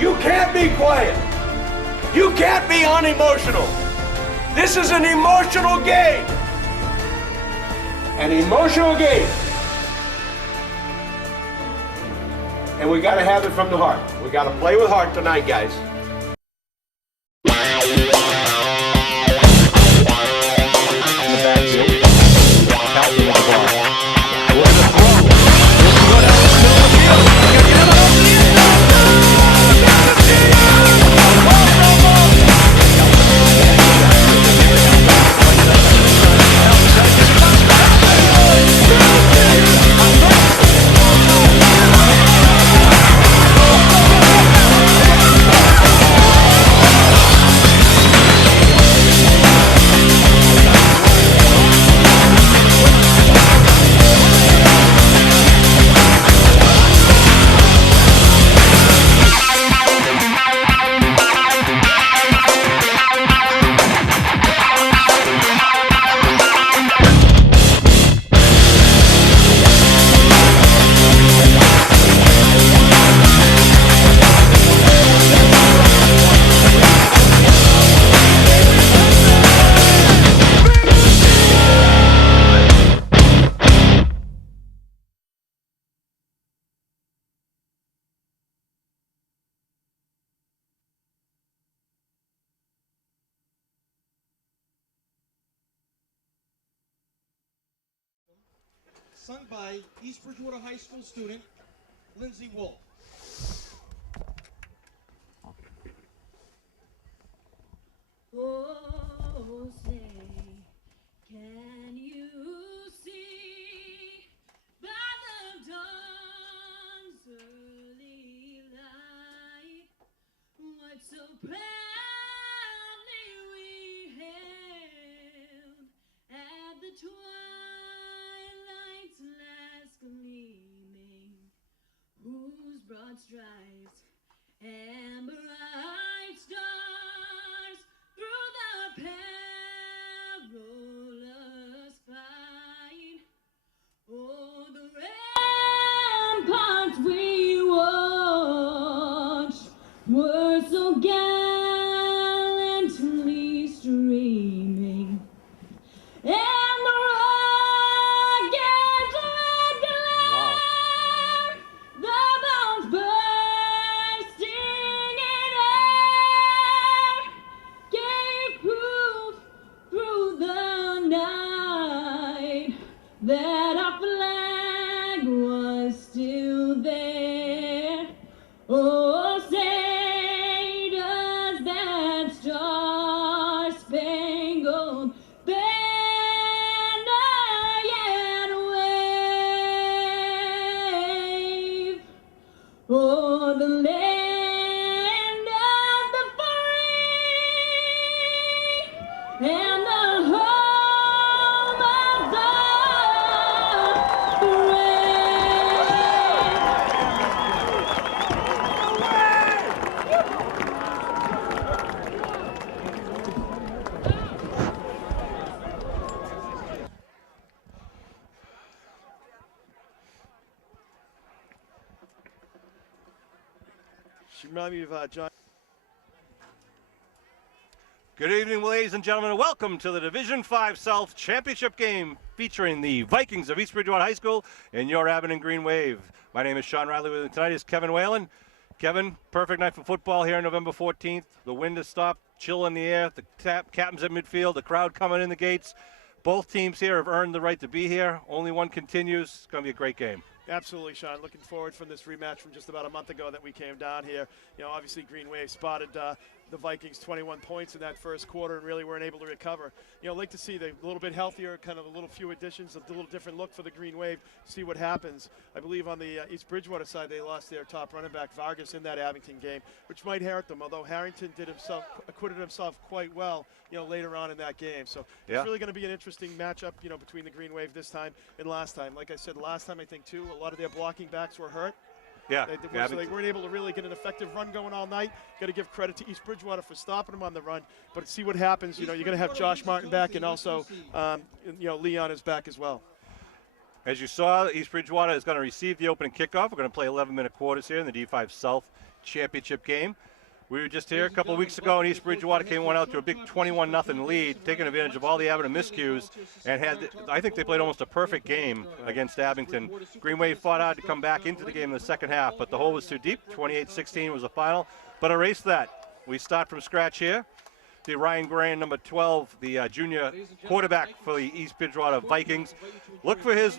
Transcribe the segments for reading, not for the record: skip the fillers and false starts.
You can't be quiet. You can't be unemotional. This is an emotional game. An emotional game. And we got to have it from the heart. We got to play with heart tonight, guys. Sung by East Bridgewater High School student Lindsay Wolf. Oh, say, can you see by the dawn's early light what so proudly we hailed at the twilight's last gleaming, whose broad stripes and bright stars through the perilous fight, oh, the ramparts we watched were so gallantly streaming, and the rocket's red glare, the bombs bursting in air, gave proof through the night that our flag was still there. Oh, say does that star-spangled banner yet wave o'er the land of the free and the home of the She reminded me of John. Good evening, ladies and gentlemen, and welcome to the Division 5 South Championship game featuring the Vikings of East Bridgewater High School and your Abington Green Wave. My name is Sean Riley. With me tonight is Kevin Whalen. Kevin, perfect night for football here on November 14th. The wind has stopped, chill in the air, the captain's at midfield, the crowd coming in the gates. Both teams here have earned the right to be here. Only one continues. It's going to be a great game. Absolutely, Sean. Looking forward from this rematch from just about a month ago that we came down here. You know, obviously Green Wave spotted the Vikings 21 points in that first quarter and really weren't able to recover. You know, like to see the little bit healthier, kind of a little few additions, a little different look for the Green Wave, see what happens. I believe on the East Bridgewater side, they lost their top running back, Vargas, in that Abington game, which might hurt them, although Harrington acquitted himself quite well, you know, later on in that game. So it's really going to be an interesting matchup, you know, between the Green Wave this time and last time. Like I said, last time I think, too, a lot of their blocking backs were hurt. Yeah. So they weren't able to really get an effective run going all night. Got to give credit to East Bridgewater for stopping them on the run. But see what happens. You know, you're going to have Josh Martin back, and also, you know, Leon is back as well. As you saw, East Bridgewater is going to receive the opening kickoff. We're going to play 11-minute quarters here in the D5 South championship game. We were just here a couple of weeks ago, and East Bridgewater came one out to a big 21-0 lead, taking advantage of all the Abington miscues, and I think they played almost a perfect game against Abington. Green Wave fought hard to come back into the game in the second half, but the hole was too deep. 28-16 was the final, but erase that. We start from scratch here. The Ryan Graham, number 12, the junior quarterback for the East Bridgewater Vikings. Look for his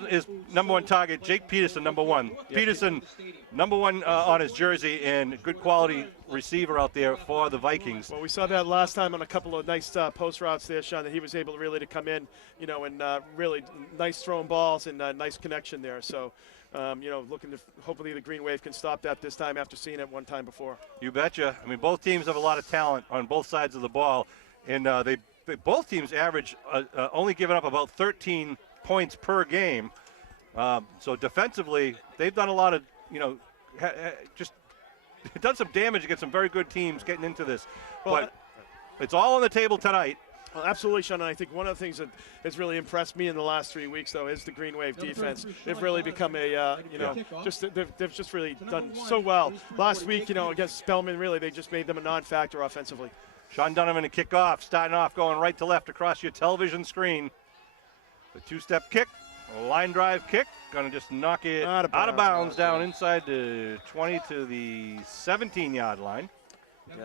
number one target, Jake Peterson, number 1. Peterson, number 1 on his jersey, and good quality receiver out there for the Vikings. Well, we saw that last time on a couple of nice post routes there, Sean, that he was able really to come in, and really nice throwing balls and nice connection there. So, looking to hopefully the Green Wave can stop that this time after seeing it one time before. You betcha. I mean, both teams have a lot of talent on both sides of the ball, and both teams average only giving up about 13 points per game. So defensively, they've done a lot of, just done some damage against some very good teams getting into this. But it's all on the table tonight. Well, absolutely, Sean. And I think one of the things that has really impressed me in the last 3 weeks, though, is the Green Wave defense. They've really become they've just really done so well. Last week, against Spellman, really, they just made them a non-factor offensively. Sean Donovan to kick off, starting off going right to left across your television screen. The two-step kick, a line drive kick, going to just knock it out of bounds down inside the 20 to the 17-yard line. Yeah.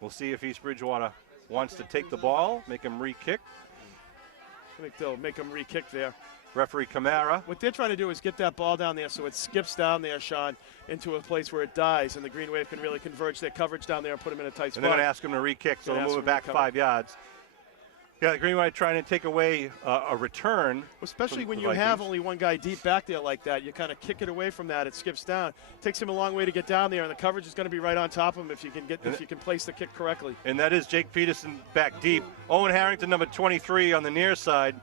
We'll see if East Bridgewater wants to take the ball, make him re-kick. I think they'll make him re-kick there. Referee Camara. What they're trying to do is get that ball down there so it skips down there, Sean, into a place where it dies, and the Green Wave can really converge their coverage down there and put them in a tight spot. And they're going to ask him to re-kick, so they'll move it back 5 yards. Yeah, the Green Wave trying to take away a return. Especially when you have only one guy deep back there like that. You kind of kick it away from that. It skips down. Takes him a long way to get down there, and the coverage is going to be right on top of him if you can place the kick correctly. And that is Jake Peterson back deep. Owen Harrington, number 23 on the near side.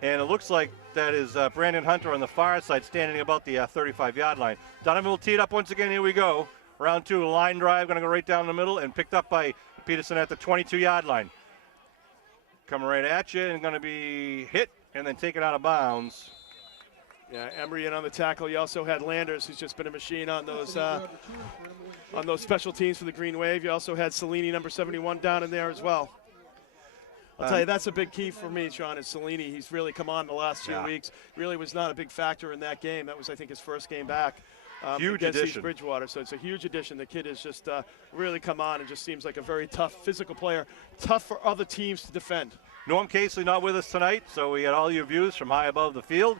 And it looks like that is Brandon Hunter on the far side, standing about the 35-yard line. Donovan will tee it up once again. Here we go. Round 2, line drive, going to go right down the middle, and picked up by Peterson at the 22-yard line. Coming right at you and going to be hit and then taken out of bounds. Yeah, Emery in on the tackle. You also had Landers, who's just been a machine on those special teams for the Green Wave. You also had Cellini, number 71, down in there as well. I'll tell you, that's a big key for me, Sean, is Cellini. He's really come on the last 2 weeks. Really was not a big factor in that game. That was, I think, his first game back. Huge against addition. East Bridgewater, so it's a huge addition. The kid has just really come on and just seems like a very tough physical player, tough for other teams to defend. Norm Casey not with us tonight, so we had all your views from high above the field,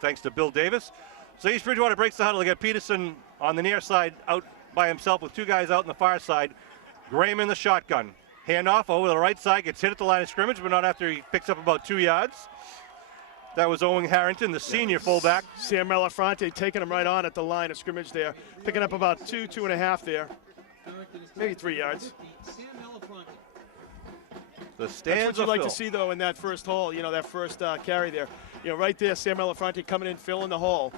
thanks to Bill Davis. So East Bridgewater breaks the huddle. They got Peterson on the near side out by himself with 2 guys out on the far side. Graham in the shotgun. Handoff over the right side, gets hit at the line of scrimmage, but not after he picks up about 2 yards. That was Owen Harrington, the senior fullback. Sam Melafronte taking him right on at the line of scrimmage there, picking up about 2.5 there, maybe 3 yards. The stands That's what you like fill. to see, though, in that first hole, that first carry there. Right there, Sam Melafronte coming in, filling the hole.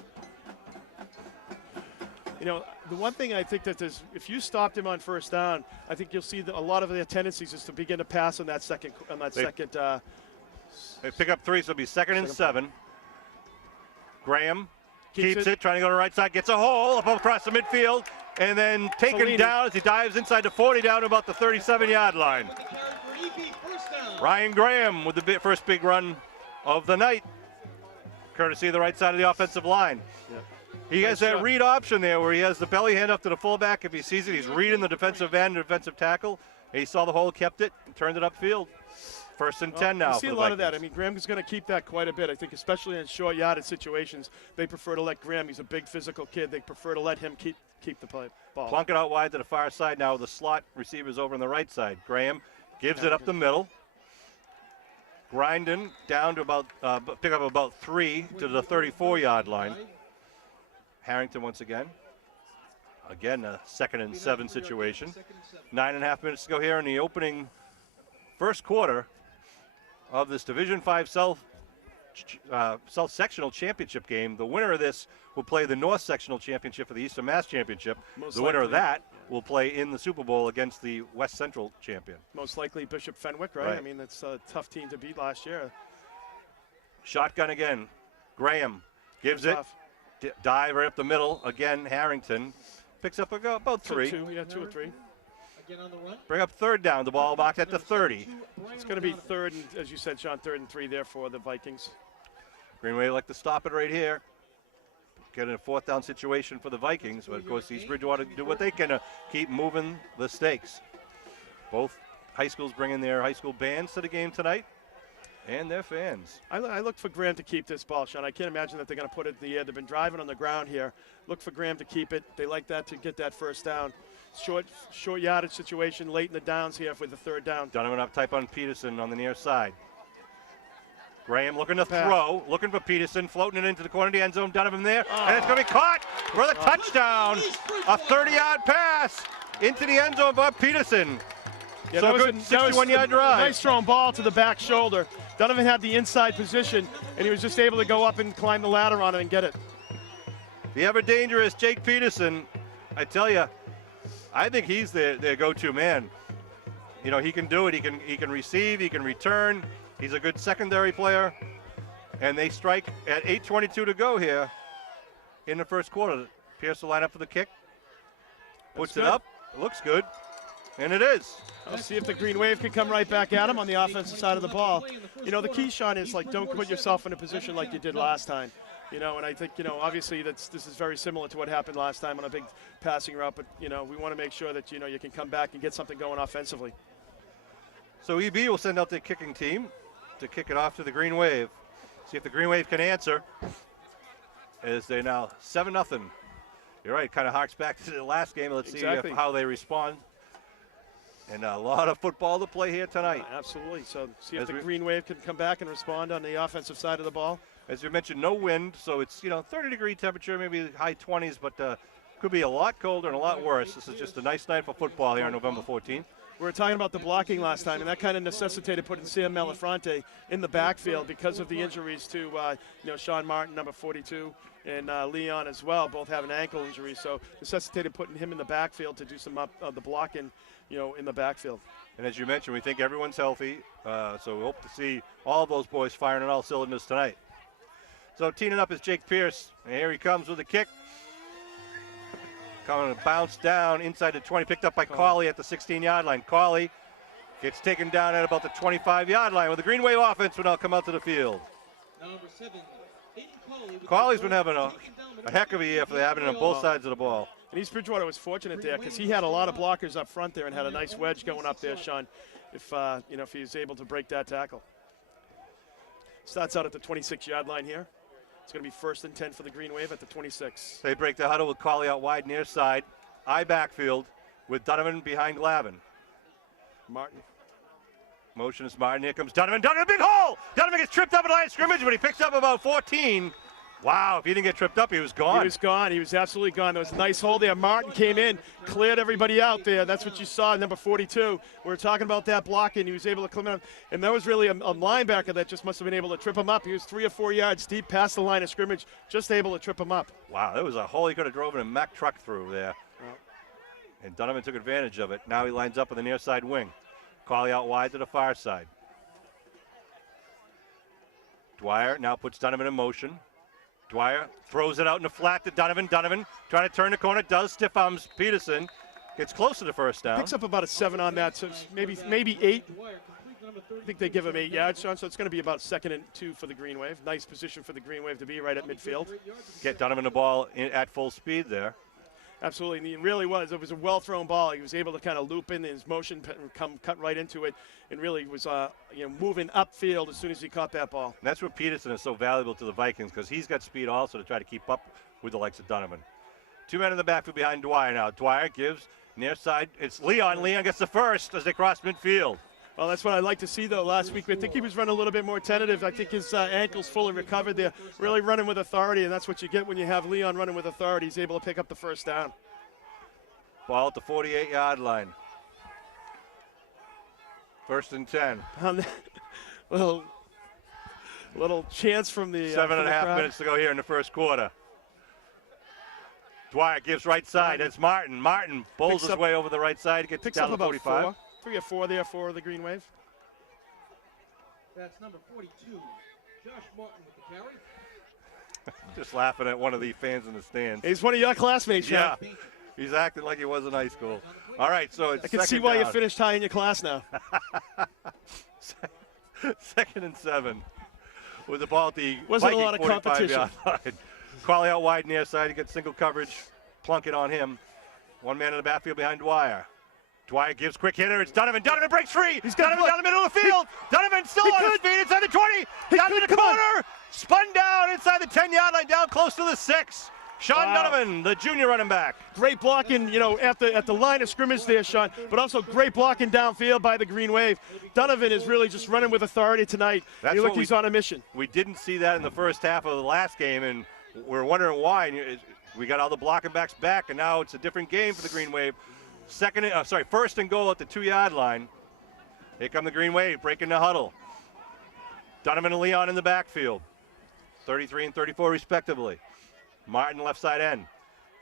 The one thing I think that if you stopped him on first down, I think you'll see a lot of their tendencies is to begin to pass on that second. They pick up 3, so it'll be second and 7. Graham keeps it, trying to go to the right side, gets a hole up across the midfield, and then taken down as he dives inside the 40 down to about the 37-yard line. Ryan Graham with the first big run of the night, courtesy of the right side of the offensive line. Yep. He has that read option there where he has the belly hand up to the fullback. If he sees it, he's reading the defensive end, defensive tackle. And he saw the hole, kept it, and turned it upfield. First and 10 now. You see a lot of that. I mean, Graham is going to keep that quite a bit. I think especially in short yardage situations, they prefer to let Graham, he's a big physical kid, they prefer to let him keep the ball. Plunk it out wide to the far side now with the slot receivers over on the right side. Graham gives it up the middle. Grinding down to about, pick up about 3 to the 34-yard line. Harrington once again. Again, a second and 7 situation. 9.5 minutes to go here in the opening first quarter of this Division 5 South Sectional Championship game. The winner of this will play the North Sectional Championship for the Eastern Mass Championship. The winner of that will play in the Super Bowl against the West Central champion. Most likely Bishop Fenwick, right? I mean, that's a tough team to beat last year. Shotgun again. Graham gives it. Dive right up the middle. Again, Harrington Picks up about 3. Two or three. Again on the run. Bring up 3rd down. The ball marked at the 30. It's going to be 3rd and, as you said, Sean, 3rd and 3 there for the Vikings. Greenway like to stop it right here. Get in a 4th down situation for the Vikings, but of course East Bridgewater do what they can to keep moving the stakes. Both high schools bringing their high school bands to the game tonight and their fans. I look for Graham to keep this ball, Sean. I can't imagine that they're going to put it in the air. They've been driving on the ground here. Look for Graham to keep it. They like that to get that first down. Short yardage situation late in the downs here with the 3rd down. Donovan up type on Peterson on the near side. Graham looking to throw, looking for Peterson, floating it into the corner of the end zone. Donovan there, and it's going to be caught for the touchdown. A 30-yard pass into the end zone by Peterson. Yeah, so good 61-yard drive. Nice thrown ball to the back shoulder. Donovan had the inside position, and he was just able to go up and climb the ladder on it and get it. The ever-dangerous Jake Peterson, I tell you, I think he's their go-to man. You know, he can do it. He can receive. He can return. He's a good secondary player. And they strike at 8:22 to go here in the first quarter. Pierce will line up for the kick. Puts it up. It looks good. And it is. Let's see if the Green Wave can come right back at him on the offensive side of the ball. You know, the key, Sean, is like don't put yourself in a position like you did last time. You know, and I think, you know, obviously this is very similar to what happened last time on a big passing route. But, you know, we want to make sure that, you know, you can come back and get something going offensively. So EB will send out the kicking team to kick it off to the Green Wave. See if the Green Wave can answer. As they're now 7-0. You're right, kind of harks back to the last game. Let's see how they respond. And a lot of football to play here tonight. Absolutely. So see if the Green Wave can come back and respond on the offensive side of the ball. As you mentioned, no wind, so it's, you know, 30-degree temperature, maybe high 20s, but could be a lot colder and a lot worse. This is just a nice night for football here on November 14th. We were talking about the blocking last time, and that kind of necessitated putting Sam Melafronte in the backfield because of the injuries to, you know, Sean Martin, number 42, and Leon as well, both having ankle injuries. So necessitated putting him in the backfield to do some the blocking, you know, in the backfield. And as you mentioned, we think everyone's healthy, so we hope to see all those boys firing on all cylinders tonight. So teeing up is Jake Pierce, and here he comes with a kick. Coming to bounce down inside the 20, picked up by Cawley at the 16-yard line. Cawley gets taken down at about the 25-yard line, with the Green Wave offense will now come out to the field. Number 7, Cawley's been having a heck of a year for the Abington on both sides of the ball. And East Bridgewater was fortunate there because he had a lot of blockers up front there and had a nice wedge going up there, Sean, if you know, if he was able to break that tackle. Starts out at the 26-yard line here. It's going to be 1st and 10 for the Green Wave at the 26. They break the huddle with Cawley out wide near side. I backfield with Donovan behind Glavin. Martin. Motion is Martin. Here comes Donovan. Donovan, big hole! Donovan gets tripped up at the line of scrimmage, but he picks up about 14. Wow, if he didn't get tripped up, he was gone. He was gone. He was absolutely gone. There was a nice hole there. Martin came in, cleared everybody out there. That's what you saw, number 42. We were talking about that blocking. He was able to come in. And that was really a linebacker that just must have been able to trip him up. He was 3 or 4 yards deep past the line of scrimmage, just able to trip him up. Wow, that was a hole he could have driven a Mack truck through there. And Donovan took advantage of it. Now he lines up on the near side wing. Cawley out wide to the far side. Dwyer now puts Donovan in motion. Dwyer throws it out in the flat to Donovan. Donovan trying to turn the corner, does stiff arms Peterson. Gets close to the first down. Picks up about a 7 on that, so maybe 8. I think they give him 8 yards, Sean, so it's going to be about 2nd and 2 for the Green Wave. Nice position for the Green Wave to be right at midfield. Get Donovan the ball at full speed there. Absolutely, and he really was. It was a well-thrown ball. He was able to kind of loop in his motion, cut right into it, and really was you know, moving upfield as soon as he caught that ball. And that's where Peterson is so valuable to the Vikings, because he's got speed also to try to keep up with the likes of Donovan. 2 men in the backfield behind Dwyer now. Dwyer gives near side. It's Leon. Leon gets the first as they cross midfield. Well, that's what I'd like to see, though, last week. I think he was running a little bit more tentative. I think his ankle's fully recovered there. Really running with authority, and that's what you get when you have Leon running with authority. He's able to pick up the first down. Ball at the 48-yard line. 1st and 10. Little chance from the 7.5 minutes to go here in the first quarter. Dwyer gives right side. It's Martin. Martin bowls his way over the right side. Gets down to 45. 3 or 4 there for the Green Wave. That's number 42, Josh Martin with the carry. Just laughing at one of the fans in the stands. He's one of your classmates, yeah. He's acting like he was in high school. All right, so it's I can see second why you down. finished high in your class now. 2nd and 7. With the ball at the Wasn't a Viking lot of 45-yard line. Qualley out wide near side. He gets single coverage. Plunkett on him. One man in the backfield behind Dwyer. Dwyer gives quick hitter. It's Donovan. Donovan breaks free. He's got Donovan down the middle of the field. Donovan still on his feet inside the 20. Down to the corner. Spun down inside the 10-yard line, down close to the 6. Sean Donovan, the junior running back. Great blocking, at the line of scrimmage there, Sean, but also great blocking downfield by the Green Wave. Donovan is really just running with authority tonight. He's on a mission. We didn't see that in the first half of the last game, and we're wondering why. We got all the blocking backs back, and now it's a different game for the Green Wave. First and goal at the 2-yard line. Here come the Green Wave, breaking the huddle. Donovan and Leon in the backfield, 33 and 34 respectively. Martin left side end.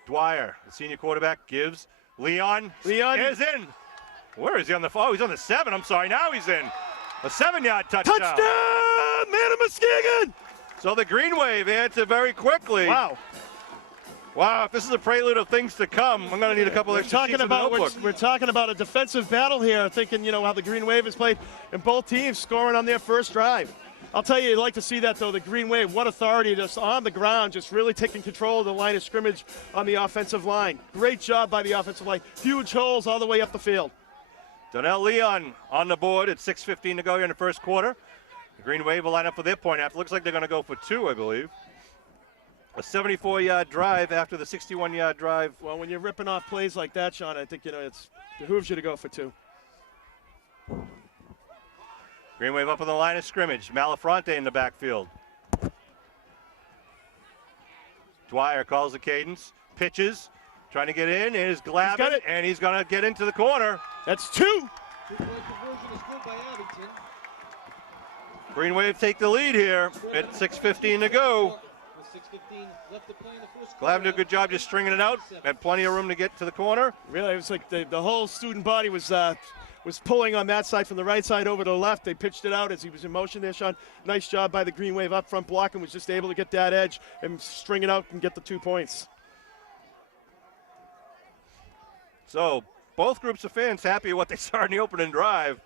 Dwyer, the senior quarterback, gives. Leon is in. Where is he on the he's on the 7. I'm sorry, now he's in. A 7-yard touchdown. Touchdown, man of Muskegon. So the Green Wave answered very quickly. Wow. Wow, if this is a prelude of things to come, I'm going to need a couple extra sheets in the notebook. We're talking about a defensive battle here, thinking, how the Green Wave has played, and both teams scoring on their first drive. I'll tell you, you'd like to see that, though. The Green Wave, what authority, just on the ground, just really taking control of the line of scrimmage on the offensive line. Great job by the offensive line. Huge holes all the way up the field. Donnell Leon on the board at 6:15 to go here in the first quarter. The Green Wave will line up for their point after. Looks like they're going to go for 2, I believe. A 74-yard drive after the 61-yard drive. Well, when you're ripping off plays like that, Sean, I think, it behooves you to go for 2. Green Wave up on the line of scrimmage. Malafronte in the backfield. Dwyer calls the cadence, pitches, trying to get in. Here's Glavin, and he's going to get into the corner. That's 2. Two-point conversion is good by Abington. Green Wave take the lead here at 6:15 to go. With 6:15 left to play in the first Glavin quarter. did a good job just stringing it out. Had plenty of room to get to the corner. Really, it was like the whole student body was pulling on that side from the right side over to the left. They pitched it out as he was in motion there, Sean. Nice job by the Green Wave up front blocking, was just able to get that edge and string it out and get the 2 points. So both groups of fans happy with what they saw in the opening drive.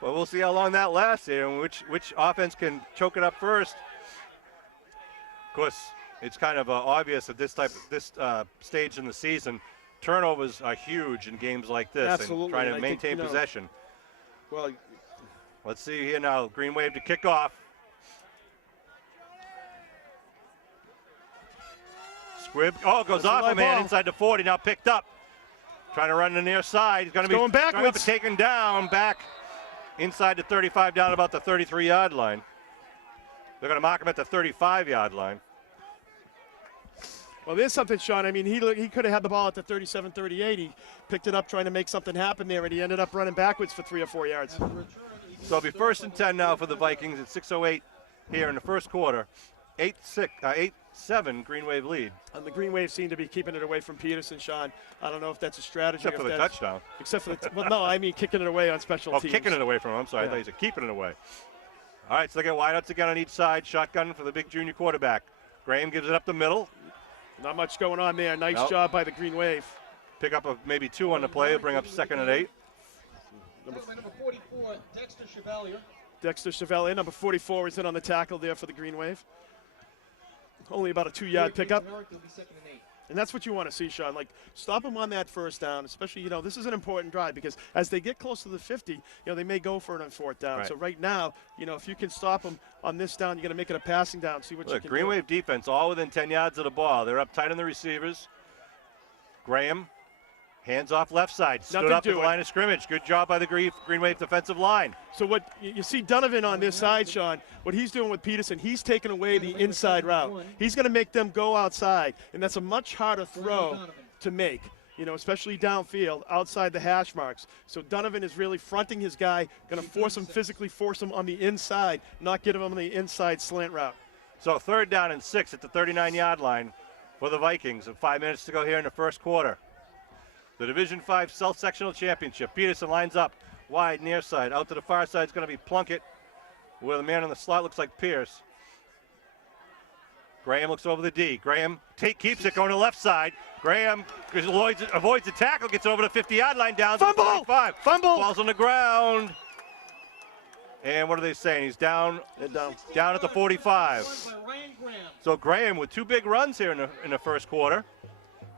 But we'll see how long that lasts here and which offense can choke it up first. Of course, it's kind of obvious at this stage in the season, turnovers are huge in games like this. Absolutely. And trying to And I maintain think, possession. Well, Let's see here now. Green Wave to kick off. Squibb. Oh, it goes That's a off live a man ball. inside the 40. Now picked up. Trying to run the near side. He's going to be going backwards. Taken down back inside the 35 down about the 33-yard line. They're going to mark him at the 35-yard line. well, there's something, Sean. I mean, he could have had the ball at the 37, 38. He picked it up trying to make something happen there, and he ended up running backwards for 3 or 4 yards. So it'll be 1st and 10 now for the Vikings at 6:08 here in the first quarter. 8-7 Green Wave lead. And the Green Wave seem to be keeping it away from Peterson, Sean. I don't know if that's a strategy. Except for the touchdown. Except for well, no, I mean kicking it away on special Oh, teams. kicking it away from him. I'm sorry. Yeah. I thought you said keeping it away. All right, so they get wideouts again on each side. Shotgun for the big junior quarterback. Graham gives it up the middle. Not much going on there. Nice Nope. job by the Green Wave. Pick up maybe 2 on the play. He'll bring up 2nd and 8. Number 44, Dexter Chevalier. Dexter Chevalier, number 44, is in on the tackle there for the Green Wave. Only about a 2-yard pickup. Generic, it'll be 2nd and 8. And that's what you want to see, Sean. Like, stop them on that first down, especially, this is an important drive because as they get close to the 50, they may go for it on 4th down. Right. So right now, if you can stop them on this down, you're going to make it a passing down, see what you Look, can Green do. Wave defense all within 10 yards of the ball. They're up tight on the receivers. Graham, hands off left side. Stood Nothing up at the doing. line of scrimmage. Good job by the Green Wave defensive line. So what you see Donovan on this side, Sean, what he's doing with Peterson, he's taking away the inside route. He's going to make them go outside, and that's a much harder throw to make, especially downfield, outside the hash marks. So Donovan is really fronting his guy, going to physically force him on the inside, not get him on the inside slant route. So 3rd down and 6 at the 39-yard line for the Vikings. And 5 minutes to go here in the first quarter. The Division 5 South Sectional Championship. Peterson lines up wide near side. Out to the far side is going to be Plunkett, where the man in the slot looks like Pierce. Graham looks over the D. Graham keeps it going to the left side. Graham avoids the tackle, gets over the 50-yard line, down to the 45. Fumble! Falls on the ground. And what are they saying? He's down. Down at the 45. By Ryan Graham. So Graham with 2 big runs here in the first quarter.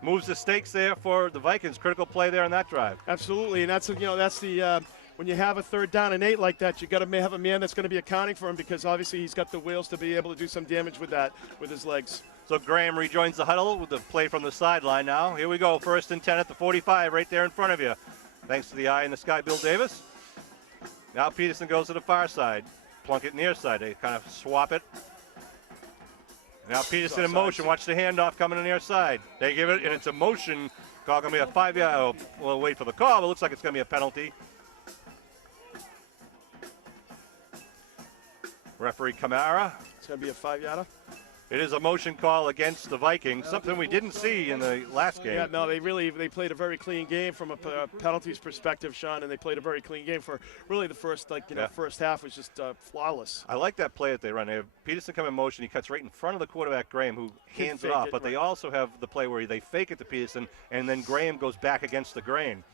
Moves the stakes there for the Vikings. Critical play there on that drive. Absolutely, and that's the when you have a 3rd down and 8 like that, you got to have a man that's going to be accounting for him, because obviously he's got the wheels to be able to do some damage with that, with his legs. So Graham rejoins the huddle with the play from the sideline now. Here we go, 1st and 10 at the 45, right there in front of you. Thanks to the eye in the sky, Bill Davis. Now Peterson goes to the far side. Plunkett near side. They kind of swap it. Now Peterson in motion. Watch the handoff coming on the near side. They give it, and it's a motion call. Going to be a 5-yard. We'll wait for the call, but it looks like it's going to be a penalty. Referee Kamara. It's going to be a 5-yarder. It is a motion call against the Vikings, something we didn't see in the last game. Yeah, no, they played a very clean game from a penalties perspective, Sean, and they played a very clean game for really the first, first half was just flawless. I like that play that they run. They have Peterson come in motion. He cuts right in front of the quarterback, Graham, who hands it off. But they also have the play where they fake it to Peterson, and then Graham goes back against the grain.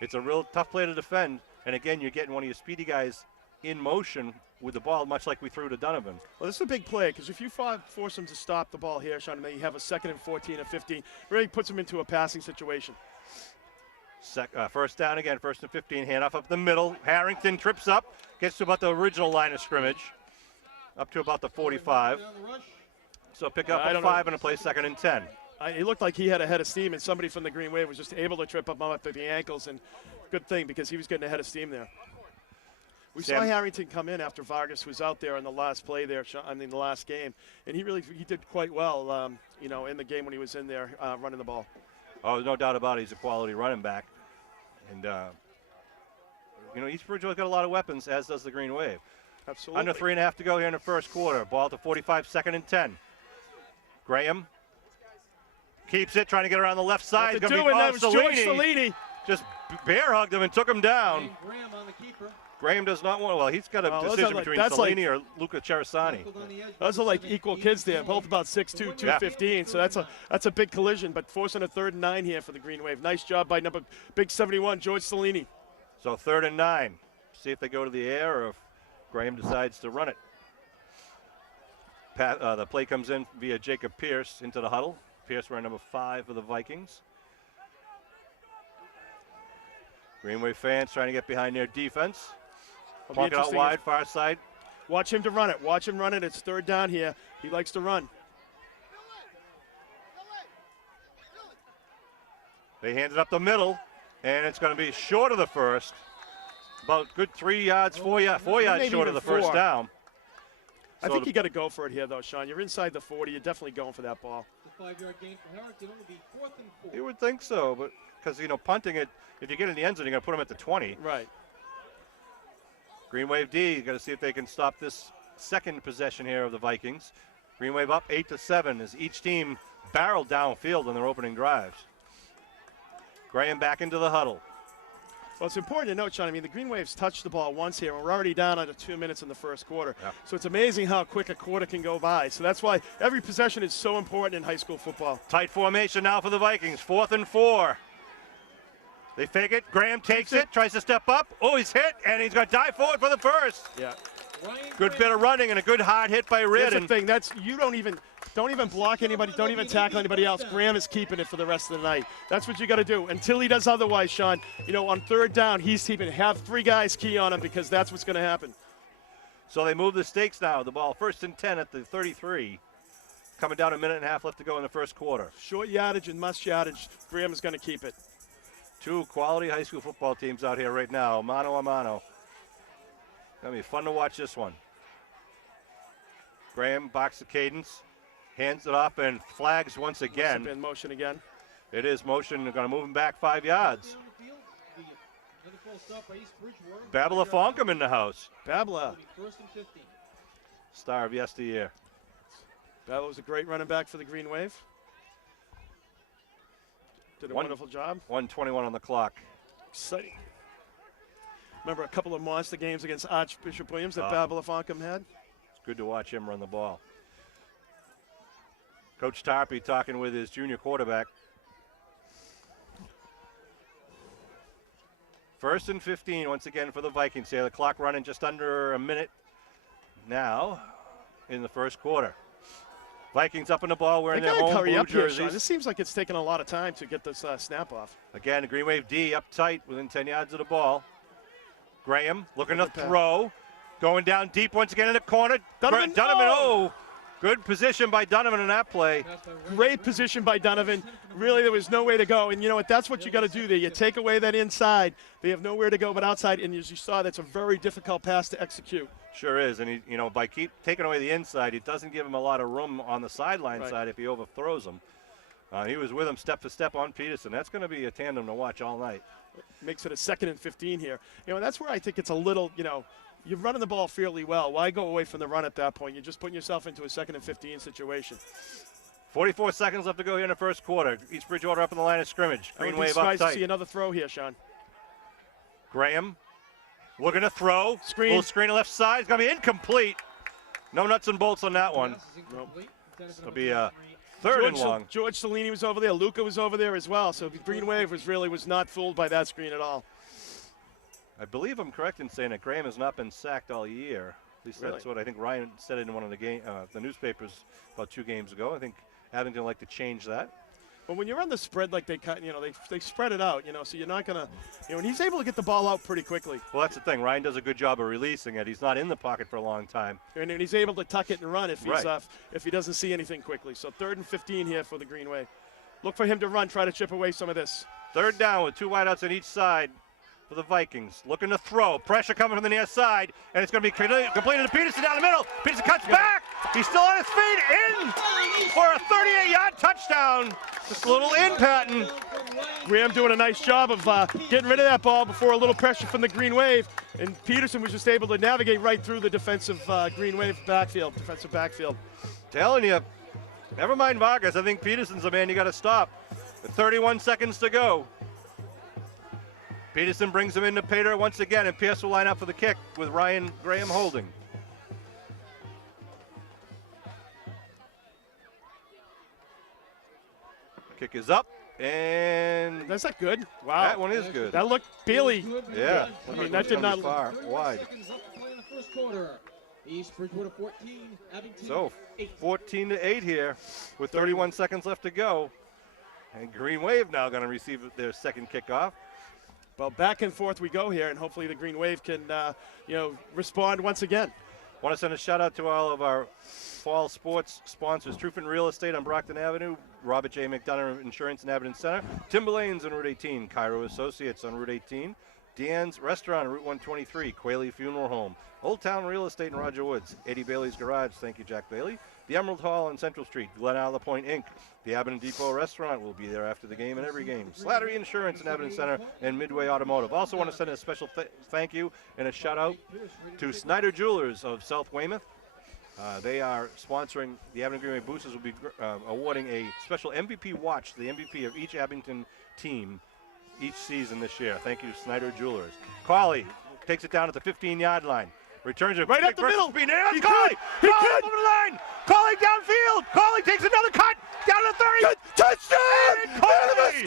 It's a real tough play to defend. And again, you're getting one of your speedy guys in motion with the ball, much like we threw to Donovan. Well, this is a big play, because if you force him to stop the ball here, Sean, and then you have a 2nd and 14 or 15, really puts him into a passing situation. 1st down again, 1st and 15, handoff up the middle. Harrington trips up, gets to about the original line of scrimmage, up to about the 45. So pick up a 5 and a play 2nd and 10. It looked like he had a head of steam, and somebody from the Green Wave was just able to trip up him up at the ankles, and good thing, because he was getting a head of steam there. We saw Harrington come in after Vargas was out there in the last play there, the last game, and he did quite well, in the game when he was in there running the ball. Oh, no doubt about it. He's a quality running back. And, East Bridgewater's got a lot of weapons, as does the Green Wave. Absolutely. Under 3.5 to go here in the first quarter. Ball to 45, 2nd and 10. Graham keeps it, trying to get around the left side. That was George Cellini. Just bear hugged him and took him down. Graham on the keeper. Graham does not want. Well, he's got a decision between Cellini or Luca Cerasani. Those are like equal kids there, both about 6'2", 215. So that's a big collision. But forcing a 3rd and 9 here for the Green Wave. Nice job by big 71, George Cellini. So 3rd and 9. See if they go to the air or if Graham decides to run it. The play comes in via Jacob Pierce into the huddle. Pierce wearing number 5 for the Vikings. Green Wave fans trying to get behind their defense. Plunk it out wide, far side. Watch him to run it. Watch him run it. It's 3rd down here. He likes to run. They hand it up the middle, and it's going to be short of the first. About good 3 yards, 4 yards short of the first down. I think you got to go for it here, though, Sean. You're inside the 40. You're definitely going for that ball. The 5-yard gain for Harrington will be 4th and 4. You would think so, but because, punting it, if you get in the end zone, you're going to put them at the 20. Right. Green Wave D, got to see if they can stop this second possession here of the Vikings. Green Wave up 8-7 as each team barreled downfield in their opening drives. Graham back into the huddle. Well, it's important to note, Sean, the Green Waves touched the ball once here, and we're already down under 2 minutes in the first quarter. Yeah. So it's amazing how quick a quarter can go by. So that's why every possession is so important in high school football. Tight formation now for the Vikings, 4th and 4. They fake it. Graham takes it, tries to step up. Oh, he's hit, and he's going to dive forward for the first. Yeah. Good bit of running and a good hard hit by Ridd. That's the thing. You don't even block anybody. Don't even tackle anybody else. Graham is keeping it for the rest of the night. That's what you got to do. Until he does otherwise, Sean. On 3rd down, he's keeping it. Have 3 guys key on him, because that's what's going to happen. So they move the stakes now. The ball 1st and 10 at the 33. Coming down 1.5 minutes left to go in the first quarter. Short yardage and must yardage. Graham is going to keep it. 2 quality high school football teams out here right now, mano a mano. Gonna be fun to watch this one. Graham box the cadence, hands it off and flags once again. In motion again. It is motion. They're gonna move him back 5 yards. Babla Fonkum in the house. Babla. 1st and 15. Star of yesteryear. Babla was a great running back for the Green Wave. Did a wonderful job. 1:21 on the clock. Exciting. Remember a couple of monster games against Archbishop Williams that Babla Fonkum had? It's good to watch him run the ball. Coach Tarpey talking with his junior quarterback. 1st and 15 once again for the Vikings here. The clock running just under a minute now in the first quarter. Vikings up on the ball wearing their home blue jerseys. This seems like it's taken a lot of time to get this snap off. Again, the Green Wave D up tight within 10 yards of the ball. Graham looking to throw. Going down deep once again in the corner. Donovan, good position by Donovan in that play. Great position by Donovan. Really, there was no way to go. And you know what? That's what you got to do there. You take away that inside. They have nowhere to go but outside. And as you saw, that's a very difficult pass to execute. Sure is. And, by taking away the inside, it doesn't give him a lot of room on the sideline side if he overthrows him. He was with him step for step on Peterson. That's going to be a tandem to watch all night. Makes it a 2nd and 15 here. That's where I think it's a little, you're running the ball fairly well. Why go away from the run at that point? You're just putting yourself into a 2nd and 15 situation. 44 seconds left to go here in the first quarter. East Bridgewater up in the line of scrimmage. Green Wave up tight. To see another throw here, Sean. Graham looking to throw. Screen. Little screen left side. It's going to be incomplete. No nuts and bolts on that one. It'll be a 3rd and long. George Cellini was over there. Luca was over there as well. So the Green Wave was not fooled by that screen at all. I believe I'm correct in saying that Graham has not been sacked all year. At least that's what I think Ryan said in one of the newspapers about 2 games ago. I think Abington would like to change that. But when you're on the spread like they spread it out, so you're not going to, and he's able to get the ball out pretty quickly. Well, that's the thing. Ryan does a good job of releasing it. He's not in the pocket for a long time. And he's able to tuck it and run if he doesn't see anything quickly. So 3rd and 15 here for the Green Wave. Look for him to run, try to chip away some of this. 3rd down with 2 wideouts on each side for the Vikings. Looking to throw. Pressure coming from the near side. And it's going to be completed to Peterson down the middle. Peterson cuts back. He's still on his feet. In for a 38-yard touchdown. Just a little in pattern. Graham doing a nice job of getting rid of that ball before a little pressure from the Green Wave. And Peterson was just able to navigate right through the defensive Green Wave backfield. Telling you, never mind Vargas. I think Peterson's the man you got to stop. 31 seconds to go. Peterson brings him into Pater once again, and Pierce will line up for the kick with Ryan Graham holding. Kick is up, and that's not good. Wow, that one is good. That looked Bailey. Yeah, I mean that did not far wide. East Bridgewater 14, Abington So 8. 14-8 here, with 31 seconds left to go, and Green Wave now going to receive their second kickoff. Well, back and forth we go here, and hopefully the Green Wave can, respond once again. Want to send a shout out to all of our fall sports sponsors: Truffin Real Estate on Brockton Avenue, Robert J. McDonough Insurance in Abington Center, Timberlanes on Route 18, Cairo Associates on Route 18, Deanne's Restaurant on Route 123, Quayle Funeral Home, Old Town Real Estate in Roger Woods, Eddie Bailey's Garage, thank you Jack Bailey, the Emerald Hall on Central Street, Glen Isle Point Inc., the Abington Depot Restaurant will be there after the game and every game, Slattery Insurance in Abington Center, and Midway Automotive. Also want to send a special thank you and a shout out to Snyder Jewelers of South Weymouth. They are sponsoring the Abington Green Wave Boosters. Will be awarding a special MVP watch to the MVP of each Abington team each season this year. Thank you, Snyder Jewelers. Cauley takes it down at the 15-yard line. Returns it right up the middle. Speed. He Cauley over the line. Cauley downfield. Cauley takes another cut down to 30. Good touchdown! Cauley,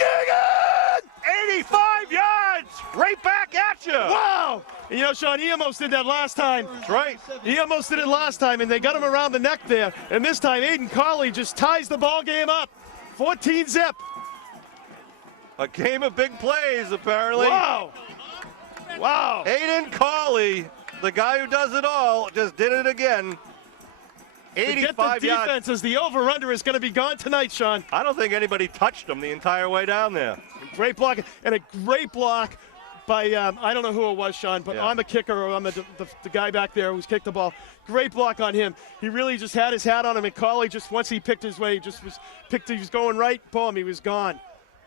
85 yards, right back at you. Wow! And Sean, he almost did that last time. That's right. He almost did it last time, and they got him around the neck there. And this time, Aiden Cauley just ties the ball game up. 14-zip. A game of big plays, apparently. Wow! Wow! Aiden Cauley, the guy who does it all, just did it again. 85 the defense as the over-under is going to be gone tonight, Sean. I don't think anybody touched him the entire way down there. Great block, and a great block by, I don't know who it was, Sean, but on the kicker, or on the guy back there who's kicked the ball. Great block on him. He really just had his hat on him, and Cauley just, once he picked his way, he was going right, boom, he was gone.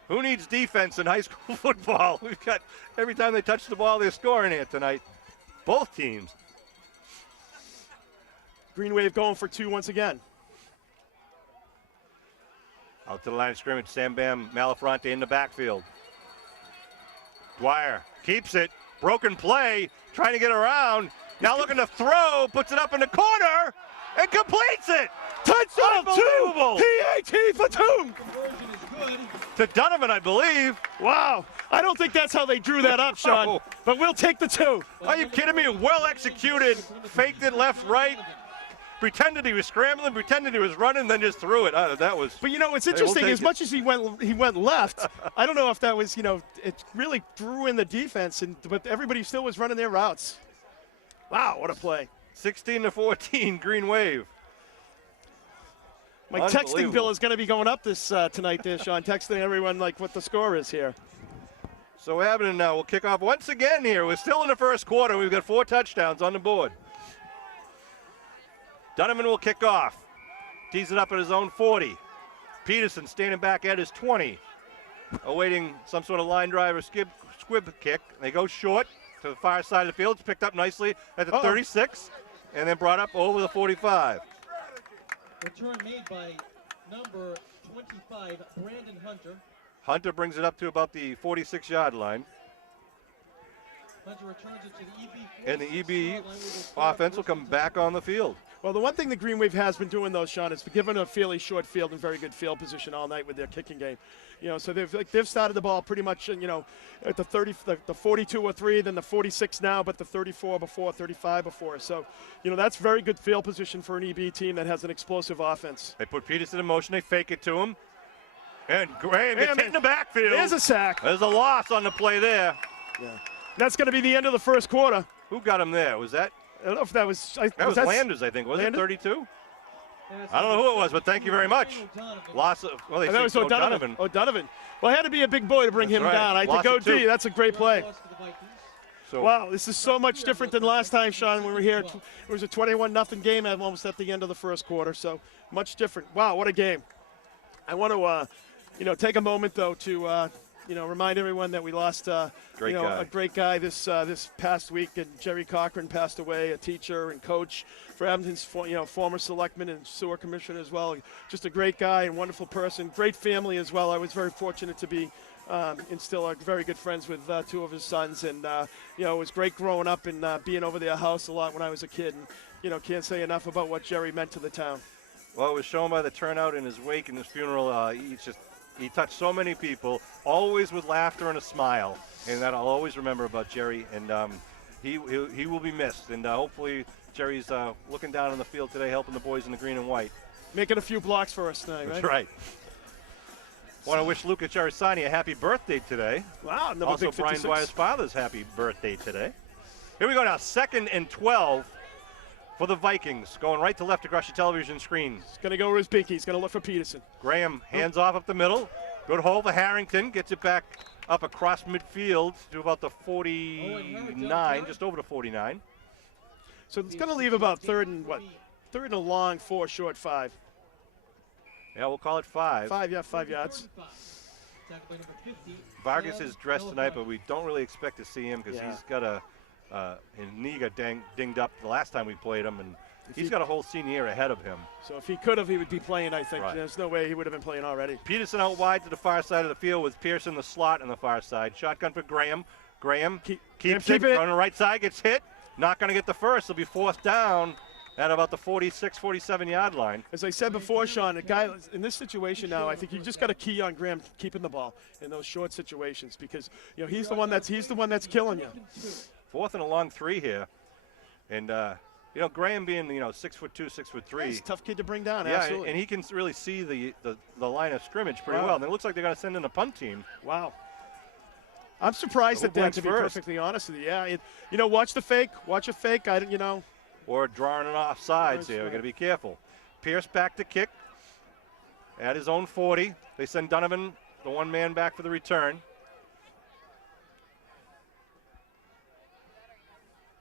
Who needs defense in high school football? We've got, every time they touch the ball, they're scoring here tonight. Both teams. Green Wave going for 2 once again. Out to the line of scrimmage, Sam Bam Malafronte in the backfield. Dwyer keeps it, broken play, trying to get around. Now looking to throw, puts it up in the corner, and completes it. Touchdown Unbelievable. to PAT Batum. Conversion is good. To Donovan, I believe. Wow. I don't think that's how they drew that up, Sean. Oh. But we'll take the 2. Are you kidding me? Well executed. Faked it left, right. Pretended he was scrambling, pretended he was running, then just threw it. That was. But you know, it's Hey, we'll interesting. take As it. much as he went left, I don't know if that was, it really drew in the defense, but everybody still was running their routes. Wow, what a play. 16-14, Green Wave. My texting Unbelievable. bill is going to be going up this tonight there, Sean, texting everyone like what the score is here. So Abington now will kick off once again here. We're still in the first quarter. We've got 4 touchdowns on the board. Donovan will kick off. Tees it up at his own 40. Peterson standing back at his 20. Awaiting some sort of line drive or squib kick. They go short to the far side of the field. It's picked up nicely at the 36 and then brought up over the 45. Return made by number 25, Brandon Hunter. Hunter brings it up to about the 46-yard line. Hunter returns it to the EB. And the EB offense will come back on the field. Well, the one thing the Green Wave has been doing, though, Sean, is given a fairly short field and very good field position all night with their kicking game. So they've started the ball pretty much, at the 42 or 3, then the 46 now, but the 34 before, 35 before. So, that's very good field position for an EB team that has an explosive offense. They put Peterson in motion. They fake it to him. And Graham gets hit in the backfield. There's a sack. There's a loss on the play there. Yeah. That's going to be the end of the first quarter. Who got him there? Was that? I don't know if that was. That was Landers, I think. Was Landers? it 32? I don't know who it was, but thank you very much. Loss of. Well, they that was say O'Donovan. O'Donovan. Well, it had to be a big boy to bring That's him right. down. I Loss think of 2. OD, that's a great play. So Wow, this is so much different than last time, Sean, when we were here. It was a 21-0 game almost at the end of the first quarter, so much different. Wow, what a game. I want to, take a moment, though, to, remind everyone that we lost, Great guy. a great guy this past week, and Jerry Cochran passed away, a teacher and coach for Abington's, former selectman and sewer commissioner as well. Just a great guy and wonderful person, great family as well. I was very fortunate to be and still are very good friends with 2 of his sons. And, it was great growing up and being over their house a lot when I was a kid. And, can't say enough about what Jerry meant to the town. Well, it was shown by the turnout in his wake and his funeral. He touched so many people, always with laughter and a smile. And that I'll always remember about Jerry. And he will be missed. And hopefully Jerry's looking down on the field today, helping the boys in the green and white. Making a few blocks for us tonight, That's right? right. Want to wish Luca Charisani a happy birthday today. Wow, another Also, big Brian 56. Dwyer's father's happy birthday today. Here we go now, 2nd and 12 for the Vikings. Going right to left across your television screen. He's going to go with his pinky. He's going to look for Peterson. Graham hands off up the middle. Good hole for Harrington. Gets it back up across midfield to about the 49, just over the 49. So it's going to leave about third and a long, 4 short, 5. Yeah, we'll call it 5. 5 yards. Vargas is dressed tonight, but we don't really expect to see him because he's got his knee got dinged up the last time we played him, and he's got a whole senior year ahead of him. So if he could have, he would be playing, I think. Right. There's no way he would have been playing already. Peterson out wide to the far side of the field with Pierce in the slot on the far side. Shotgun for Graham. Graham keeps keep it it. on the right side, gets hit. Not going to get the first. He'll be forced down at about the 46, 47-yard line. As I said before, Sean, a guy in this situation now, I think you just got to key on Graham keeping the ball in those short situations because he's the one that's killing you. 4th and a long 3 here, and Graham being 6'2", 6'3". He's a tough kid to bring down. Yeah, Absolutely. and he can really see the line of scrimmage pretty well. And it looks like they're going to send in a punt team. Wow. I'm surprised at that, to be perfectly honest with you. Yeah, watch the fake. Watch a fake. Or drawing it off sides here. Right. We've got to be careful. Pierce back to kick at his own 40. They send Donovan, the one man, back for the return.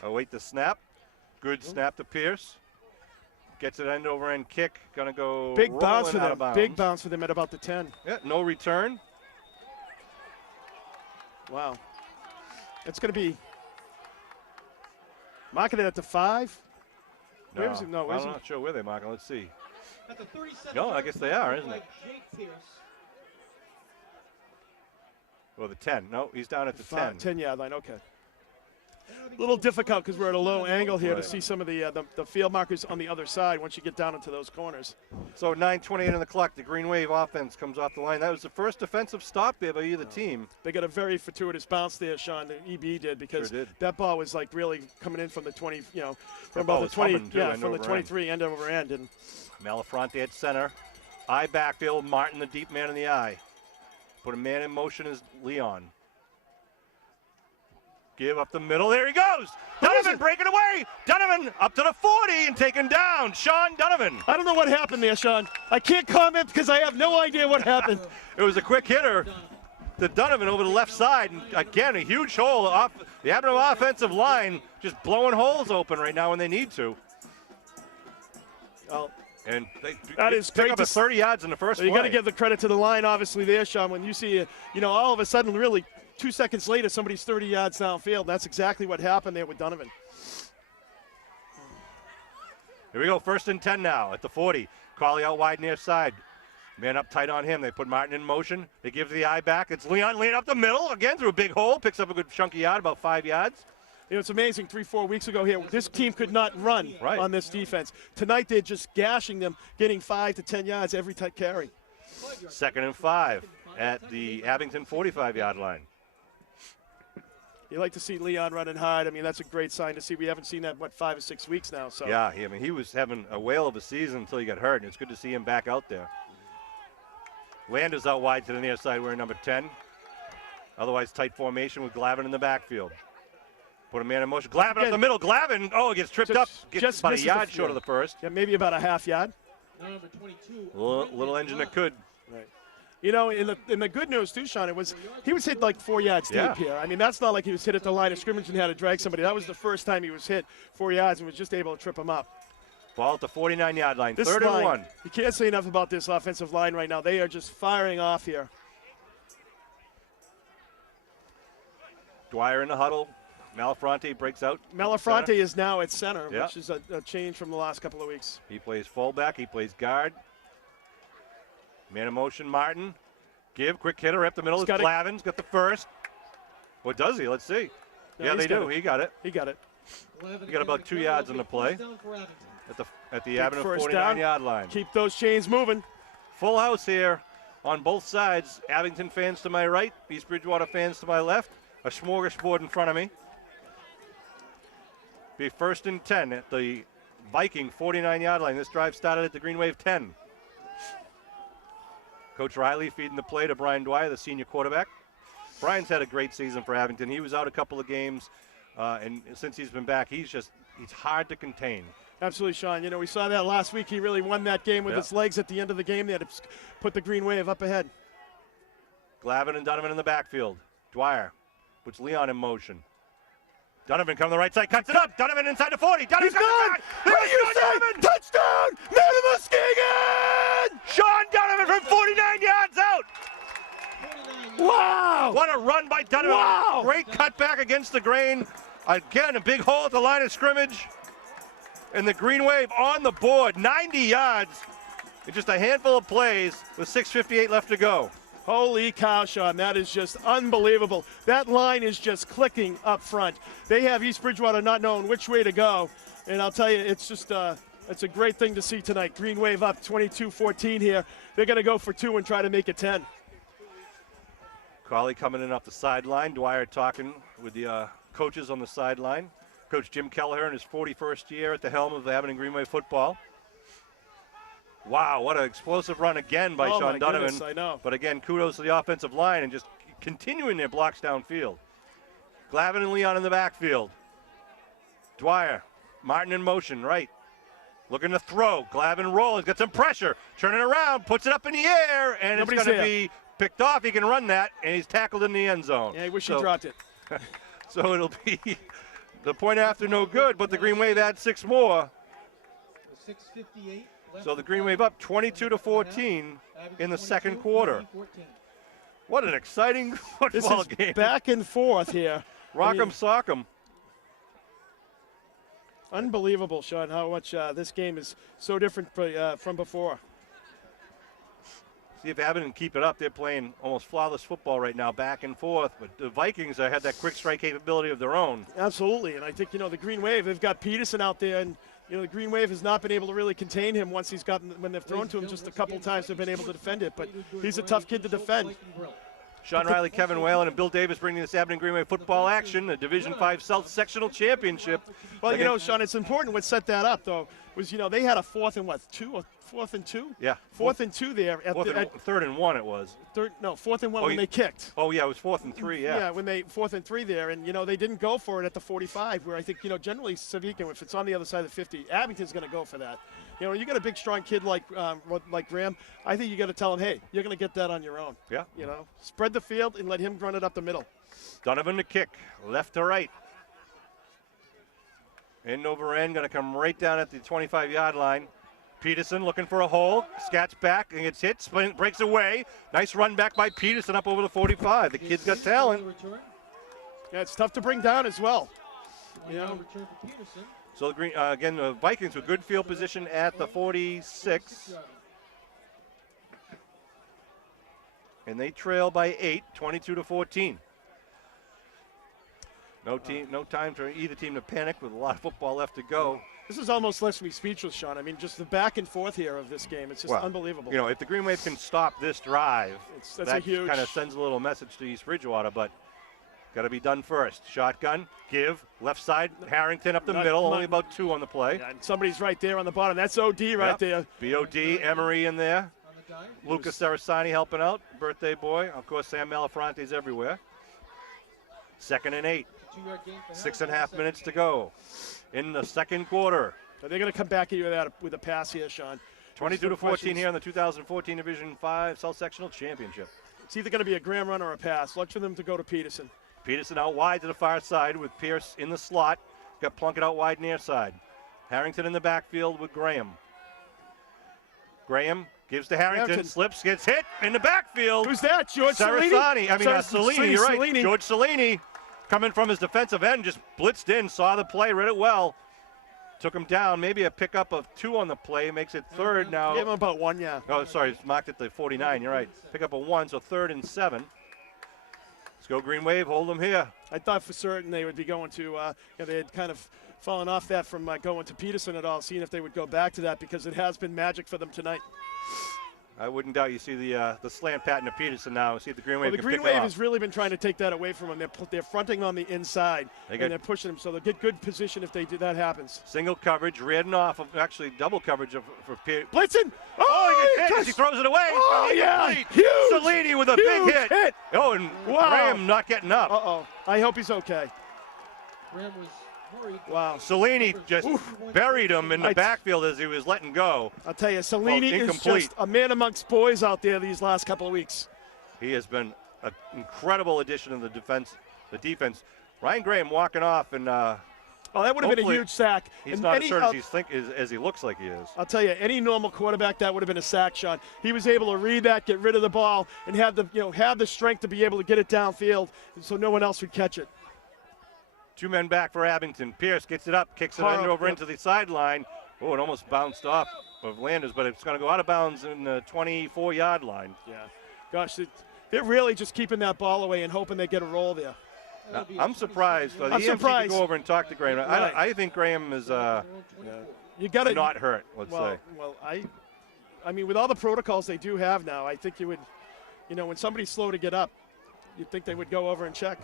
Await the snap. Good snap to Pierce. Gets it end over end kick. Gonna go big bounce for rolling out of them. bounds. Big bounce for them at about the 10. Yeah, no return. Wow. It's going to be marking it at the 5. No, Where is it? No, where's I'm it? not sure where they mark it. Let's see. At the 37 No, I guess they are, isn't it? Jake Pierce. Well, the 10. No, he's down at the 10. 10-yard line. Okay. little difficult because we're at a low angle here Right. to see some of the field markers on the other side once you get down into those corners. So 9:28 on the clock. The Green Wave offense comes off the line. That was the first defensive stop there by either team. They got a very fortuitous bounce there, Sean. The EB did because Sure did. that ball was like really coming in from the 20, from That about ball the was 20, humming, too, yeah, end from the over 23 end over end. And Malafronte at center. Eye backfield. Martin, the deep man in the eye. Put a man in motion is Leon. Give up the middle. There he goes. Donovan breaking away. Donovan up to the 40 and taken down. Sean Donovan. I don't know what happened there, Sean. I can't comment because I have no idea what happened. It was a quick hitter to Donovan over the left side. And again, a huge hole off the Abington offensive line, just blowing holes open right now when they need to. Well, And they that is pick great up to a 30 yards in the first you play. got to give the credit to the line, obviously, there, Sean. When you see, all of a sudden, really 2 seconds later, somebody's 30 yards downfield. That's exactly what happened there with Donovan. Here we go, 1st and 10 now at the 40. Cawley out wide near side. Man up tight on him. They put Martin in motion. They give the eye back. It's Leon up the middle, again through a big hole. Picks up a good chunky yard, about 5 yards. It's amazing. 3-4 weeks ago here, this team could not run Right. on this defense. Tonight, they're just gashing them, getting 5 to 10 yards every carry. 2nd and 5 at the Abington 45-yard line. You like to see Leon running hard. I mean, that's a great sign to see. We haven't seen that, 5 or 6 weeks now. So Yeah, he was having a whale of a season until he got hurt, and it's good to see him back out there. Landers out wide to the near side wearing number 10. Otherwise, tight formation with Glavin in the backfield. Put a man in motion. Glavin up the middle. Glavin, gets tripped up. Gets about a misses yard the short of the first. Yeah, maybe about a half yard. Number 22. Little engine that could. Right. In the good news too, Sean, he was hit like 4 yards Yeah. deep here. I mean, that's not like he was hit at the line of scrimmage and had to drag somebody. That was the first time he was hit 4 yards and was just able to trip him up. Ball at the 49-yard line. This 3rd and line, 1. You can't say enough about this offensive line right now. They are just firing off here. Dwyer in the huddle. Malafronte breaks out. Malafronte Center. is now at center, Yeah. which is a change from the last couple of weeks. He plays fullback. He plays guard. Man in motion, Martin. Quick hitter up the middle. He's It's got it. Glavin's got the first. What does he? Let's see. No, Yeah, he's they got do. it. He got it. He got it. He got about 2 yards on the play. At the Abington first down. 49-yard line. Keep those chains moving. Full house here on both sides. Abington fans to my right, East Bridgewater fans to my left. A smorgasbord in front of me. Be 1st and 10 at the Viking 49-yard line. This drive started at the Green Wave 10. Coach Riley feeding the play to Brian Dwyer, the senior quarterback. Brian's had a great season for Abington. He was out a couple of games, and since he's been back, he's hard to contain. Absolutely, Sean. We saw that last week. He really won that game with his legs at the end of the game. They had to put the Green Wave up ahead. Glavin and Donovan in the backfield. Dwyer puts Leon in motion. Donovan coming the right side, cuts it up. Donovan inside the 40. Donovan He's gone! What do you say? Touchdown! Man of Muskegon! Sean Donovan from 49 yards out. Wow! What a run by Donovan. Wow! Great cutback against the grain. Again, a big hole at the line of scrimmage. And the Green Wave on the board, 90 yards in just a handful of plays with 6:58 left to go. Holy cow, Sean. That is just unbelievable. That line is just clicking up front. They have East Bridgewater not knowing which way to go. And I'll tell you, it's just it's a great thing to see tonight. Green Wave up 22-14 here. They're going to go for 2 and try to make it 10. Cawley coming in off the sideline. Dwyer talking with the coaches on the sideline. Coach Jim Kelleher in his 41st year at the helm of the Abington Green Wave football. Wow, what an explosive run again by Oh, Sean my Donovan. goodness, I know. But again, kudos to the offensive line and just continuing their blocks downfield. Glavin and Leon in the backfield. Dwyer, Martin in motion, right. Looking to throw. Glavin rolling, got some pressure. Turning around, puts it up in the air, and Nobody's it's going to there. be picked off. He can run that, and he's tackled in the end zone. Yeah, I wish he dropped it. So it'll be the point after no good, but the Green Wave adds 6 more. 6:58 left. So the Green Wave up 22-14 in the second quarter. What an exciting This football is game. back and forth here. Rock 'em, I mean, sock 'em. Unbelievable, Sean, how much this game is so different from before. See if Abington keep it up. They're playing almost flawless football right now, back and forth. But the Vikings had that quick strike capability of their own. Absolutely, and I think, the Green Wave, they've got Peterson out there, and, the Green Wave has not been able to really contain him once he's gotten, when they've thrown to him just a couple times, they've been able to defend it, but he's a tough kid to defend. Sean Riley, Kevin Whalen, and Bill Davis bringing this Abington Green Wave football action, the Division 5 South Sectional Championship. Well, Sean, it's important what set that up, though, was, they had a 4th and 2? Yeah. 4th and 2 there. Third and 1 it was. 4th and 1 when they kicked. Oh, yeah, it was 4th and 3, yeah. Yeah, when they 4th and 3 there, and, they didn't go for it at the 45, where I think, generally Savikin, if it's on the other side of the 50, Abington's going to go for that. You got a big, strong kid like Graham, I think you got to tell him, hey, you're going to get that on your own. Yeah. Spread the field and let him run it up the middle. Donovan to kick, left to right. End over end, going to come right down at the 25-yard line. Peterson looking for a hole, scats back and gets hit, breaks away. Nice run back by Peterson up over the 45. The kid's got talent. Yeah, it's tough to bring down as well. So again, the Vikings with good field position at the 46. And they trail by 8, 22-14. No time for either team to panic with a lot of football left to go. This is almost left me speechless, Sean. I mean, just the back and forth here of this game, it's just unbelievable. If the Green Wave can stop this drive, that huge kind of sends a little message to East Bridgewater, but got to be done first. Shotgun, give, left side, Harrington up the middle, only about 2 on the play. Yeah, and somebody's right there on the bottom. That's OD right there. BOD, Emery in there. Lucas Sarasani helping out, birthday boy. Of course, Sam Malafronte's everywhere. 2nd and 8. 6.5 minutes to go in the second quarter. They're going to come back at you with a pass here, Sean. 22-14 here in the 2014 Division 5 South Sectional Championship. It's either going to be a Graham run or a pass. Look for them to go to Peterson. Peterson out wide to the far side with Pierce in the slot. Got Plunkett out wide near side. Harrington in the backfield with Graham. Graham gives to Harrington, slips, gets hit in the backfield. Who's that, George Sarasani? Cellini, you're right. Cellini. George Cellini coming from his defensive end, just blitzed in, saw the play, read it well. Took him down, maybe a pickup of 2 on the play, makes it 3rd now. Gave him about 1, yeah. Oh, sorry, it's marked at the 49, you're right. Pick up a 1, so 3rd and 7. Let's go Green Wave, hold them here. I thought for certain they would be going to, they had kind of fallen off that from going to Peterson at all, seeing if they would go back to that because it has been magic for them tonight. I wouldn't doubt you see the slant pattern of Peterson now. See if the Green Wave can pick it off. The Green Wave has really been trying to take that away from them. They're fronting on the inside, and they're pushing them, so they'll get good position if that happens. Single coverage, Reardon off of actually double coverage for Peterson. Blitzen! Oh, he gets hit as he throws it away. Oh, yeah! Huge! Cellini with a big hit. Oh, and Graham not getting up. Uh-oh. I hope he's okay. Graham was worried. Wow. Cellini just buried him in the backfield as he was letting go. I'll tell you, Cellini is just a man amongst boys out there these last couple of weeks. He has been an incredible addition of the defense. Ryan Graham walking off, and that would have been a huge sack. He's not as certain as he looks like he is. I'll tell you, any normal quarterback, that would have been a sack, Sean. He was able to read that, get rid of the ball, and have the strength to be able to get it downfield, so no one else would catch it. 2 men back for Abington. Pierce gets it up, kicks it over into the sideline. Oh, it almost bounced off of Landers, but it's going to go out of bounds in the 24-yard line. Yeah. Gosh, they're really just keeping that ball away and hoping they get a roll there. I'm surprised. The EMC can go over and talk to Graham. Right. I think Graham is you gotta, not hurt, let's say. Well, I mean, with all the protocols they do have now, I think you would, when somebody's slow to get up, you'd think they would go over and check.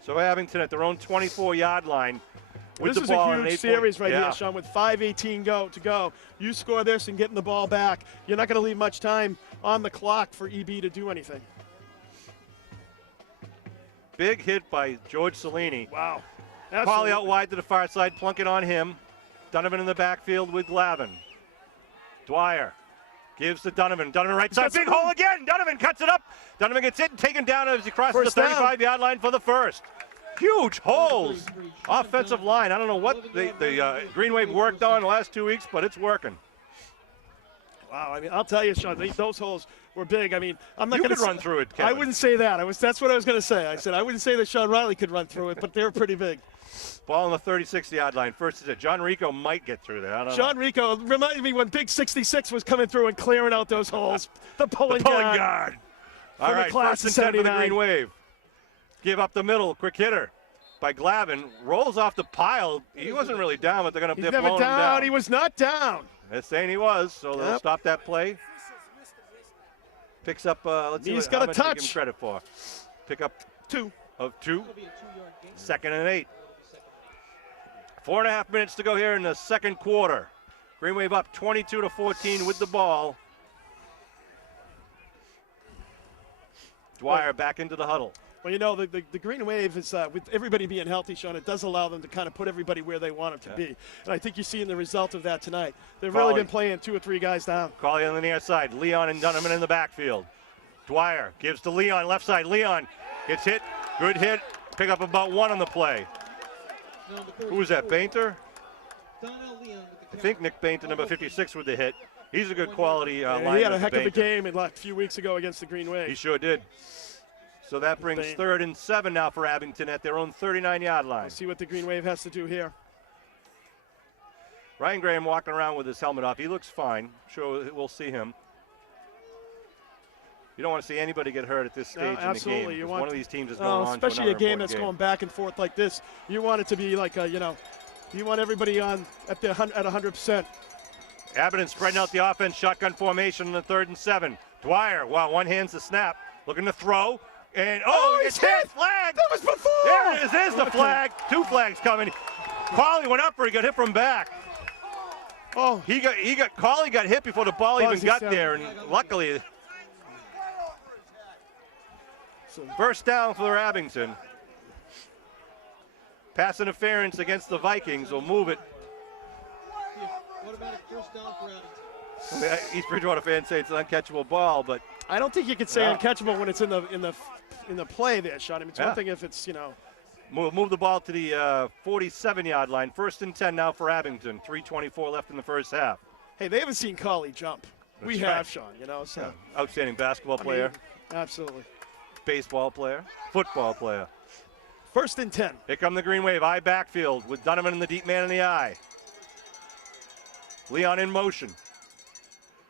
So Abington at their own 24-yard line with the ball. This is a huge series right here, Sean, with 5:18 to go. You score this and getting the ball back, you're not going to leave much time on the clock for EB to do anything. Big hit by George Cellini. Wow. Pauly out wide to the far side, Plunkett on him. Donovan in the backfield with Lavin. Dwyer gives to Donovan. Donovan right side, big hole again. Donovan cuts it up. Donovan gets it, taken down as he crosses the 35-yard line for the first. Huge holes. Offensive line. I don't know what the Green Wave worked on the last 2 weeks, but it's working. Wow, I mean, I'll tell you, Sean, those holes were big. I mean, I'm not You going could run through it, Kevin. I wouldn't say that. That's what I was going to say. I said I wouldn't say that Sean Riley could run through it, but they were pretty big. Ball on the 36-yard line. First is it. John Rico might get through there. I don't John know. Rico reminded me when Big 66 was coming through and clearing out those holes. The pulling guard. All the right, class first of and 10 for the 79. Green Wave. Give up the middle. Quick hitter by Glavin. Rolls off the pile. He wasn't really down, but they're going to He's dip never him down. down. He was not down. They're saying he was, so they'll Yep. stop that play. Picks up, let's see He's how got a much they give him touch. credit for. Pick up 2. of 2. It'll be a 2-yard gain. 2nd and 8. 4.5 minutes to go here in the second quarter. Green Wave up 22-14 with the ball. Dwyer back into the huddle. Well, you know, the Green Wave is, with everybody being healthy, Sean, it does allow them to kind of put everybody where they want them to be. And I think you're seeing the result of that tonight. They've really Foley. been playing 2 or 3 guys down. Cawley on the near side. Leon and Dunham in the backfield. Dwyer gives to Leon, left side. Leon gets hit. Good hit. Pick up about 1 on the play. Who was that, Bainter? Donnell Leon with the I think Nick Bainter, number 56, with the hit. He's a good quality lineman. He had a heck of a Bainter. game a few weeks ago against the Green Wave. He sure did. So that brings Bainter. 3rd and 7 now for Abington at their own 39-yard line. Let's see what the Green Wave has to do here. Ryan Graham walking around with his helmet off. He looks fine. Sure, we'll see him. You don't want to see anybody get hurt at this stage in the absolutely. game. You because want one of these teams is going on to especially another a game important that's going back and forth like this. You want it to be like you want everybody on at 100%. Abington spreading out the offense, shotgun formation in the 3rd and 7. Dwyer, wow, one hand's the snap, looking to throw, and he's it's hit! flag! That was before! There it is, there's the flag. 2 flags coming. Cawley went up for it, got hit from back. Oh, Cawley got hit before the ball even Cawley's got down. there, and luckily, first down for Abington. Pass interference against the Vikings will move it. Automatic first down for Abington. East Bridgewater fans say it's an uncatchable ball, but I don't think you could say Yeah. uncatchable when it's in the play there, Sean. I mean, it's Yeah. one thing if it's move the ball to the 47-yard line. 1st and 10 now for Abington. 3:24 left in the first half. hey, they haven't seen Cawley jump. We That's right. have, Sean. So Outstanding basketball I player, mean, absolutely. baseball player, football player. 1st and 10. Here come the Green Wave, I backfield with Donovan and the deep man in the eye. Leon in motion.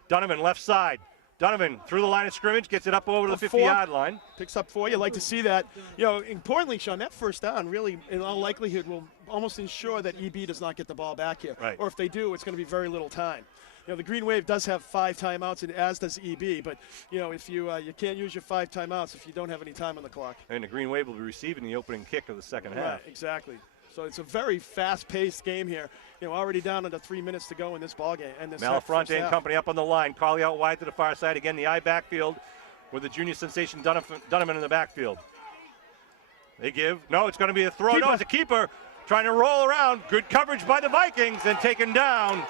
Donovan left side. Donovan through the line of scrimmage, gets it up over to the 50-yard line. Picks up 4. You like to see that. Importantly, Sean, that first down really, in all likelihood, will almost ensure that EB does not get the ball back here. Right. Or if they do, it's going to be very little time. The Green Wave does have 5 timeouts, and as does EB. But if you can't use your 5 timeouts if you don't have any time on the clock. And the Green Wave will be receiving the opening kick of the second half. Right, exactly. So it's a very fast-paced game here. Already down under 3 minutes to go in this ball game. And this Malafronte first and half. company up on the line. Cawley out wide to the far side. Again, the I backfield with the junior sensation Donovan in the backfield. They give. No, it's going to be a throw. Keeper. No, it's a keeper trying to roll around. Good coverage by the Vikings and taken down.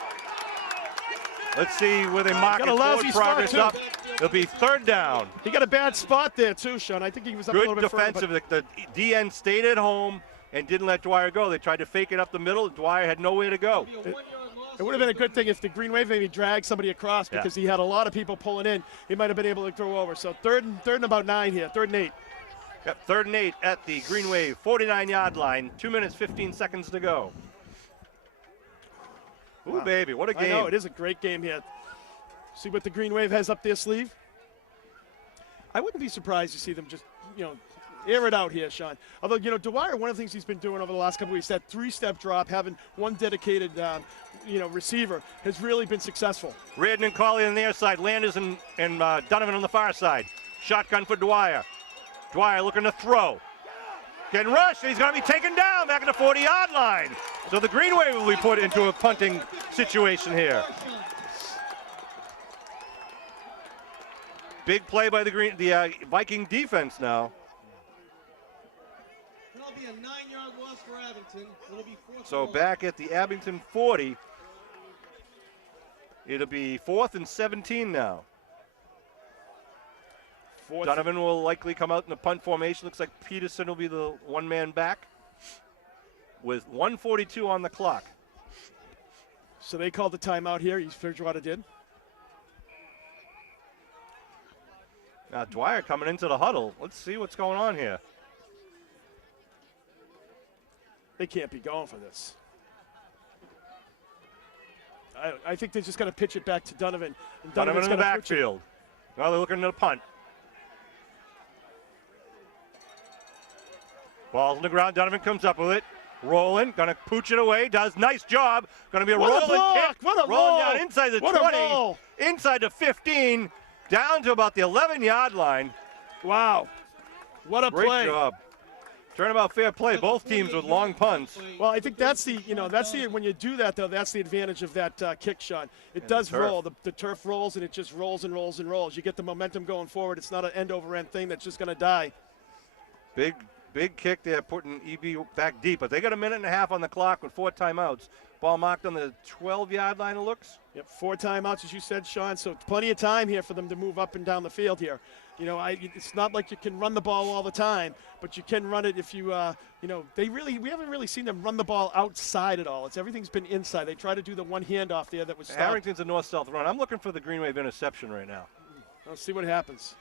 Let's see where they mark Got it. a Forward lousy spot, progress too. up. It'll be 3rd down. He got a bad spot there, too, Sean. I think he was up a Good little bit further, but- defensive. The DN stayed at home and didn't let Dwyer go. They tried to fake it up the middle. Dwyer had nowhere to go. It'll be a 1-yard loss. It would have been a good thing if the Green Wave maybe dragged somebody across because he had a lot of people pulling in. He might have been able to throw over. So third and about 9 here, 3rd and 8. Yep, 3rd and 8 at the Green Wave 49-yard line. 2 minutes, 15 seconds to go. Ooh, baby, what a game. I know, it is a great game here. See what the Green Wave has up their sleeve? I wouldn't be surprised to see them just, air it out here, Sean. Although, Dwyer, one of the things he's been doing over the last couple of weeks, that 3-step drop, having one dedicated, receiver, has really been successful. Reardon and Cawley on the near side. Landers and Donovan on the far side. Shotgun for Dwyer. Dwyer looking to throw. Getting rushed. He's going to be taken down back at the 40-yard line. So the Green Wave will be put into a punting situation here. Big play by the Viking defense now. That'll be a 9-yard loss for Abington. It'll be 4th So and 1. back at the Abington 40, it'll be 4th and 17 now. Donovan will likely come out in the punt formation. Looks like Peterson will be the one-man back with 1:42 on the clock. So they called the timeout here. East Bridgewater did. Now Dwyer coming into the huddle. Let's see what's going on here. They can't be going for this. I think they're just going to pitch it back to Donovan. And Donovan in the gonna switch it. backfield. Now they're looking at a punt. Ball's on the ground. Donovan comes up with it. Rolling. Going to pooch it away. Does. Nice job. Going to be a What a rolling block! kick. What a rolling roll! down inside the What a 20. roll! Inside the 15. Down to about the 11-yard line. Wow. What a Great play. job. Turnabout fair play. Both teams with long punts. Well, I think that's the, when you do that, though, that's the advantage of that kick shot. It does turf. roll. The turf rolls, and it just rolls and rolls and rolls. You get the momentum going forward. It's not an end-over-end thing that's just going to die. Big kick there, putting EB back deep. But they got a minute and a half on the clock with 4 timeouts. Ball marked on the 12-yard line, it looks. Yep, 4 timeouts, as you said, Sean. So plenty of time here for them to move up and down the field here. It's not like you can run the ball all the time, but you can run it if you, we haven't really seen them run the ball outside at all. Everything's been inside. They try to do the one handoff there that was stopped. Harrington's a north-south run. I'm looking for the Green Wave interception right now. Let's see what happens.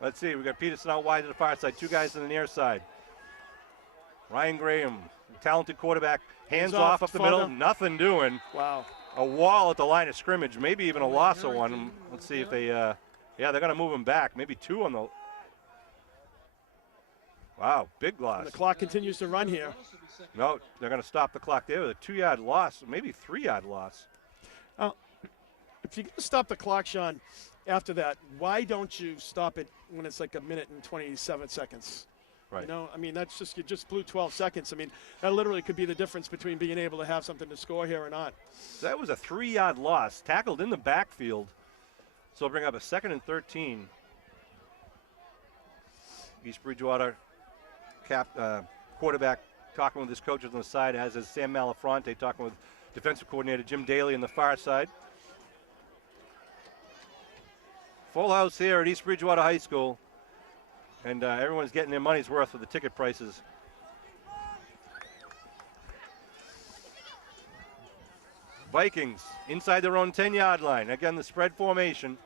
Let's see. We got Peterson out wide to the far side. 2 guys on the near side. Ryan Graham, talented quarterback, hands off up the middle. Nothing doing. Wow. A wall at the line of scrimmage, maybe even a loss of one. Let's see if they, they're going to move him back. Maybe 2 on the. Wow, big loss. And the clock continues to run here. No, they're going to stop the clock there with a 2-yard loss, maybe 3-yard loss. If you're going to stop the clock, Sean, after that, why don't you stop it when it's like a minute and 27 seconds? Right. That's just, you just blew 12 seconds. That literally could be the difference between being able to have something to score here or not. So that was a 3-yard loss, tackled in the backfield. So bring up a 2nd and 13. East Bridgewater quarterback talking with his coaches on the side, as is Sam Malafronte talking with defensive coordinator Jim Daly on the far side. Full house here at East Bridgewater High School. And everyone's getting their money's worth with the ticket prices. Vikings inside their own 10-yard line. Again, the spread formation.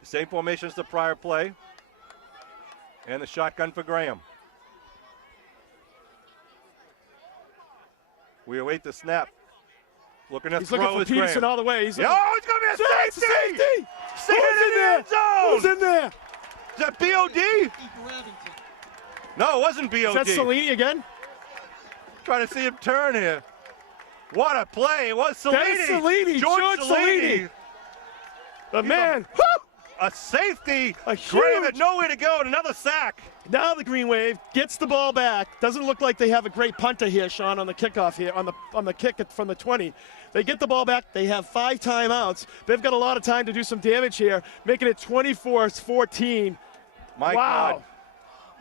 The same formation as the prior play. And the shotgun for Graham. We await the snap. Looking to He's throw looking for his Peterson Graham. all the way. He's Oh, it's going to be a safety! Safety in the end zone! Who's in there? Is that BOD? No, it wasn't BOD. Is that Salini again? Trying to see him turn here. What a play. It was Salini. That is Salini. George Salini. The man. A safety. A Graham had huge. nowhere to go and another sack. Now the Green Wave gets the ball back. Doesn't look like they have a great punter here, Sean, on the kickoff here, on the kick from the 20. They get the ball back. They have 5 timeouts. They've got a lot of time to do some damage here, making it 24-14. My wow. God.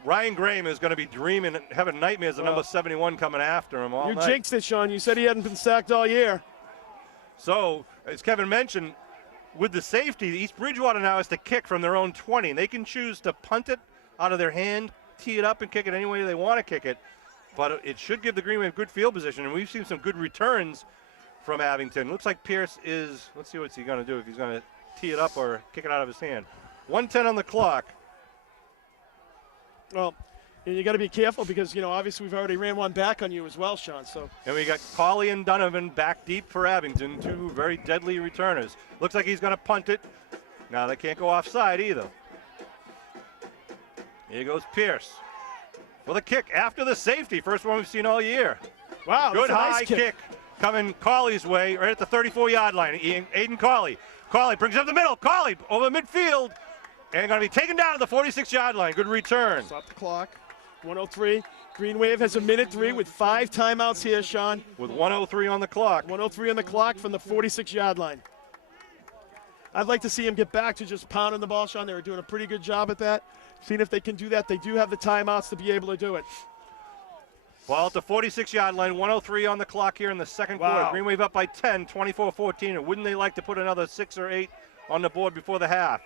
Ryan Graham is going to be dreaming and having nightmares of number 71 coming after him all You night. jinxed it, Sean. You said he hadn't been sacked all year. So, as Kevin mentioned, with the safety, East Bridgewater now has to kick from their own 20. They can choose to punt it out of their hand, tee it up, and kick it any way they want to kick it. But it should give the Green Wave good field position, and we've seen some good returns from Abington. Looks like Pierce is, let's see what's he going to do, if he's going to tee it up or kick it out of his hand. 1:10 on the clock. Well, you got to be careful because, obviously we've already ran one back on you as well, Sean. So. And we got Colley and Donovan back deep for Abington, 2 very deadly returners. Looks like he's going to punt it. Now they can't go offside either. Here goes Pierce for the kick after the safety. First one we've seen all year. Wow, good that's a high nice kick. coming Colley's way right at the 34-yard line. Aiden Colley. Colley brings it up the middle. Colley over midfield and going to be taken down to the 46-yard line. Good return. Stop the clock. 103. Green Wave has a minute 3 with 5 timeouts here, Sean. With 1:03 on the clock. 103 on the clock from the 46-yard line. I'd like to see him get back to just pounding the ball, Sean. They were doing a pretty good job at that. Seeing if they can do that. They do have the timeouts to be able to do it. Ball at the 46-yard line, 1:03 on the clock here in the second quarter. Green Wave up by 10, 24-14. And wouldn't they like to put another 6 or 8 on the board before the half?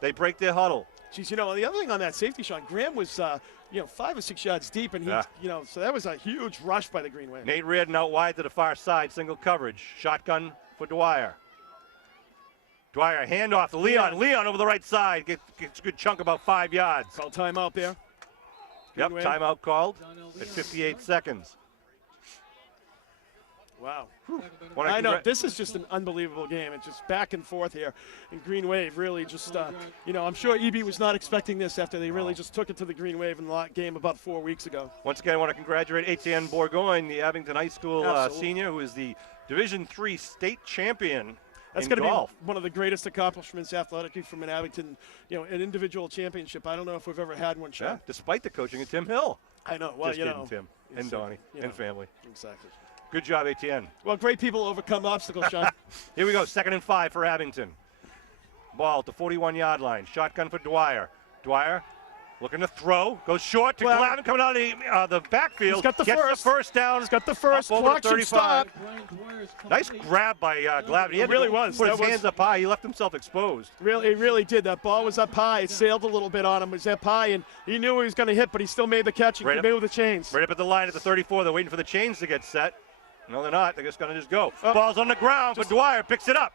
They break their huddle. Geez, the other thing on that safety, Sean, Graham was, 5 or 6 yards deep, and so that was a huge rush by the Green Wave. Nate Reardon out wide to the far side, single coverage. Shotgun for Dwyer. Dwyer, handoff to Leon. Leon over the right side. Gets a good chunk, about 5 yards. Call timeout there. Yep, Green Wave. timeout called at 58 seconds. Wow. Wanna I know, congrat- this is just an unbelievable game. It's just back and forth here. And Green Wave really just, I'm sure EB was not expecting this after they really just took it to the Green Wave in the game about 4 weeks ago. Once again, I want to congratulate Etienne Bourgogne, the Abington High School Absolutely. senior, who is the Division III state champion That's in going to golf. be one of the greatest accomplishments athletically from an Abington, an individual championship. I don't know if we've ever had one, Sean. Yeah, despite the coaching of Tim Hill. I know. Well, Just kidding, Tim and Donnie and family. Exactly. Good job, Etienne. Well, great people overcome obstacles, Sean. Here we go, 2nd and 5 for Abington. Ball at the 41-yard line. Shotgun for Dwyer. Dwyer looking to throw. Goes short to Glavin coming out of the backfield. He's got the Gets first. the first down. He's got the first. Up over Clock to should 35. stop. Nice grab by Glavin. He had to really go was. put That his was- hands up high. He left himself exposed. It really did. That ball was up high. It sailed a little bit on him. It was up high, and he knew he was going to hit, but he still made the catch and Right came up- in with the chains. Right up at the line at the 34. They're waiting for the chains to get set. No, they're not. They're just going to just go. Ball's on the ground, but Dwyer picks it up.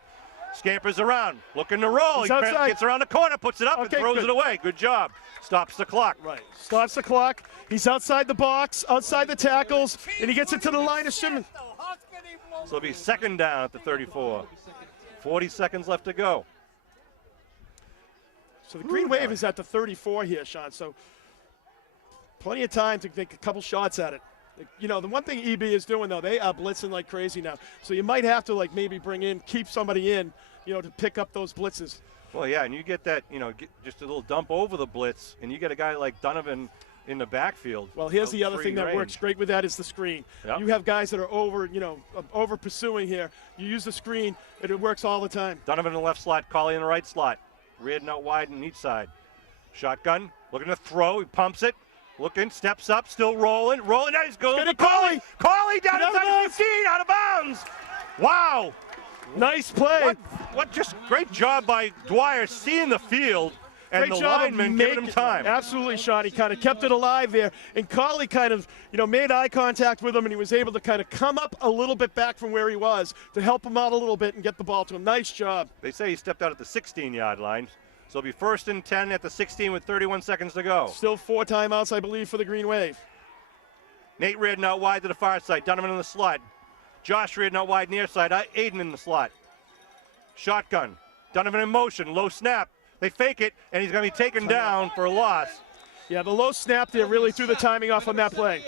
Scampers around, looking to roll. He's He outside. gets around the corner, puts it up, and Okay, throws good. it away. Good job. Stops the clock. Right. Stops the clock. He's outside the box, outside the tackles, and he gets it to the line of scrimmage. So it'll be 2nd down at the 34. 40 seconds left to go. So the Green Wave is at the 34 here, Sean. So plenty of time to take a couple shots at it. The one thing EB is doing, though, they are blitzing like crazy now. So you might have to, maybe keep somebody in, to pick up those blitzes. Well, yeah, and you get that, just a little dump over the blitz, and you get a guy like Donovan in the backfield. Well, here's out the other free thing that range. works great with that is the screen. Yep. You have guys that are over pursuing here. You use the screen, and it works all the time. Donovan in the left slot, Colley in the right slot. Reardon out wide on each side. Shotgun, looking to throw. He pumps it. Looking, steps up, still rolling. Now he's going to Colley. Colley down Get out of inside the bounds. 15, out of bounds. Wow. Nice play. What just great job by Dwyer seeing the field and Great the job of lineman giving him time. Absolutely, Sean. He kind of kept it alive there. And Colley kind of, made eye contact with him, and he was able to kind of come up a little bit back from where he was to help him out a little bit and get the ball to him. Nice job. They say he stepped out at the 16-yard line. So it'll be 1st and 10 at the 16 with 31 seconds to go. Still 4 timeouts, I believe, for the Green Wave. Nate Reardon out wide to the far side. Donovan in the slot. Josh Reardon out wide near side. Aiden in the slot. Shotgun. Donovan in motion. Low snap. They fake it, and he's going to be taken down for a loss. Yeah, the low snap there really threw the timing off on that play.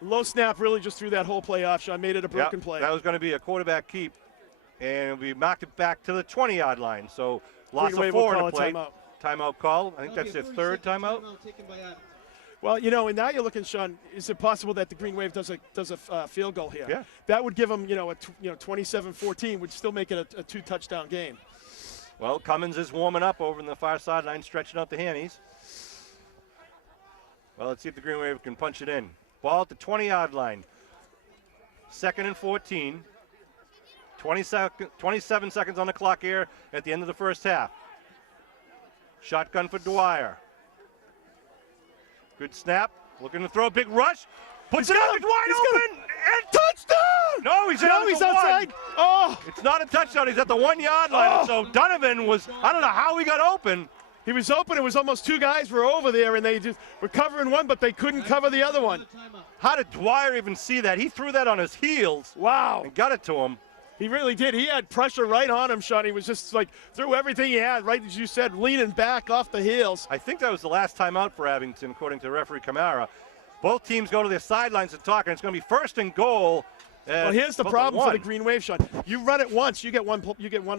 Low snap really just threw that whole play off, Sean. Made it a broken Yep, play. that was going to be a quarterback keep, and it'll be knocked it back to the 20-yard line. So loss Green of Wave will 4 in call the a play. timeout. Timeout call. I think that's their 3rd timeout. Well, and now you're looking, Sean. Is it possible that the Green Wave does a field goal here? Yeah. That would give them, a 27-14, would still make it a 2-touchdown game. Well, Cummins is warming up over in the far sideline, stretching out the hammies. Well, let's see if the Green Wave can punch it in. Ball at the 20-yard line. 2nd and 14. 27 seconds on the clock here at the end of the first half. Shotgun for Dwyer. Good snap. Looking to throw a big rush. Puts it up. It's wide open. And touchdown! No, he's out. He's outside. Oh, It's not a touchdown. He's at the 1-yard line. And so Donovan was, I don't know how he got open. he was open. It was almost 2 guys were over there, and they just were covering one, but they couldn't cover the other one. How did Dwyer even see that? He threw that on his heels Wow. and got it to him. He really did. He had pressure right on him, Sean. He was just threw everything he had, right as you said, leaning back off the heels. I think that was the last time out for Abington, according to referee Camara. Both teams go to their sidelines and talk, and it's going to be 1st and goal. Well, here's the about problem for the 1. Green Wave, Sean. You run it once, you get one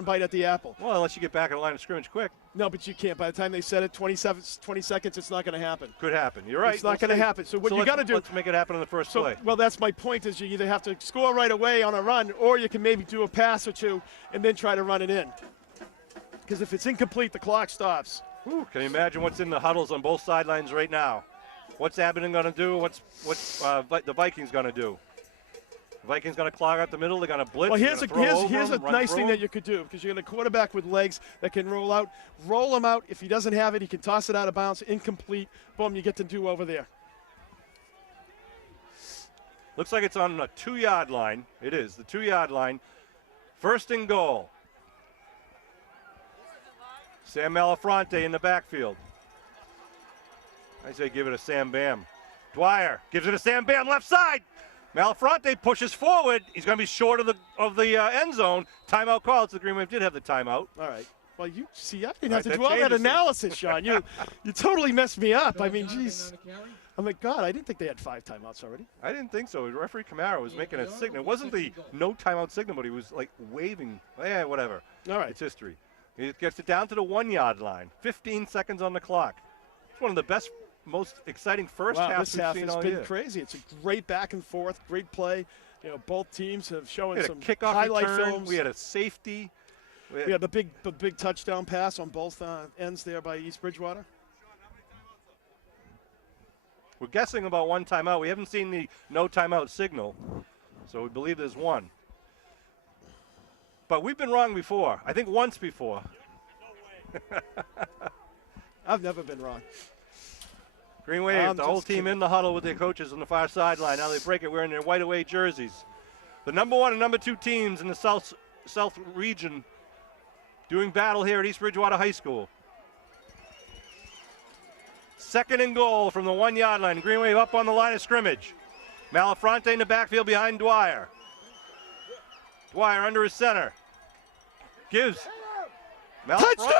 bite at the apple. Well, unless you get back at the line of scrimmage quick. No, but you can't. By the time they said it, 20 seconds, it's not going to happen. Could happen. You're right. It's not going to happen. So what you let's- got to do. Let's make it happen in the first play. Well, that's my point. Is you either have to score right away on a run, or you can maybe do a pass or two and then try to run it in. Because if it's incomplete, the clock stops. Whew, can you imagine what's in the huddles on both sidelines right now? What's Abington going to do? What's the Vikings going to do? The Vikings going to clog out the middle. They're going to blitz. Well, they're here's a gonna throw over here's a him, run nice through thing him. that you could do, because you're going to quarterback with legs that can roll out. Roll him out. If he doesn't have it, he can toss it out of bounds. Incomplete. Boom, you get to do over there. Looks like it's on a 2-yard line. It is the 2-yard line. 1st and goal. Sam Malafronte in the backfield. I say give it to Sam Bam. Dwyer gives it to Sam Bam, left side. Malafronte pushes forward. He's going to be short of the end zone. Timeout called. So the Green Wave did have the timeout. All right. Well, you see, I didn't Right, have to that do all that changes things. analysis, Sean. You totally messed me up. I mean, Donovan geez. on the carry. I'm like, God, I didn't think they had 5 timeouts already. I didn't think so. Referee Camaro was making a signal. It wasn't the no timeout signal, but he was like waving. Yeah, whatever. All right. It's history. He gets it down to the 1 yard line. 15 seconds on the clock. It's one of the best, most exciting first Wow, halves this we've half seen has all been year. crazy. It's a great back and forth, great play. You know, both teams have shown We had some a kickoff highlight return. films. We had a safety. We had the big touchdown pass on both ends there by East Bridgewater. We're guessing about 1 timeout. We haven't seen the no timeout signal, so we believe there's 1. But we've been wrong before. I think once before. I've never been wrong. Green Wave, I'm the whole just team kidding. in the huddle with their coaches on the far sideline. Now they break it wearing their white away jerseys. The number 1 and number 2 teams in the South region doing battle here at East Bridgewater High School. 2nd and goal from the 1 yard line. Green Wave up on the line of scrimmage. Malafronte in the backfield behind Dwyer. Dwyer under his center. Gives. Malafronte. Touchdown!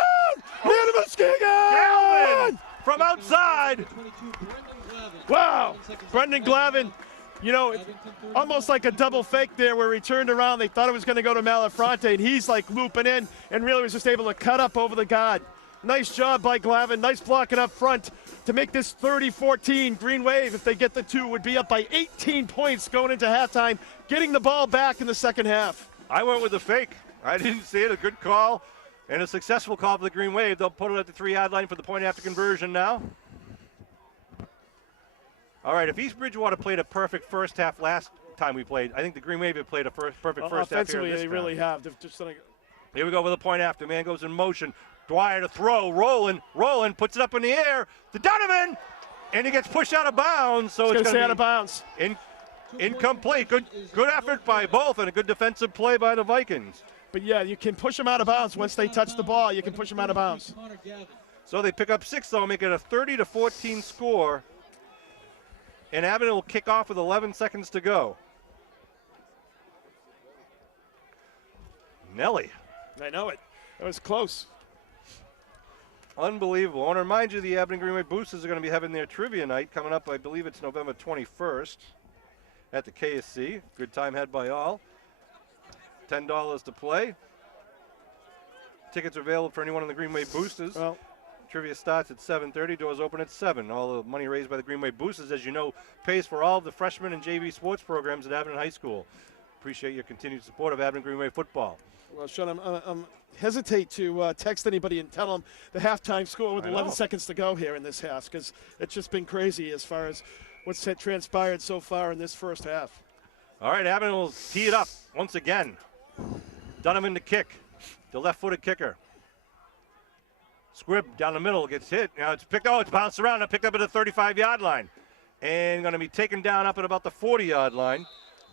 Man of Muskegon! Galvin from outside. 22, Brendan Glavin. Wow, 7 seconds Brendan left. Glavin, you know, Abington 31. almost like a double fake there where he turned around. They thought it was going to go to Malafronte, and he's like looping in and really was just able to cut up over the guard. Nice job by Glavin. Nice blocking up front to make this 30-14. Green Wave, if they get the 2, would be up by 18 points going into halftime, getting the ball back in the second half. I went with the fake. I didn't see it. A good call and a successful call for the Green Wave. They'll put it at the 3 yard line for the point after conversion now. All right, if East Bridgewater played a perfect first half last time we played, I think the Green Wave had played a perfect first half here Offensively, this they time. really have. They've just done a Here we go with a point after. Man goes in motion. Dwyer to throw. Rolling, puts it up in the air to Donovan, and he gets pushed out of bounds. So It's it's going to going stay out to of bounds. be incomplete. Good effort by both, and a good defensive play by the Vikings. But yeah, you can push them out of bounds. Once they touch the ball, you can push them out of bounds. Connor Gavin. So they pick up 6, though, make it a 30-14 score. And Abington will kick off with 11 seconds to go. Nelly. I know it. It was close. Unbelievable. I want to remind you the Abington Green Wave Boosters are going to be having their trivia night coming up. I believe it's November 21st at the KSC. Good time had by all. $10 to play. Tickets are available for anyone in the Green Wave Boosters. Well, Trivia starts at 7:30. Doors open at 7. All the money raised by the Green Wave Boosters, as you know, pays for all of the freshman and JV sports programs at Abington High School. Appreciate your continued support of Abington Green Wave football. well, Sean, I'm hesitate to text anybody and tell them the halftime score with I 11 know. seconds to go here in this half because it's just been crazy as far as what's transpired so far in this first half. All right, Abington will tee it up once again. Donovan to kick. The left-footed kicker. Squibb down the middle gets hit. Now it's picked. Oh, it's bounced around and picked up at the 35-yard line. And going to be taken down up at about the 40-yard line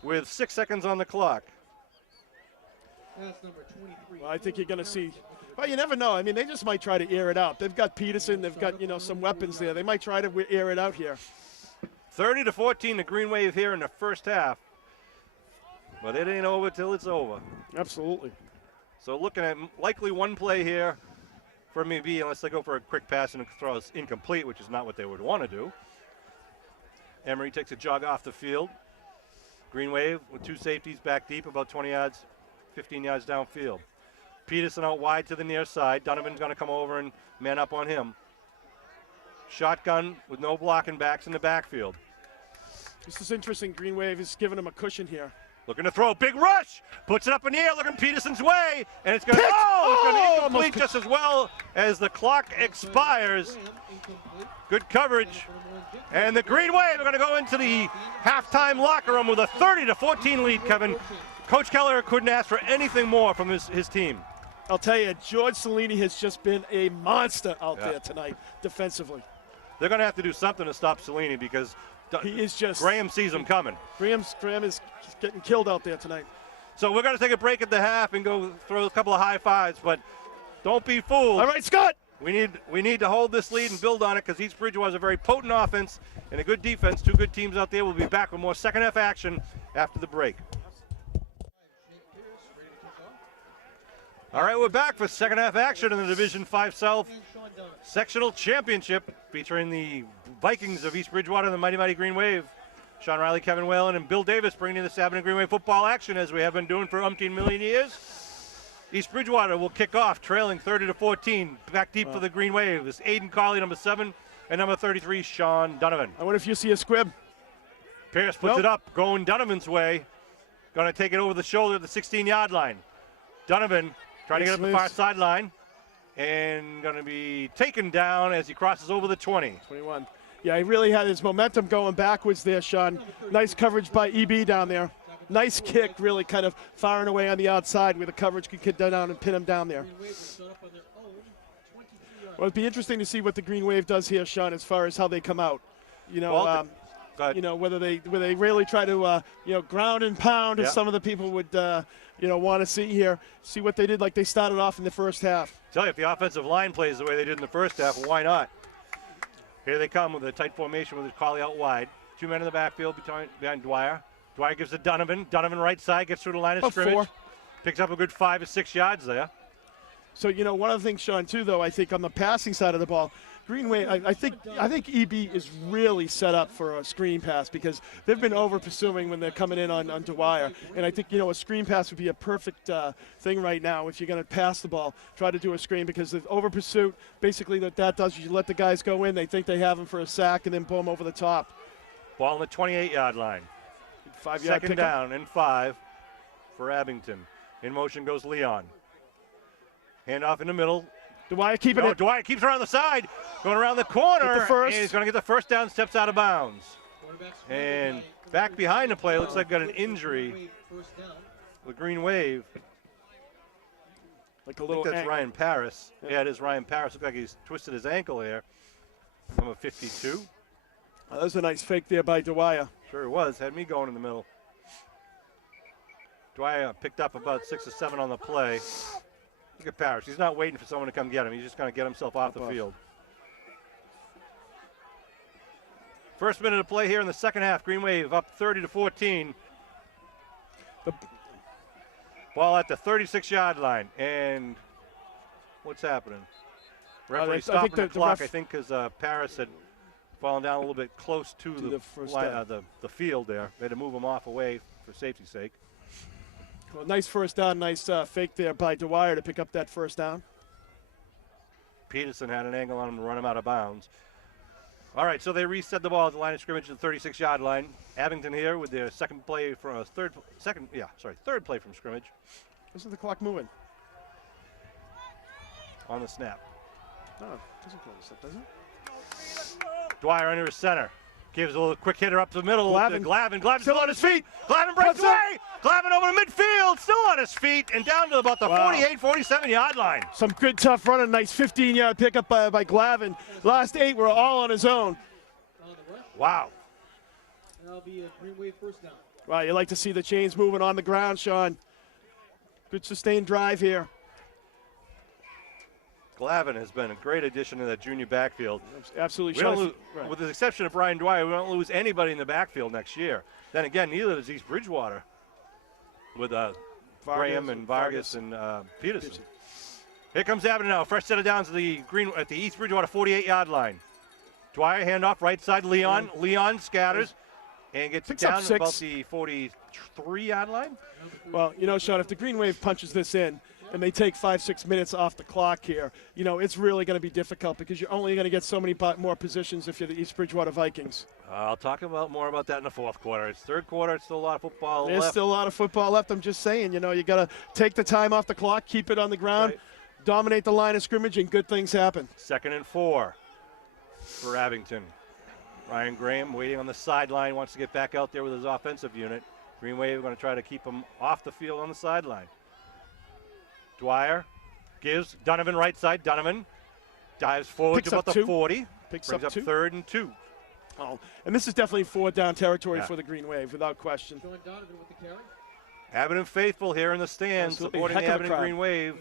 with 6 seconds on the clock. That's number 23. Well, I think you're going to see. Well, you never know. I mean, they just might try to air it out. They've got Peterson. They've got some weapons there. They might try to air it out here. 30-14, the Green Wave here in the first half. But it ain't over till it's over. Absolutely. So looking at likely one play here for MB, unless they go for a quick pass and throw is incomplete, which is not what they would want to do. Emery takes a jog off the field. Green Wave with 2 safeties back deep, about 20 yards, 15 yards downfield. Peterson out wide to the near side. Donovan's going to come over and man up on him. Shotgun with no blocking backs in the backfield. This is interesting. Green Wave is giving them a cushion here. Looking to throw, big rush, puts it up in the air, looking Peterson's way, and it's going to, Pick! it's going to be Oh, incomplete almost just as well as the clock expires. Graham, incomplete. Good coverage. For number 1, Jim. And the Green Wave are going to go into the halftime locker room with a 30-14 lead, Kevin. Coach Keller couldn't ask for anything more from his team. I'll tell you, George Cellini has just been a monster out Yeah. there tonight defensively. They're going to have to do something to stop Cellini because He is just Graham sees him coming. Graham is just getting killed out there tonight. So we're going to take a break at the half and go throw a couple of high fives, but Don't be fooled. All right, Scott. We need to hold this lead and build on it because East Bridgewater is a very potent offense and a good defense. Two good teams out there. We'll be back with more second half action after the break. All right, we're back for second half action in the Division 5 South Sectional Championship featuring the Vikings of East Bridgewater and the Mighty Mighty Green Wave. Sean Riley, Kevin Whalen, and Bill Davis bringing this Abington Green Wave football action as we have been doing for umpteen million years. East Bridgewater will kick off, trailing 30-14. Back deep for the Green Wave is Aiden Carley, number 7, and number 33, Sean Donovan. I wonder if you see a squib. Pierce puts it up, going Donovan's way. Going to take it over the shoulder at the 16-yard line. Donovan trying to get up the far sideline and going to be taken down as he crosses over the 20. 21. Yeah, he really had his momentum going backwards there, Sean. Nice coverage by EB down there. Nice kick, really kind of firing away on the outside where the coverage could get down and pin him down there. Well, it'd be interesting to see what the Green Wave does here, Sean, as far as how they come out. You know, whether they really try to ground and pound, as some of the people would want to see here. See what they did, like they started off in the first half. Tell you, if the offensive line plays the way they did in the first half, well, why not? Here they come with a tight formation with Carley out wide. 2 men in the backfield behind Dwyer. Dwyer gives it Donovan. Donovan right side, gets through the line of scrimmage. 4. Picks up a good 5 or 6 yards there. So, one of the things, Sean, too, though, I think on the passing side of the ball, Green Wave, I think EB is really set up for a screen pass because they've been over pursuing when they're coming in on Dwyer. And I think, a screen pass would be a perfect thing right now if you're going to pass the ball. Try to do a screen because the over pursuit, basically what that does is you let the guys go in. They think they have him for a sack and then boom over the top. Ball on the 28-yard line. 5-yard Second down and 5 for Abington. In motion goes Leon. Handoff in the middle. Dwyer keeping it. Dwyer keeps her on the side, going around the corner. Get the first. And he's going to get the first down, steps out of bounds. And back behind the play, looks like got an injury. The Green Wave. Like a I little think that's Ryan Paris. Yeah, it is Ryan Paris. Looks like he's twisted his ankle there. Number 52. That was a nice fake there by Dwyer. Sure it was. Had me going in the middle. Dwyer picked up about 6 or 7 on the play. Look at Parrish. He's not waiting for someone to come get him. He's just going to get himself off the field. First minute of play here in the second half. Green Wave up 30-14. The ball at the 36-yard line. And what's happening? Referee stopping the clock, I think, because Paris had fallen down a little bit close to the field there. They had to move him off away for safety's sake. Well, nice first down, nice fake there by Dwyer to pick up that first down. Peterson had an angle on him to run him out of bounds. All right, so they reset the ball at the line of scrimmage at the 36-yard line. Abington here with their third play from scrimmage. Isn't the clock moving? On the snap. No, it doesn't go on the snap, does it? Dwyer under his center. Gives a little quick hitter up the middle. Glavin. Glavin's Still on his feet. Glavin breaks away. Glavin over the midfield. Still on his feet and down to about the 48, 47-yard line. Some good, tough running. Nice 15-yard pickup by Glavin. Last 8 were all on his own. Wow. That'll be a Green Wave first down. Wow, you like to see the chains moving on the ground, Sean. Good sustained drive here. Glavin has been a great addition to that junior backfield. Absolutely. With the exception of Brian Dwyer, we don't lose anybody in the backfield next year. Then again, neither does East Bridgewater with Graham and Vargas and Peterson. Here comes Abington now. Fresh set of downs at the East Bridgewater 48-yard line. Dwyer handoff right side. Leon. Leon scatters and gets down to about the 43-yard line. Well, Sean, if the Green Wave punches this in, and they take 5-6 minutes off the clock here, it's really going to be difficult because you're only going to get so many more positions if you're the East Bridgewater Vikings. I'll talk more about that in the fourth quarter. It's third quarter. It's still a lot of football left. There's still a lot of football left. I'm just saying, you got to take the time off the clock, keep it on the ground, dominate the line of scrimmage, and good things happen. 2nd and 4 for Abington. Ryan Graham waiting on the sideline, wants to get back out there with his offensive unit. Green Wave going to try to keep him off the field on the sideline. Dwyer gives Donovan right side. Donovan dives forward to about the 40. Brings up 3rd and 2. Oh, and this is definitely 4th down territory for the Green Wave, without question. Sean Donovan with the carry. Abington faithful here in the stands, Absolutely. supporting Heck the of a Abington crowd. Green Wave,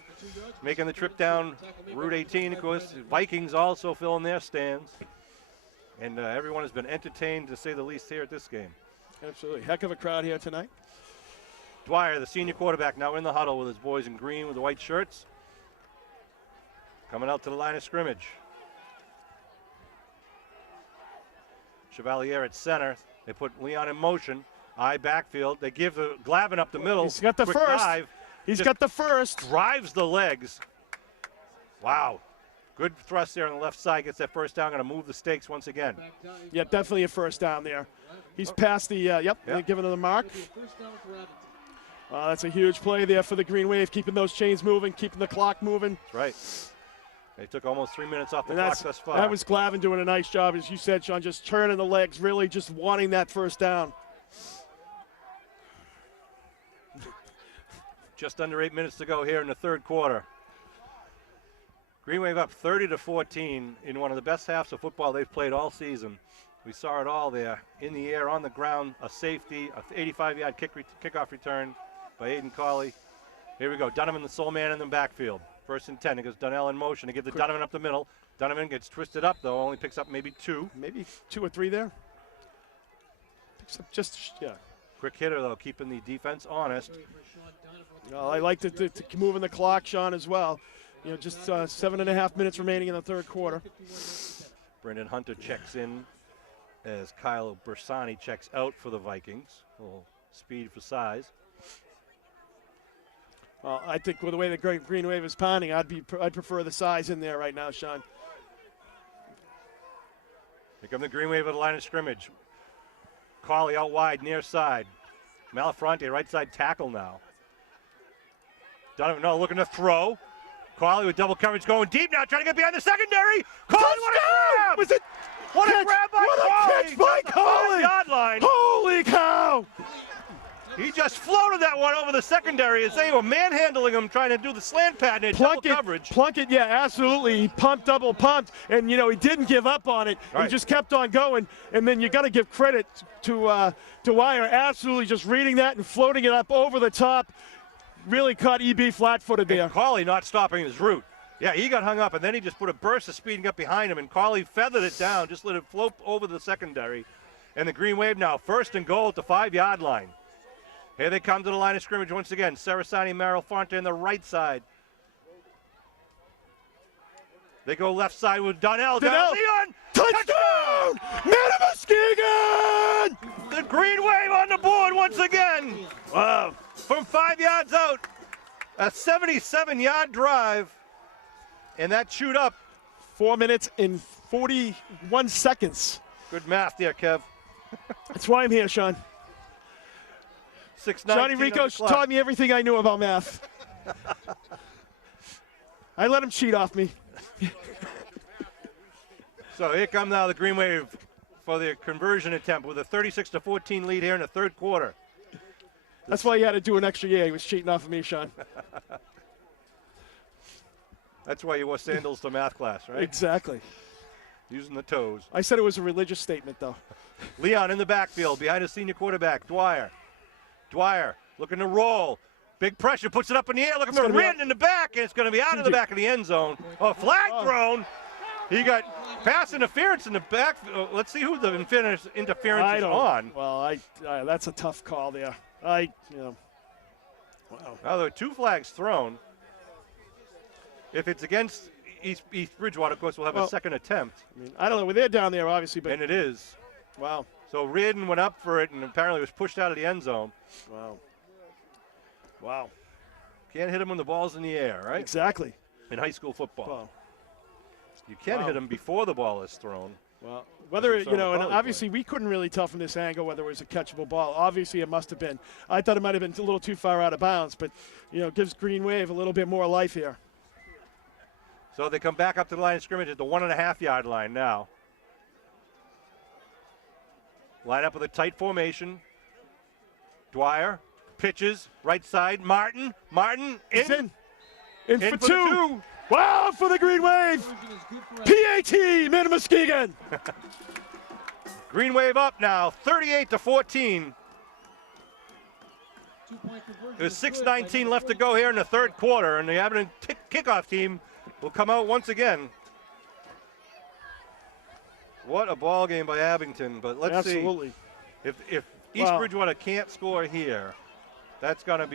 making the trip down Route 18. Of course, the Vikings also filling their stands. And everyone has been entertained, to say the least, here at this game. Absolutely. Heck of a crowd here tonight. Dwyer, the senior quarterback, now in the huddle with his boys in green with the white shirts. Coming out to the line of scrimmage. Chevalier at center. They put Leon in motion. Eye backfield. They give the Glavin up the middle. He's got the Quick first. dive. He's Just got the first. drives the legs. Wow. Good thrust there on the left side. Gets that first down. Going to move the stakes once again. Yeah, definitely a first down there. He's past the, they're giving him the mark. That's a huge play there for the Green Wave, keeping those chains moving, keeping the clock moving. That's right. They took almost 3 minutes off the And clock thus far. that was Glavin doing a nice job, as you said, Sean, just turning the legs, really just wanting that first down. Just under 8 minutes to go here in the third quarter. Green Wave up 30-14 in one of the best halves of football they've played all season. We saw it all there. In the air, on the ground, a safety, a 85-yard kickoff return by Aiden Cawley. Here we go. Donovan, the sole man in the backfield. First and 10. It goes Donnell in motion. They give the Donovan up the middle. Donovan gets twisted up, though. Only picks up maybe 2. Maybe 2 or 3 there. Picks up just, yeah. Quick hitter, though, keeping the defense honest. I like to moving the clock, Sean, as well. You know, just 7.5 minutes remaining in the third quarter. Brendan Hunter checks in as Kyle Bersani checks out for the Vikings. A little speed for size. I think with the way the Green Wave is pounding, I'd prefer the size in there right now, Sean. Here come the Green Wave at the line of scrimmage. Cawley out wide, near side. Malafronte, right side tackle now. Donovan, no, looking to throw. Cawley with double coverage going deep now, trying to get behind the secondary. Cawley, what a grab! Was it? What a Catch! grab by What a Cawley! catch by Cawley! 5-yard line. Holy cow! He just floated that one over the secondary as they were manhandling him, trying to do the slant pattern and double coverage. Plunkett, yeah, absolutely. He pumped, double pumped, and, you know, he didn't give up on it. Right. He just kept on going, and then you got to give credit to Dwyer, absolutely just reading that and floating it up over the top. Really caught EB flat-footed there. And Cawley not stopping his route. Yeah, he got hung up, and then he just put a burst of speeding up behind him, and Cawley feathered it down, just let it float over the secondary. And the Green Wave now first and goal at the 5-yard line. Here they come to the line of scrimmage once again. Sarasani, Malafronte on the right side. They go left side with Donnell. Donnell. Leon! Touchdown! Muskegon! The Green Wave on the board once again. Wow. From 5 yards out. A 77-yard drive. And that chewed up. 4 minutes and 41 seconds. Good math there, Kev. That's why I'm here, Sean. 6:19 Johnny on Rico the clock. taught me everything I knew about math. I let him cheat off me. So here come now the Green Wave for the conversion attempt with a 36-14 lead here in the third quarter. That's why he had to do an extra year. He was cheating off of me, Sean. That's why you wore sandals to math class, right? Exactly. Using the toes. I said it was a religious statement, though. Leon in the backfield behind his senior quarterback, Dwyer. Dwyer looking to roll. Big pressure, puts it up in the air, looking for Reardon in the back, and it's going to be out of the back of the end zone. Oh, flag thrown. He got pass interference in the back. Let's see who the interference is on. Well, that's a tough call there. Wow. Now there are 2 flags thrown. If it's against East Bridgewater, of course, we'll have a second attempt. I mean, I don't know. Well, they're down there, obviously, but And it is. wow. So Reardon went up for it and apparently was pushed out of the end zone. Wow. Can't hit him when the ball's in the air, right? Exactly. In high school football. Wow. You can hit him before the ball is thrown. Well, whether, That's what and volleyball obviously we couldn't really tell from this angle whether it was a catchable ball. Obviously it must have been. I thought it might have been a little too far out of bounds, but, gives Green Wave a little bit more life here. So they come back up to the line of scrimmage at the 1.5-yard line now. Line up with a tight formation. Dwyer pitches right side. Martin He's in. In for for the two. Wow, for the Green Wave. PAT, Muskegon. Green Wave up now, 38-14. 2-point There's 6:19 left to go here in the third quarter, and the Abington kickoff team will come out once again. What a ball game by Abington, but let's Absolutely. see if East Bridgewater can't score here, that's gonna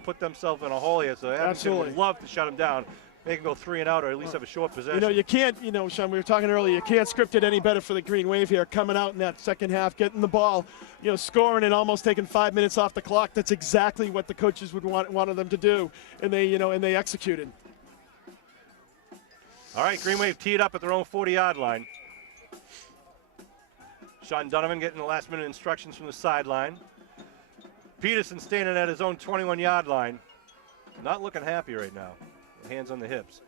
put themselves in a hole here. So Abington would love to shut them down. They can go 3 and out, or at least have a short possession. You know, you can't, Sean, we were talking earlier, you can't script it any better for the Green Wave here, coming out in that second half, getting the ball, scoring and almost taking 5 minutes off the clock. That's exactly what the coaches would wanted them to do, and they executed. All right, Green Wave teed up at their own 40-yard line. Sean Donovan getting the last-minute instructions from the sideline. Peterson standing at his own 21-yard line. Not looking happy right now. Hands on the hips.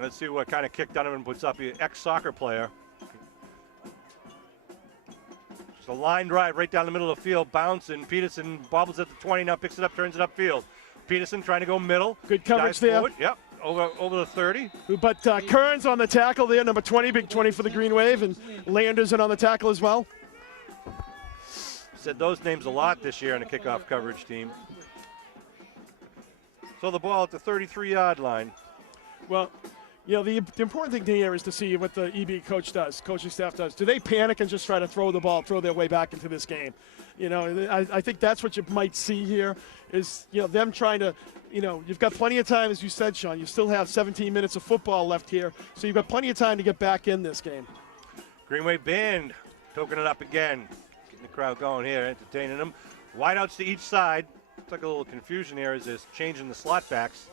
Let's see what kind of kick Donovan puts up. Ex-soccer player. Just a line drive right down the middle of the field, bouncing. Peterson bobbles at the 20, now picks it up, turns it upfield. Peterson trying to go middle. Good coverage there. Forward. Yep, over the 30. But Kearns on the tackle there, number 20, big 20 for the Green Wave, and Landerson on the tackle as well. Said those names a lot this year on the kickoff coverage team. So the ball at the 33-yard line. Well, the important thing here is to see what the EB coaching staff does. Do they panic and just try to throw their way back into this game? I think that's what you might see here is, them trying to, you've got plenty of time, as you said, Sean. You still have 17 minutes of football left here, so you've got plenty of time to get back in this game. Green Wave band toking it up again. Getting the crowd going here, entertaining them. Wideouts to each side. Looks like a little confusion here as they're changing the slot backs.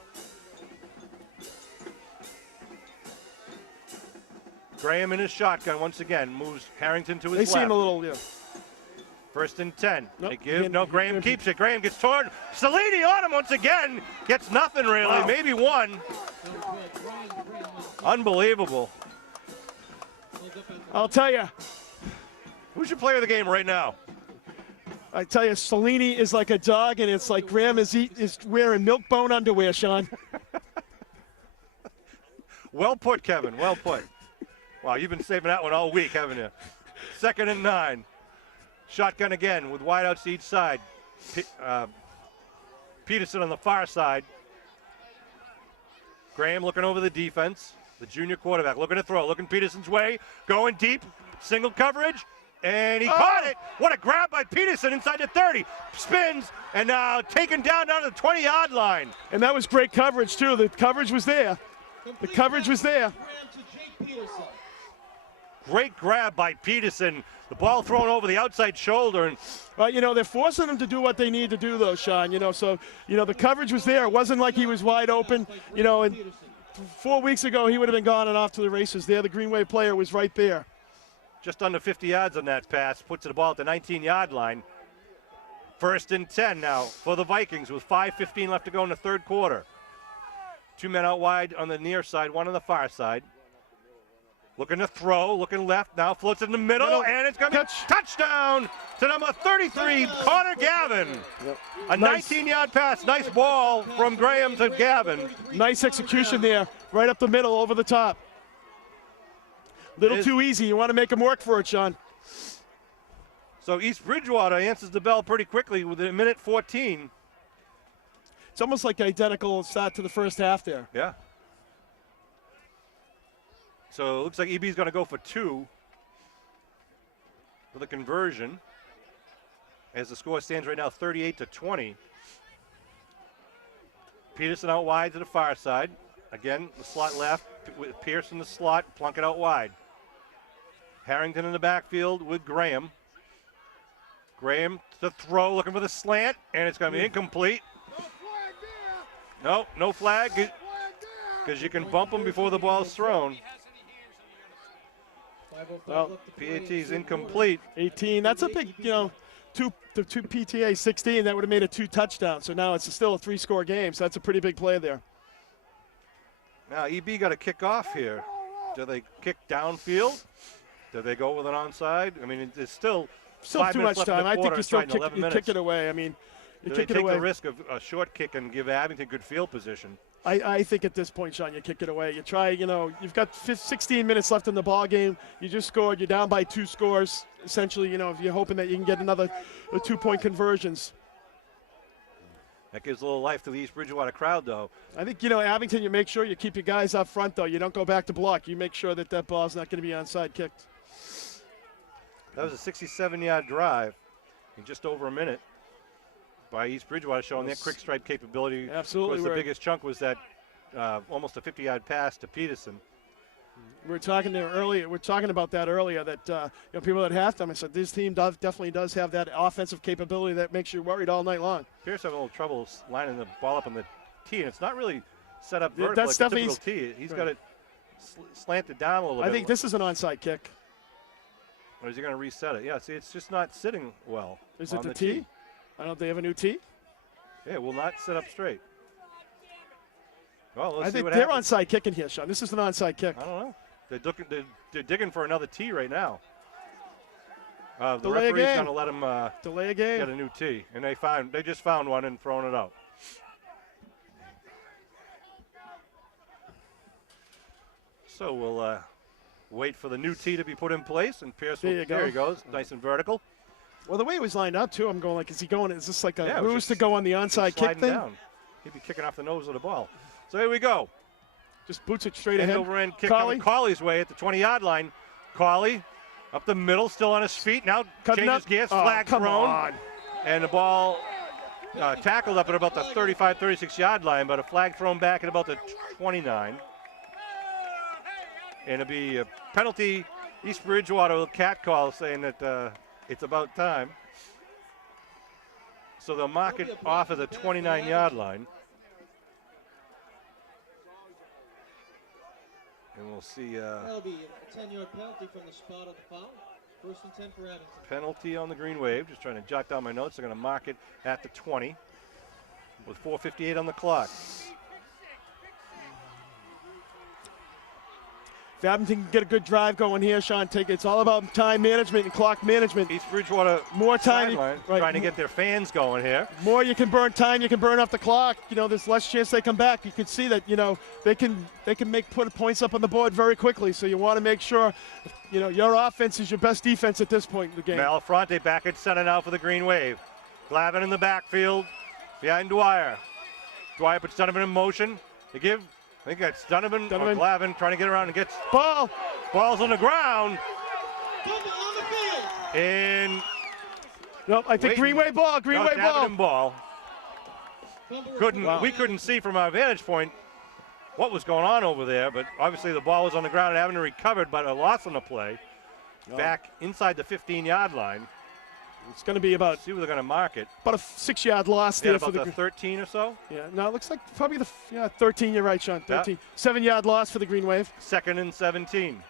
Graham in his shotgun once again moves Harrington to his left. They seem a little, First and 10. Nope. They give. No, Graham keeps it. Graham gets torn. Salini on him once again. Gets nothing really. Wow. Maybe one. Unbelievable. I'll tell you. Who's your player of the game right now? I tell you, Salini is like a dog, and it's like Graham is wearing milk bone underwear, Sean. Well put, Kevin. Well put. Wow, you've been saving that one all week, haven't you? 2nd and 9. Shotgun again with wideouts to each side. Peterson on the far side. Graham looking over the defense. The junior quarterback looking to throw. Looking Peterson's way. Going deep. Single coverage. And he caught it. What a grab by Peterson inside the 30. Spins and now taken down to the 20-yard line. And that was great coverage, too. The coverage was there. The coverage was there. Great grab by Peterson. The ball thrown over the outside shoulder. And well, they're forcing him to do what they need to do, though, Sean. So, the coverage was there. It wasn't like he was wide open. And 4 weeks ago, he would have been gone and off to the races there. The Green Wave player was right there. Just under 50 yards on that pass. Puts the ball at the 19-yard line. 1st and 10 now for the Vikings with 5:15 left to go in the third quarter. 2 men out wide on the near side, 1 on the far side. Looking to throw, looking left, now floats in the middle, and it's going to be touchdown to number 33, Connor Gavin. Yep. A 19-yard pass, nice ball from Graham to Gavin. Nice execution there, right up the middle, over the top. Little too easy. You want to make him work for it, Sean. So East Bridgewater answers the bell pretty quickly with a minute 14. It's almost like identical start to the first half there. Yeah. So it looks like EB's going to go for 2 for the conversion. As the score stands right now, 38-20. Peterson out wide to the far side. Again, the slot left with Pierce in the slot, plunk it out wide. Harrington in the backfield with Graham. Graham to throw, looking for the slant, and it's going to be incomplete. No flag, because you can bump him before the ball's thrown. Well, PAT's incomplete. 18, that's a big, two PTA 16, that would have made it 2 touchdowns. So now it's still a 3-score game, so that's a pretty big play there. Now EB got to kick off here. Do they kick downfield? Do they go with an onside? I mean, it's still too much time. I think you still kick it away. I mean, you kick it away. Take the risk of a short kick and give Abington good field position. I think at this point, Sean, you kick it away. You try, you've got 16 minutes left in the ball game. You just scored. You're down by 2 scores. Essentially, if you're hoping that you can get another 2-point conversions. That gives a little life to the East Bridgewater crowd, though. I think, Abington, you make sure you keep your guys up front, though. You don't go back to block. You make sure that ball's not going to be onside kicked. That was a 67-yard drive in just over a minute by East Bridgewater, showing their quick strike capability. Absolutely. Of course, the biggest chunk was that almost a 50-yard pass to Peterson. We were talking there earlier. We're talking about that earlier. That people at halftime, I said this team definitely does have that offensive capability that makes you worried all night long. Pierce having a little trouble lining the ball up on the tee, and it's not really set up Yeah, vertical that's like a definitely- typical tee. He's right. got it slanted down a little bit. I think this is an onside kick. Or is he going to reset it? Yeah, see, it's just not sitting well. Is it on the tee? I don't know if they have a new tee. Yeah, it will not sit up straight. Well, let's I see think what they're happens. onside kicking here, Sean. This is an onside kick. I don't know. They're digging for another tee right now. The Delay a referee's game. going to let him Delay a get game. a new tee, and they just found one and thrown it out. So we'll wait for the new tee to be put in place, and Pierce will, There you go. there he goes, nice and vertical. Well, the way it was lined up, too, I'm going like, is he going? Is this like a Yeah, it was ruse just to go on the onside kick Sliding thing? down. He'd be kicking off the nose of the ball. So here we go. Just boots it straight End ahead. over end kick Colley. coming Colley's way at the 20-yard line. Colley up the middle, still on his feet. Now Cutting changes up. gears, Oh, flag come thrown. on. And the ball tackled up at about the 35, 36-yard line, but a flag thrown back at about the 29. And it'll be a penalty. East Bridgewater with a cat call saying that it's about time. So they'll mark it off of the 29-yard line. And we'll see That'll be a 10-yard penalty from the spot of the foul. First and 10 for Abington. penalty on the green wave. Just trying to jot down my notes. They're going to mark it at the 20 with 4:58 on the clock. If Abington can get a good drive going here, Sean, it's all about time management and clock management. East Bridgewater More time, sideline, right. trying to get their fans going here. More you can burn time, you can burn off the clock. There's less chance they come back. You can see that, they can put points up on the board very quickly. So you want to make sure, your offense is your best defense at this point in the game. Malafronte back at center now for the green wave. Glavin in the backfield behind Dwyer. Dwyer puts Donovan in motion. They give. I think that's Donovan. Or Glavin trying to get around and gets Ball. balls on the ground. Fumble on the field. And Nope, I think Waiting. Greenway ball, Greenway ball. ball. Fumble We couldn't see from our vantage point what was going on over there, but obviously the ball was on the ground and Abington recovered, but a loss on the play. Back inside the 15-yard line. It's going to be about See where they're going to mark it. a 6-yard loss Yeah, there for about the the 13 or so. Yeah, no, it looks like probably 13. You're right, Sean. 13. 7-yard loss for the Green Wave. 2nd and 17.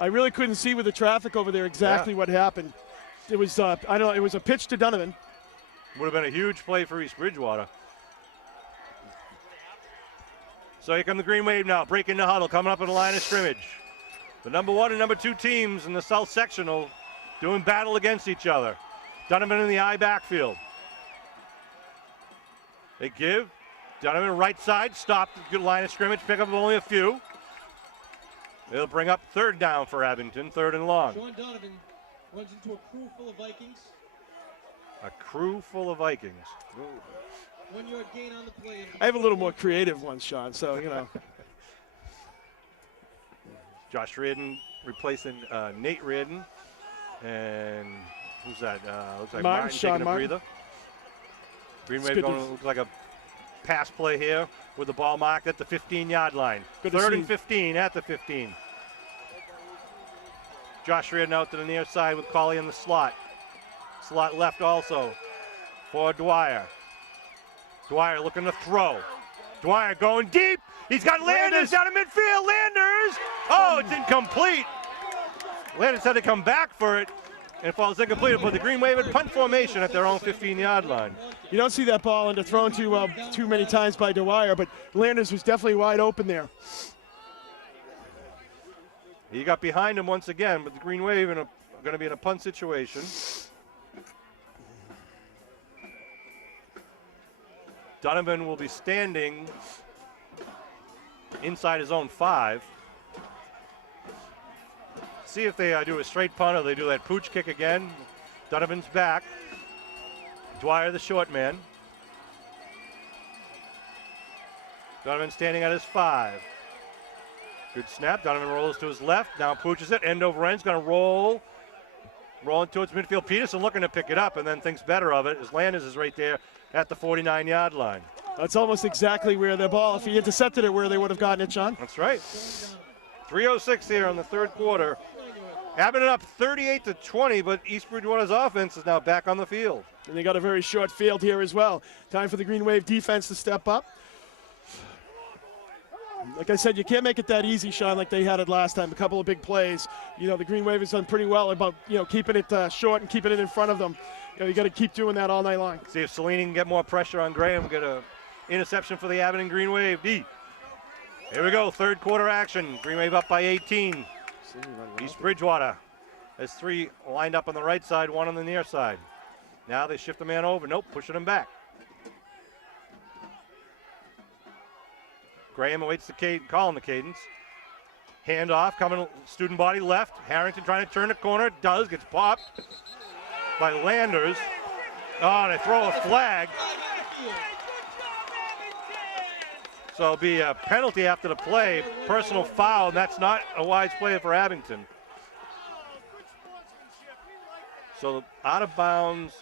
I really couldn't see with the traffic over there exactly what happened. It was it was a pitch to Donovan. Would have been a huge play for East Bridgewater. So here come the Green Wave now, breaking the huddle, coming up in the line of scrimmage. The number 1 and number 2 teams in the South Sectional doing battle against each other. Donovan in the I backfield. They give. Donovan right side, stop the line of scrimmage, pick up only a few. They'll bring up 3rd down for Abington, 3rd and long. Sean Donovan runs into a crew full of Vikings. A crew full of Vikings. 1-yard gain on the play. I have a little more creative ones, Sean. So Josh Reardon replacing Nate Reardon. And who's that? Looks like Martin, Martin Sean taking a Martin. breather. Green It's Wave good to- going looks like a pass play here with the ball marked at the 15-yard line. Good to 3rd see. and 15 at the 15. Josh Reardon out to the near side with Colley in the slot. Slot left also for Dwyer. Dwyer looking to throw. Dwyer going deep. He's got Landers down in midfield. Landers! Oh, it's incomplete. Landers had to come back for it and falls incomplete. But the Green Wave in punt formation at their own 15-yard line. you don't see that ball underthrown too many times by Dwyer, but Landers was definitely wide open there. He got behind him once again, but the Green Wave going to be in a punt situation. Donovan will be standing inside his own 5. See if they do a straight punt or they do that pooch kick again. Donovan's back. Dwyer, the short man. Donovan standing at his 5. Good snap. Donovan rolls to his left. Now pooches it. End over end. Going to roll. Rolling towards midfield. Peterson looking to pick it up and then thinks better of it as Landers is right there at the 49-yard line. That's almost exactly where their ball, if he intercepted it, where they would have gotten it, Sean. That's right. 3:06 here in the third quarter. Abington up 38-20, but East Bridgewater's offense is now back on the field. And they got a very short field here as well. Time for the Green Wave defense to step up. Like I said, you can't make it that easy, Sean, like they had it last time. A couple of big plays. You know, the Green Wave has done pretty well about, keeping it short and keeping it in front of them. You got to keep doing that all night long. See if Cellini can get more pressure on Graham. Get a interception for the Abington Green Wave. Here we go, third quarter action. Green Wave up by 18. East Bridgewater has 3 lined up on the right side, 1 on the near side. Now they shift the man over. Nope, pushing him back. Graham awaits the calling the cadence. Hand off, coming student body left. Harrington trying to turn the corner. Does, gets popped by Landers. Oh, they throw a flag. So it'll be a penalty after the play, personal foul, and that's not a wise play for Abington. So out of bounds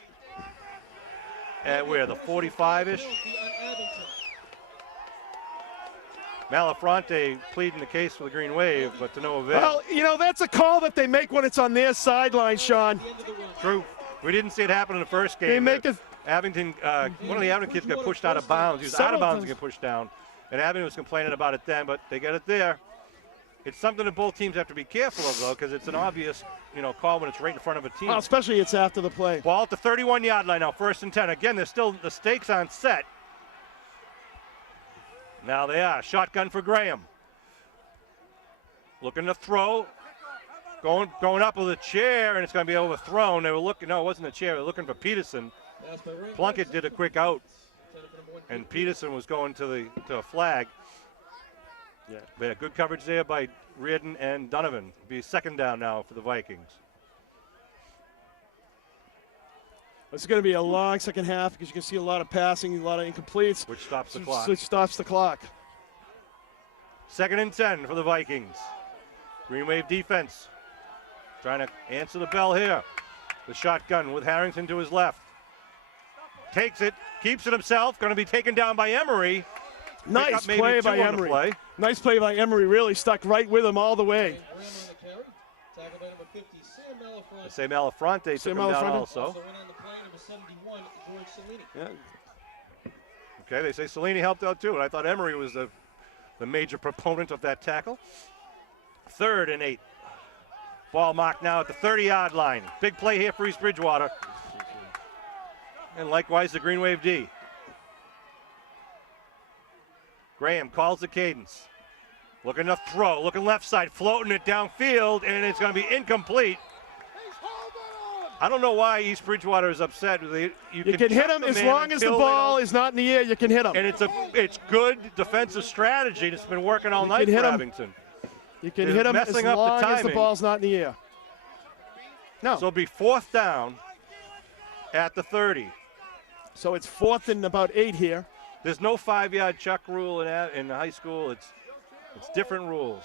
at where, the 45-ish? Malafronte pleading the case for the Green Wave, but to no avail. Well, that's a call that they make when it's on their sideline, Sean. True. We didn't see it happen in the first game. They make it. Abington, one of the Abington kids got pushed out of bounds. He was out of bounds and get pushed down. And Abington was complaining about it then, but they get it there. It's something that both teams have to be careful of, though, because it's an obvious, call when it's right in front of a team. Well, especially it's after the play. Ball at the 31-yard line now, 1st and 10. Again, there's still the stakes on set. Now they are. Shotgun for Graham. Looking to throw. Going up with a chair, and it's going to be overthrown. They were looking, no, it wasn't a chair. They were looking for Peterson. Plunkett did a quick out, and Peterson was going to a flag. Yeah, but good coverage there by Reardon and Donovan. Be 2nd down now for the Vikings. It's going to be a long second half because you can see a lot of passing, a lot of incompletes. Which stops the clock. Which stops the clock. 2nd and 10 for the Vikings. Green Wave defense trying to answer the bell here. The shotgun with Harrington to his left. Takes it, keeps it himself. Going to be taken down by Emery. Nice play by Emery. Nice play by Emery. Really stuck right with him all the way. I say Malafronte took him down also. Yeah. Okay, they say Cellini helped out too, and I thought Emery was the major proponent of that tackle. 3rd and 8. Ball marked now at the 30-yard line. Big play here for East Bridgewater. And likewise the Green Wave D. Graham calls the cadence. Looking to throw, looking left side, floating it downfield, and it's going to be incomplete. I don't know why East Bridgewater is upset. You can hit him as long as the ball is not in the air. You can hit him. And it's good defensive strategy that's been working all night for Abington. You can hit him as long as the ball's not in the air. No. So it'll be 4th down at the 30. So it's 4th and about 8 here. There's no 5-yard chuck rule in high school. It's different rules.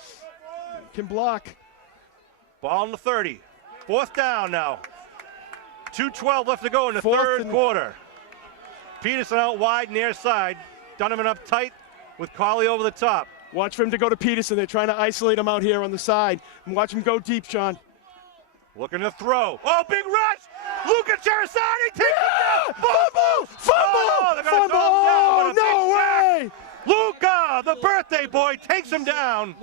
Can block. Ball in the 30. 4th down now. 2:12 left to go in the third quarter. Peterson out wide, near side. Donovan up tight with Colley over the top. Watch for him to go to Peterson. They're trying to isolate him out here on the side. And watch him go deep, Sean. Looking to throw. Oh, big rush! Luca Cerasani takes it down! Fumble! Fumble! Fumble! Oh, no way! Luca, the birthday boy, takes him down.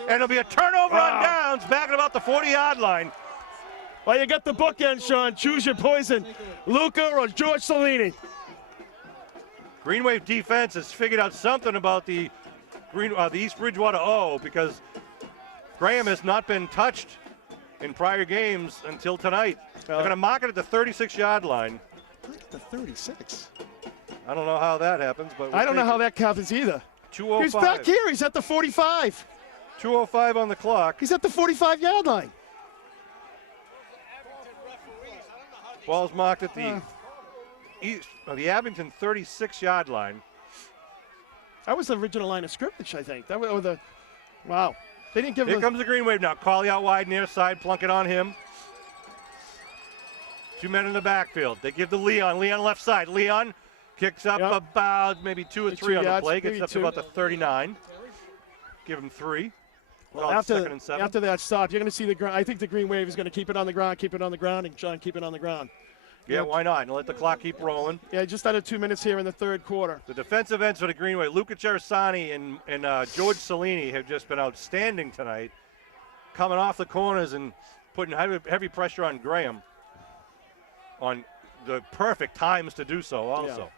And it'll be a turnover on downs back at about the 40-yard line. Well, you got the bookend, Sean. Choose your poison. Luca or George Cellini. Green Wave defense has figured out something about the East Bridgewater O, because Graham has not been touched in prior games until tonight. They're going to mark it at the 36-yard line. The 36? I don't know how that happens, but I don't know how that happens either. 2:05. He's back here. He's at the 45. 2:05 on the clock. He's at the 45-yard line. Ball's marked at the Abington 36-yard line. That was the original line of scrimmage, I think. That was or the. Wow. They didn't give Here him. comes the Green Wave now. Cauley out wide, near side, Plunkett on him. 2 men in the backfield. They give to Leon. Leon left side. Leon kicks up about maybe 2 or 3 on the play. Gets up to about the 39. Give him 3. Well, after that stop, you're going to see the ground. I think the Green Wave is going to keep it on the ground, and John keep it on the ground. Yeah, why not? And let the clock keep rolling. Yeah, just under 2 minutes here in the third quarter. The defensive ends for the Green Wave, Luca Cerasani and George Cellini have just been outstanding tonight, coming off the corners and putting heavy pressure on Graham on the perfect times to do so also.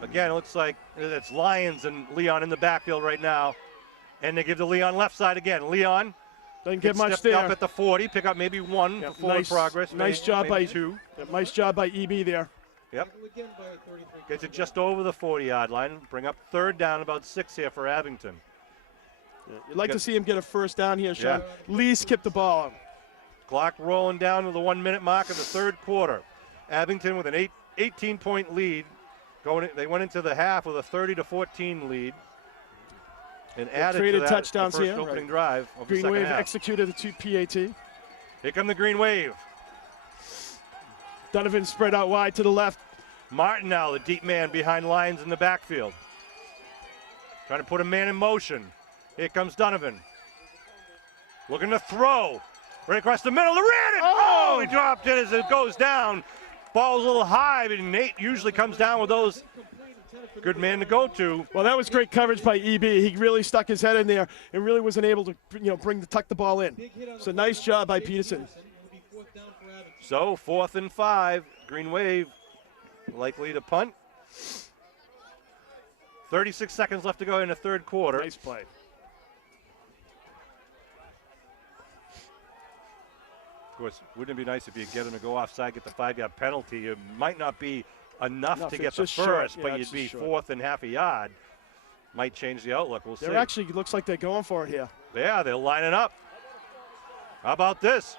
Yeah. Again, it looks like it's Lyons and Leon in the backfield right now. And they give to Leon left side again. Leon doesn't get much there. Up at the 40, pick up maybe 1 for forward progress. Nice job by 2. Nice job by EB there. Yep. Gets it just over the 40-yard line. Bring up 3rd down, about 6 here for Abington. Yeah, you'd like to see him get a first down here, Sean. Lee skipped the ball. Clock rolling down to the 1-minute mark of the third quarter. Abington with an 18-point lead. They went into the half with a 30-14 lead. And added to that touchdowns the first here. opening drive of the Green second Wave half. executed the 2 PAT. Here come the Green Wave. Donovan spread out wide to the left. Martin now, the deep man behind Lyons in the backfield. Trying to put a man in motion. Here comes Donovan. Looking to throw. Right across the middle. Ran it! Oh, he dropped it as it goes down. Ball's a little high, but Nate usually comes down with those. Good man to go to. Well, that was great coverage by EB. He really stuck his head in there and really wasn't able to, tuck the ball in. So nice job by Peterson. So 4th and 5. Green Wave likely to punt. 36 seconds left to go in the third quarter. Nice play. Of course, wouldn't it be nice if you get him to go offside, get the 5-yard penalty? It might not be enough to get the first, but you'd be 4th and half a yard. Might change the outlook. We'll see. They're actually looks like they're going for it here. Yeah, they're lining up. How about this?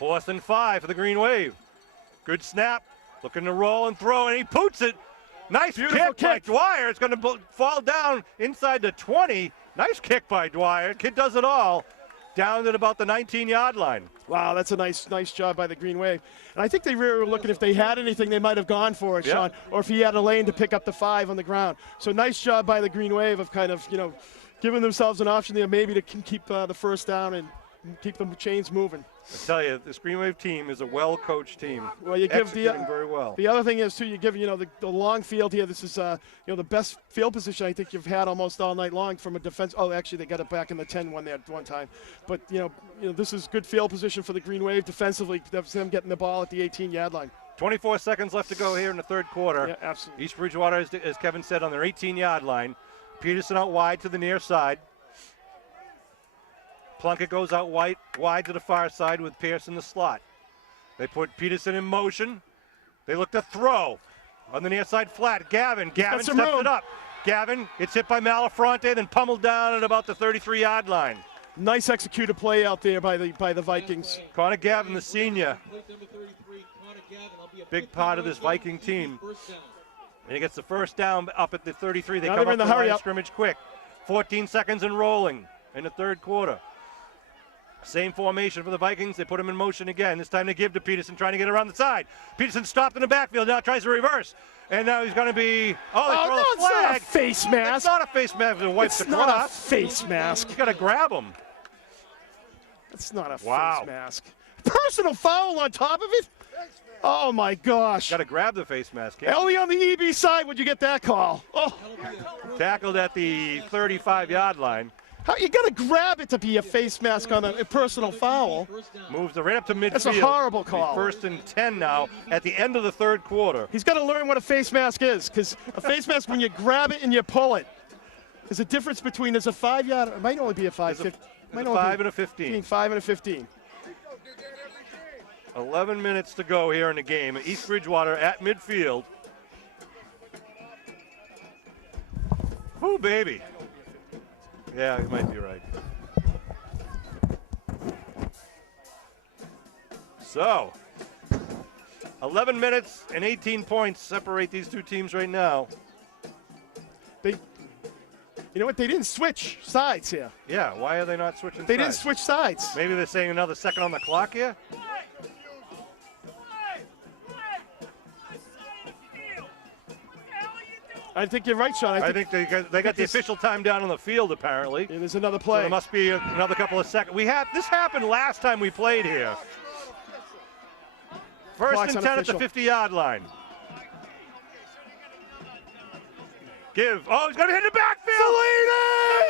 4th and 5 for the Green Wave. Good snap. Looking to roll and throw, and he poots it. Nice Beautiful kick by Dwyer. It's going to fall down inside the 20. Nice kick by Dwyer. Kid does it all. Down at about the 19-yard line. Wow, that's a nice job by the Green Wave. And I think they really were looking if they had anything, they might have gone for it, Sean, or if he had a lane to pick up the 5 on the ground. So nice job by the Green Wave of kind of, giving themselves an option there maybe to keep the first down and keep the chains moving. I tell you, this Green Wave team is a well-coached team. Well, you give very well. The other thing is too, you give the long field here. This is the best field position I think you've had almost all night long from a defense. Oh, actually, they got it back in the 10-1 there one time. But this is good field position for the Green Wave defensively. That's them getting the ball at the 18-yard line. 24 seconds left to go here in the third quarter. Yeah, absolutely. East Bridgewater, as Kevin said, on their 18-yard line. Peterson out wide to the near side. Plunkett goes out wide to the far side with Pierce in the slot. They put Peterson in motion. They look to throw on the near side flat. Gavin steps it up. Gavin gets hit by Malafronte, then pummeled down at about the 33-yard line. Nice executed play out there by the Vikings. Connor Gavin, the senior, big part of this Viking team. And he gets the first down up at the 33. They come up the line of scrimmage quick. 14 seconds and rolling in the third quarter. Same formation for the Vikings. They put him in motion again. This time they give to Peterson, trying to get around the side. Peterson stopped in the backfield. Now tries to reverse. And now he's going to be. Oh, they throw a flag. It's not a face mask. It's not a face mask. It wipes the cloth. It's not a face mask. You got to grab him. It's not a face mask. Personal foul on top of it? Oh, my gosh. Got to grab the face mask. Only on the EB side would you get that call. Oh. Tackled at the 35-yard line. How you got to grab it to be a face mask on a personal foul? Moves it right up to midfield. That's a horrible call. 1st and 10 now at the end of the third quarter. He's got to learn what a face mask is, because a face mask, when you grab it and you pull it, there's a difference between, there's a 5-yard, it might only be a 5. There's a 5 and a 15. 5 and a 15. 11 minutes to go here in the game. East Bridgewater at midfield. Ooh, baby. Yeah, you might be right. So, 11 minutes and 18 points separate these two teams right now. You know what? They didn't switch sides here. Yeah, why are they not switching They sides? didn't switch sides. Maybe they're saying another second on the clock here? I think you're right, Sean. I think they got the this- official time down on the field, apparently. Yeah, there's another So play. there must be another couple of seconds. This happened last time we played here. First Clock's and 10 at the unofficial. 50-yard line. Oh, he's going to hit the backfield.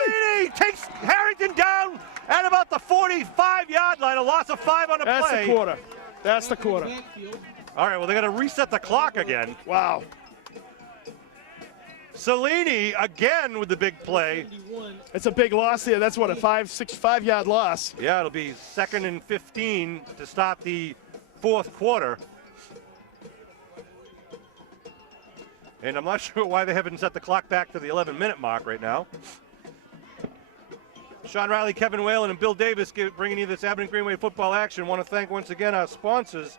Salini takes Harrington down at about the 45-yard line. A loss of 5 on the That's play. the quarter. That's the quarter. Backfield. All right, well, they're going to reset the clock again. Wow. Salini again with the big play. 71. It's a big loss here. That's what, a 5-yard loss. Yeah, it'll be 2nd and 15 to start the fourth quarter. And I'm not sure why they haven't set the clock back to the 11-minute mark right now. Sean Riley, Kevin Whalen, and Bill Davis bringing you this Abington Greenway football action. Want to thank once again our sponsors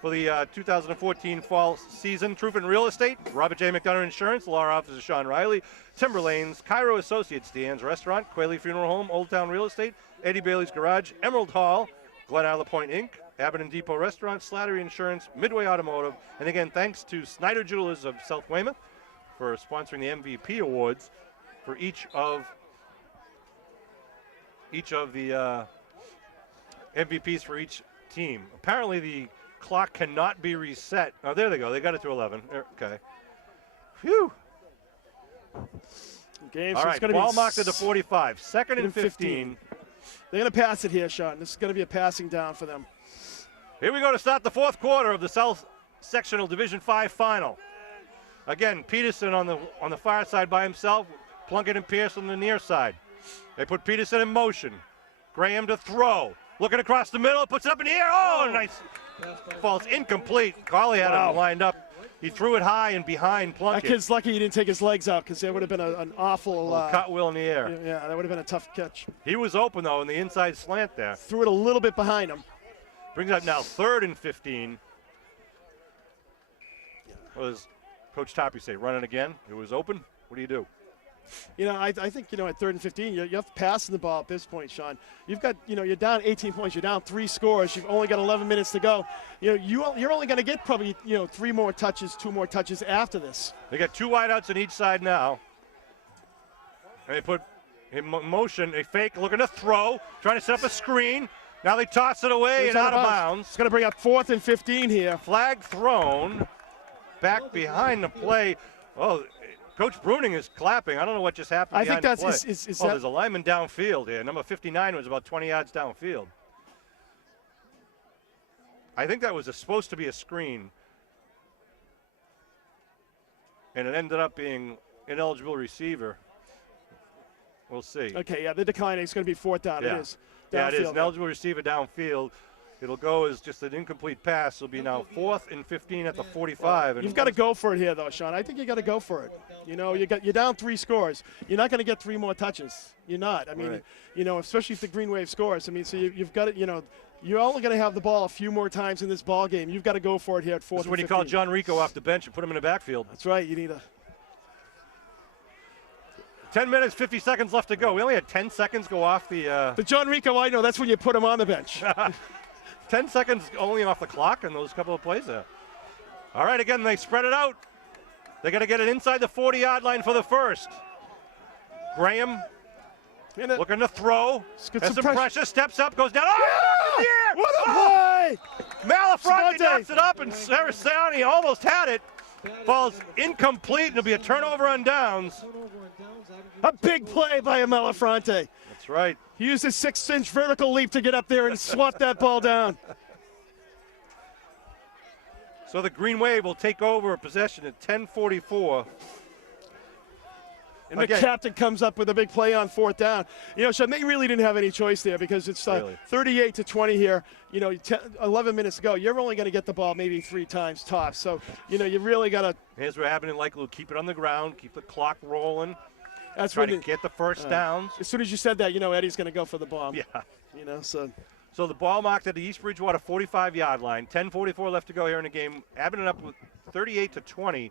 for the 2014 fall season. Trufen Real Estate, Robert J. McDonough Insurance, Law Office of Sean Riley, Timber Lanes, Cairo Associates, Deanne's Restaurant, Quayle Funeral Home, Old Town Real Estate, Eddie Bailey's Garage, Emerald Hall, Glen Isle Point Inc., Abington Depot Restaurant, Slattery Insurance, Midway Automotive, and again, thanks to Snyder Jewelers of South Weymouth for sponsoring the MVP awards for each of the MVPs for each team. Apparently, the clock cannot be reset. Oh, there they go. They got it to 11. Okay. Phew. Game, All so right, it's gonna ball be marked at the 45. 2nd and 15. They're going to pass it here, Sean. This is going to be a passing down for them. Here we go to start the fourth quarter of the South Sectional Division 5 final. Again, Peterson on the far side by himself, Plunkett and Pierce on the near side. They put Peterson in motion. Graham to throw. Looking across the middle, puts it up in the air. Oh, nice. Falls incomplete. Carly had him lined up. He threw it high and behind That Plunkett. kid's lucky he didn't take his legs out because there would have been an awful Cutwheel in the air. Yeah, that would have been a tough catch. He was open, though, in the inside slant there. Threw it a little bit behind him. Brings up now 3rd and 15. What does Coach Toppy say? Run it again? It was open? What do you do? You know, I think, at 3rd and 15, you have to pass the ball at this point, Sean. You've got, you're down 18 points. You're down 3 scores. You've only got 11 minutes to go. You're only going to get probably, 3 more touches, 2 more touches after this. They got 2 wideouts on each side now. And they put in motion a fake, looking to throw, trying to set up a screen. Now they toss it away and out of bounds. It's going to bring up 4th and 15 here. Flag thrown back behind the play. Oh, Coach Bruning is clapping. I don't know what just happened. I think behind that's the play. is Oh, that, there's a lineman downfield here. Number 59 was about 20 yards downfield. I think that was supposed to be a screen. And it ended up being ineligible receiver. We'll see. okay, yeah, they're declining. It's going to be 4th down. Yeah. It is. Yeah, it is. Downfield. An eligible receiver downfield. It'll go as just an incomplete pass. It'll be now 4th and 15 at the 45. And You've got to go for it here, though, Sean. I think you got to go for it. You're down 3 scores. You're not going to get 3 more touches. You're not. I mean, Right. Especially if the Green Wave scores. I mean, so you've got to, you're only going to have the ball a few more times in this ball game. You've got to go for it here at 4th. This is when he called John Rico off the bench and put him in the backfield. That's right. You need a. 10 minutes, 50 seconds left to go. We only had 10 seconds go off the. The John Rico, I know. That's when you put him on the bench. 10 seconds only off the clock in those couple of plays there. All right, again, they spread it out. They got to get it inside the 40-yard line for the first. Graham looking to throw. Has some pressure, steps up, goes down. Oh, yeah! What a play! Malafronte Sponte. knocks it up, and Sarasani almost had it. Falls incomplete, and it'll be a turnover on downs. Turnover on downs. A big play by Amelafronte. That's right. He used his 6-inch vertical leap to get up there and swat that ball down. So the Green Wave will take over possession at 10:44. And the captain comes up with a big play on 4th down. Sean, they really didn't have any choice there because it's Really? 38-20 here. 11 minutes to go. You're only going to get the ball maybe 3 times tops. So, you really got to. Here's what happened in Lakewood. Keep it on the ground. Keep the clock rolling. That's Try when to get the first downs. As soon as you said that, Eddie's going to go for the bomb. Yeah. So the ball marked at the East Bridgewater 45-yard line. 10:44 left to go here in the game. Abington up with 38-20.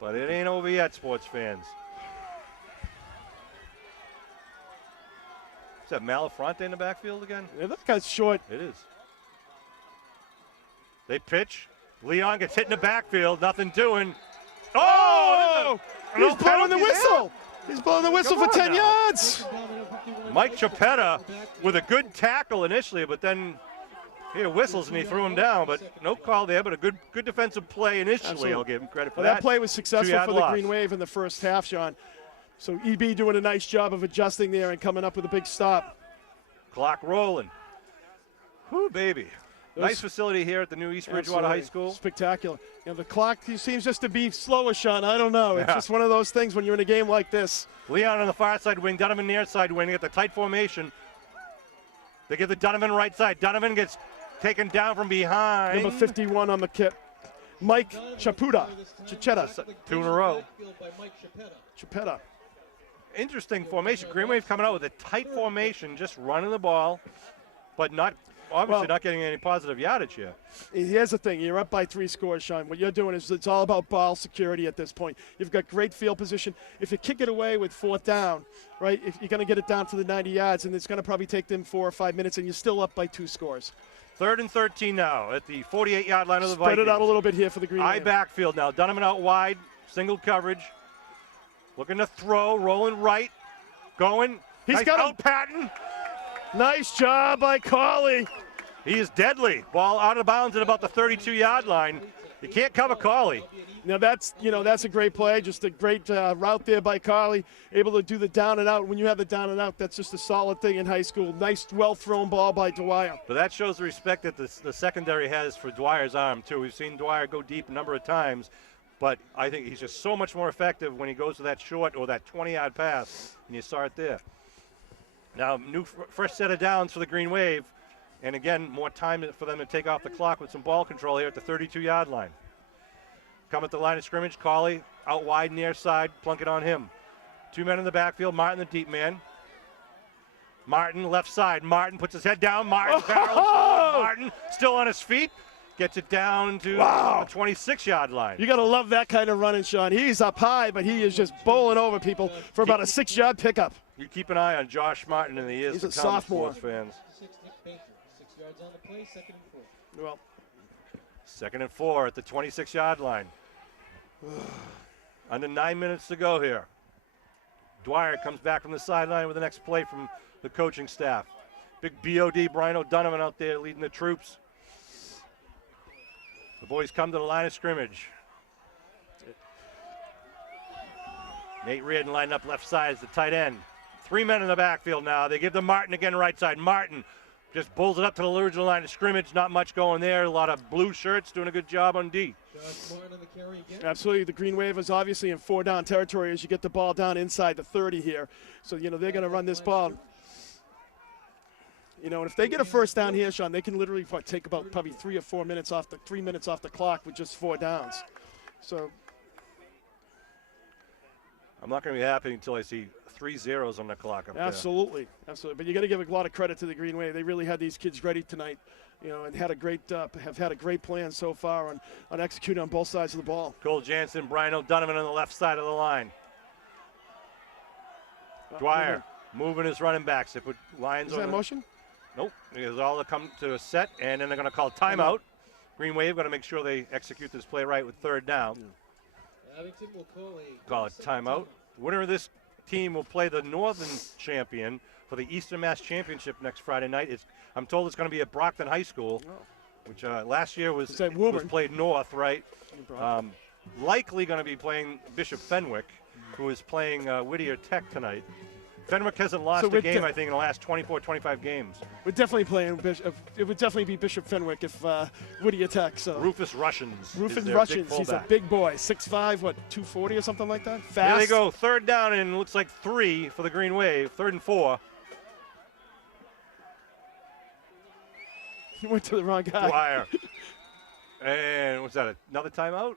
But it ain't over yet, sports fans. Is that Malafronte in the backfield again? Yeah, that guy's short. It is. They pitch. Leon gets hit in the backfield. Nothing doing. Oh! He's blowing the whistle. He's blowing the whistle for 10 yards. Mike Chapetta with a good tackle initially, but then he whistles and he threw him down. But no call there, but a good defensive play initially. Absolutely. I'll give him credit for Well, that. that play was successful 2-yard for the loss. Green Wave in the first half, Sean. So EB doing a nice job of adjusting there and coming up with a big stop. Clock rolling. Whoo, baby. Nice facility here at the new East Bridgewater High School. Spectacular. You know, the clock seems just to be slower, Sean. I don't know. It's just one of those things when you're in a game like this. Leon on the far side wing, Donovan near side wing. They get the tight formation. They give the Donovan right side. Donovan gets taken down from behind. Number 51 on the kit. Mike Chapetta. 2 in a row. Chapetta. Interesting formation. Green Wave coming out with a tight formation, just running the ball, but not obviously not getting any positive yardage here. Here's the thing. You're up by 3 scores, Sean. What you're doing is it's all about ball security at this point. You've got great field position. If you kick it away with 4th down, right, if you're going to get it down to the 90 yards, and it's going to probably take them 4 or 5 minutes, and you're still up by 2 scores. 3rd and 13 now at the 48-yard line of the Vikings. Spread it out a little bit here for the Green High Wave. backfield now. Donovan out wide, single coverage. Looking to throw, rolling right, going. He's nice got out Patton. Nice job by Cauley. He is deadly. Ball out of bounds at about the 32-yard line. You can't cover Cauley. Now that's a great play, just a great route there by Cauley, able to do the down and out. When you have the down and out, that's just a solid thing in high school. Nice, well-thrown ball by Dwyer. But that shows the respect that the secondary has for Dwyer's arm, too. We've seen Dwyer go deep a number of times, but I think he's just so much more effective when he goes to that short or that 20-yard pass, and you saw it there. Now, fresh set of downs for the Green Wave, and again, more time for them to take off the clock with some ball control here at the 32-yard line. Come at the line of scrimmage, Cauley out wide near side, plunk it on him. 2 men in the backfield, Martin the deep man. Martin left side, Martin puts his head down, Martin barrels, Martin still on his feet, gets it down to the 26-yard line. You got to love that kind of running, Sean. He's up high, but he is just bowling over people for about a 6-yard pickup. You keep an eye on Josh Martin in the years He's to a come, sophomore. sports fans. 6 yards on the play, 2nd and 4. Well, 2nd and 4 at the 26-yard line. Under 9 minutes to go here. Dwyer comes back from the sideline with the next play from the coaching staff. Big BOD Brian O'Donovan out there leading the troops. The boys come to the line of scrimmage. Nate Reardon lined up left side as the tight end. 3 men in the backfield now. They give to Martin again right side. Martin just pulls it up to the original line of scrimmage. Not much going there. A lot of blue shirts doing a good job on D. Absolutely. The Green Wave is obviously in 4-down territory as you get the ball down inside the 30 here. So, they're going to run this ball. And if they get a first down here, Sean, they can literally take about probably 3 or 4 minutes off the 3 minutes off the clock with just 4 downs. So I'm not going to be happy until I see 3 zeros on the clock up there. Absolutely. But you got to give a lot of credit to the Green Wave. They really had these kids ready tonight, and have had a great plan so far on executing on both sides of the ball. Cole Jansen, Brian O'Donovan on the left side of the line. Dwyer moving his running backs. They put lines on. Is that motion? Nope. It's all to come to a set, and then they're going to call timeout. Green Wave going to make sure they execute this play right with 3rd down. Abington will Call it timeout. Winner of this team will play the Northern champion for the Eastern Mass Championship next Friday night. I'm told it's going to be at Brockton High School, which last year was played north, right? Likely going to be playing Bishop Fenwick, who is playing Whittier Tech tonight. Fenwick hasn't lost a game, I think, in the last 24, 25 games. We're definitely playing Bishop. It would definitely be Bishop Fenwick if Whittier Tech. So Rufus Russians. He's a big boy, 6'5", 240 or something like that. Fast. Here they go, 3rd down and looks like 3 for the Green Wave. 3rd and 4. He went to the wrong guy. Dwyer. And what's that, another timeout?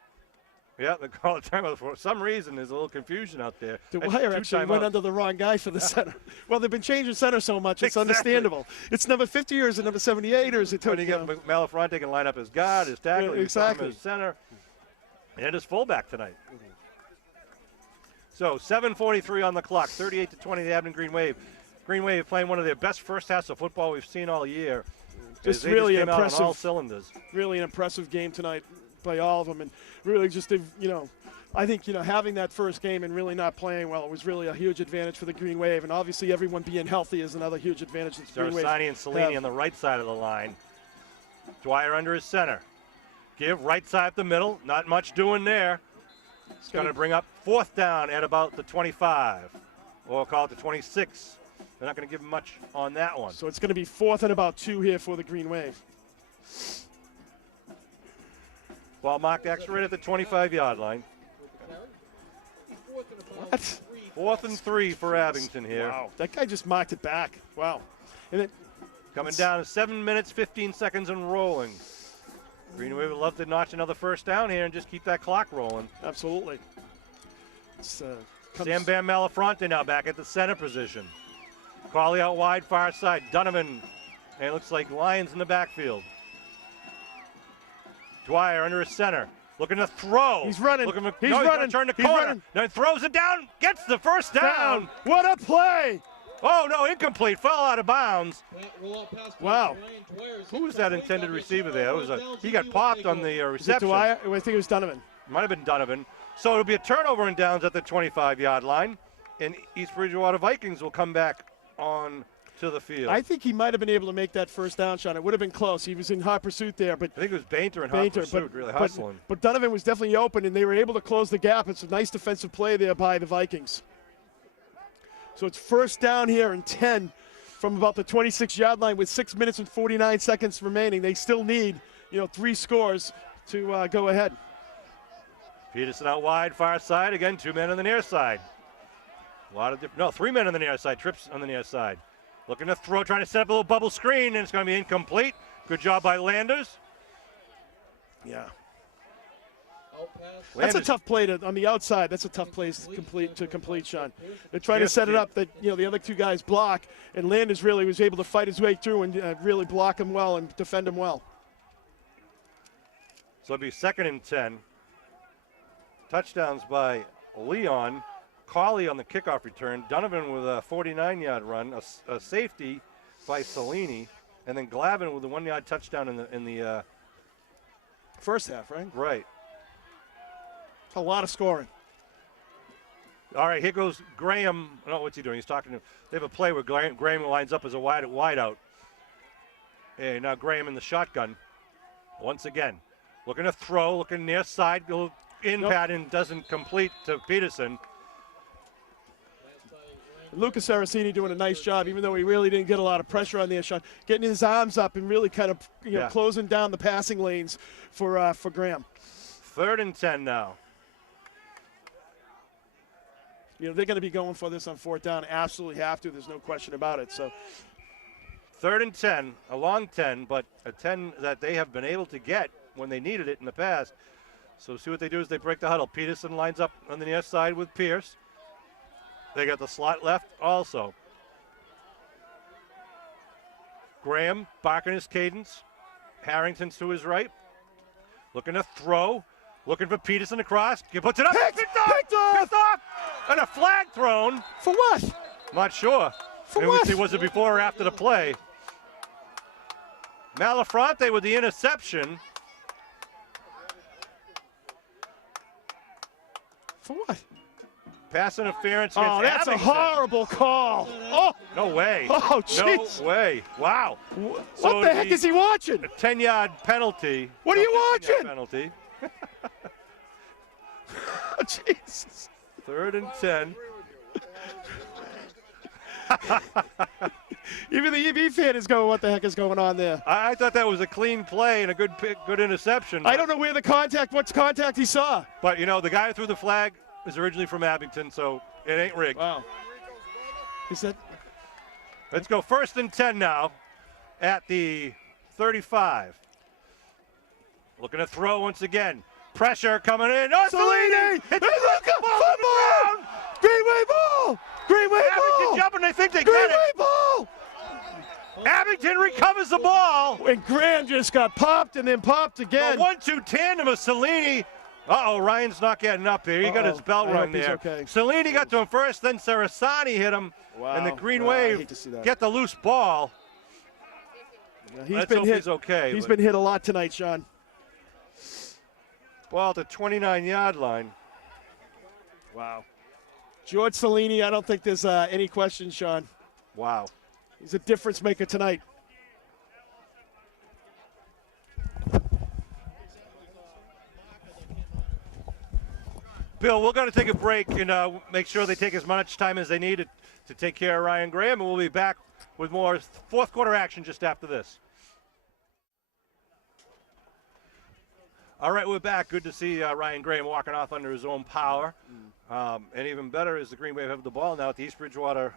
Yeah, they call it timeout. For some reason, there's a little confusion out there. Dwyer actually went under the wrong guy for the center. Well, they've been changing center so much, it's understandable. It's number 50 or is it number 78 or is it? When you get Malafronte can line up his guard, his tackle, exactly. his center, and his fullback tonight. So 7:43 on the clock, 38-20 the Abington Green Wave. Green Wave playing one of their best first halves of football we've seen all year. Just They really came out on impressive. all cylinders. Really an impressive game tonight by all of them, and really just, I think, having that first game and really not playing well, it was really a huge advantage for the Green Wave, and obviously everyone being healthy is another huge advantage that the Green Wave Varsity and Cellini have. on the right side of the line. Dwyer under his center. Give right side up the middle. Not much doing there. It's going to bring up 4th down at about the 25, or call it the 26. They're not going to give him much on that one. So it's going to be 4th and about 2 here for the Green Wave. Ball marked extra right at the 25-yard line. What? 4th and 3 for Abington here. Wow, that guy just marked it back. Wow. And then Coming down to 7 minutes, 15 seconds and rolling. Green Wave would love to notch another first down here and just keep that clock rolling. absolutely. It's, Sam Bam Malafronte now back at the center position. Cawley out wide, far side. Donovan, and it looks like Lions in the backfield. Dwyer under his center. Looking to throw. He's running. Looking to, He's no, running. He's going to turn the He's corner. running. Then throws it down. Gets the first down. What a play! Oh, no, incomplete. Fell out of bounds. Wow. Who was that intended receiver there? It was he got popped on the Is it reception. Dwyer? I think it was Donovan. Might have been Donovan. So it'll be a turnover and downs at the 25-yard line. And East Bridgewater Vikings will come back on to the field. I think he might have been able to make that first down, Sean. It would have been close. He was in hot pursuit there, but I think it was Bainter in hot pursuit, really hustling. But Donovan was definitely open, and they were able to close the gap. It's a nice defensive play there by the Vikings. So it's first down here and 10 from about the 26-yard line with 6 minutes and 49 seconds remaining. They still need, 3 scores to go ahead. Peterson out wide, far side. Again, 2 men on the near side. A lot of no, 3 men on the near side. Trips on the near side. Looking to throw, trying to set up a little bubble screen, and it's going to be incomplete. Good job by Landers. Yeah. Landers. That's a tough play on the outside. That's a tough place to complete, Sean. They're trying to set it up that the other 2 guys block, and Landers really was able to fight his way through and really block him well and defend him well. So it'll be 2nd and 10. Touchdowns by Leon. Cawley on the kickoff return. Donovan with a 49-yard run. A safety by Cellini, and then Glavin with a 1-yard touchdown in the First half, right? right. A lot of scoring. All right, here goes Graham. No, what's he doing? He's talking to. They have a play where Graham lines up as a wide out. And now Graham in the shotgun. Once again, looking to throw, looking near side, go in pad and doesn't complete to Peterson. Lucas Aracini doing a nice job, even though he really didn't get a lot of pressure on there, Sean. Getting his arms up and really kind of closing down the passing lanes for Graham. 3rd and 10 now. They're going to be going for this on 4th down. Absolutely have to. There's no question about it. So 3rd and 10, a long 10, but a 10 that they have been able to get when they needed it in the past. So see what they do is they break the huddle. Peterson lines up on the near side with Pierce. They got the slot left also. Graham barking his cadence. Harrington's to his right. Looking to throw. Looking for Peterson across. He puts it up. Picked off! And a flag thrown. For what? Not sure. For Maybe what? see, was it before or after the play? Malafronte with the interception. For what? Pass interference. Oh, against that's a Abington. horrible call. Oh, No way. Oh, jeez. No way. Wow. What the heck is he watching? A 10-yard penalty. What are you 15-yard watching? Penalty. Oh, Jesus. 3rd and 10. Even the EB fan is going, what the heck is going on there? I thought that was a clean play and a good interception. I don't know where what contact he saw. But, the guy who threw the flag is originally from Abington, so it ain't rigged. Wow. Is that? Let's go 1st and 10 now at the 35. Looking to throw once again. Pressure coming in. Oh, Cellini! It's Football! Greenway ball! Greenway Abington ball! jumping. They think they get Greenway it. ball! Abington recovers the ball. And Graham just got popped and then popped A again. 1-2 tandem of Cellini Uh-oh, Ryan's not getting up there. He got his bell I rung hope he's there. okay. Cellini got to him first, then Sarasani hit him. Wow. And the Green I Wave hate to see that. get the loose ball. Let's Let's hope hit. he's okay. He's but been hit a lot tonight, Sean. ball at the 29-yard line. Wow. George Cellini, I don't think there's any question, Sean. Wow. He's a difference maker tonight. Bill, we're going to take a break and make sure they take as much time as they need to take care of Ryan Graham, and we'll be back with more fourth quarter action just after this. All right, we're back. Good to see Ryan Graham walking off under his own power. And even better is the Green Wave have the ball now at the East Bridgewater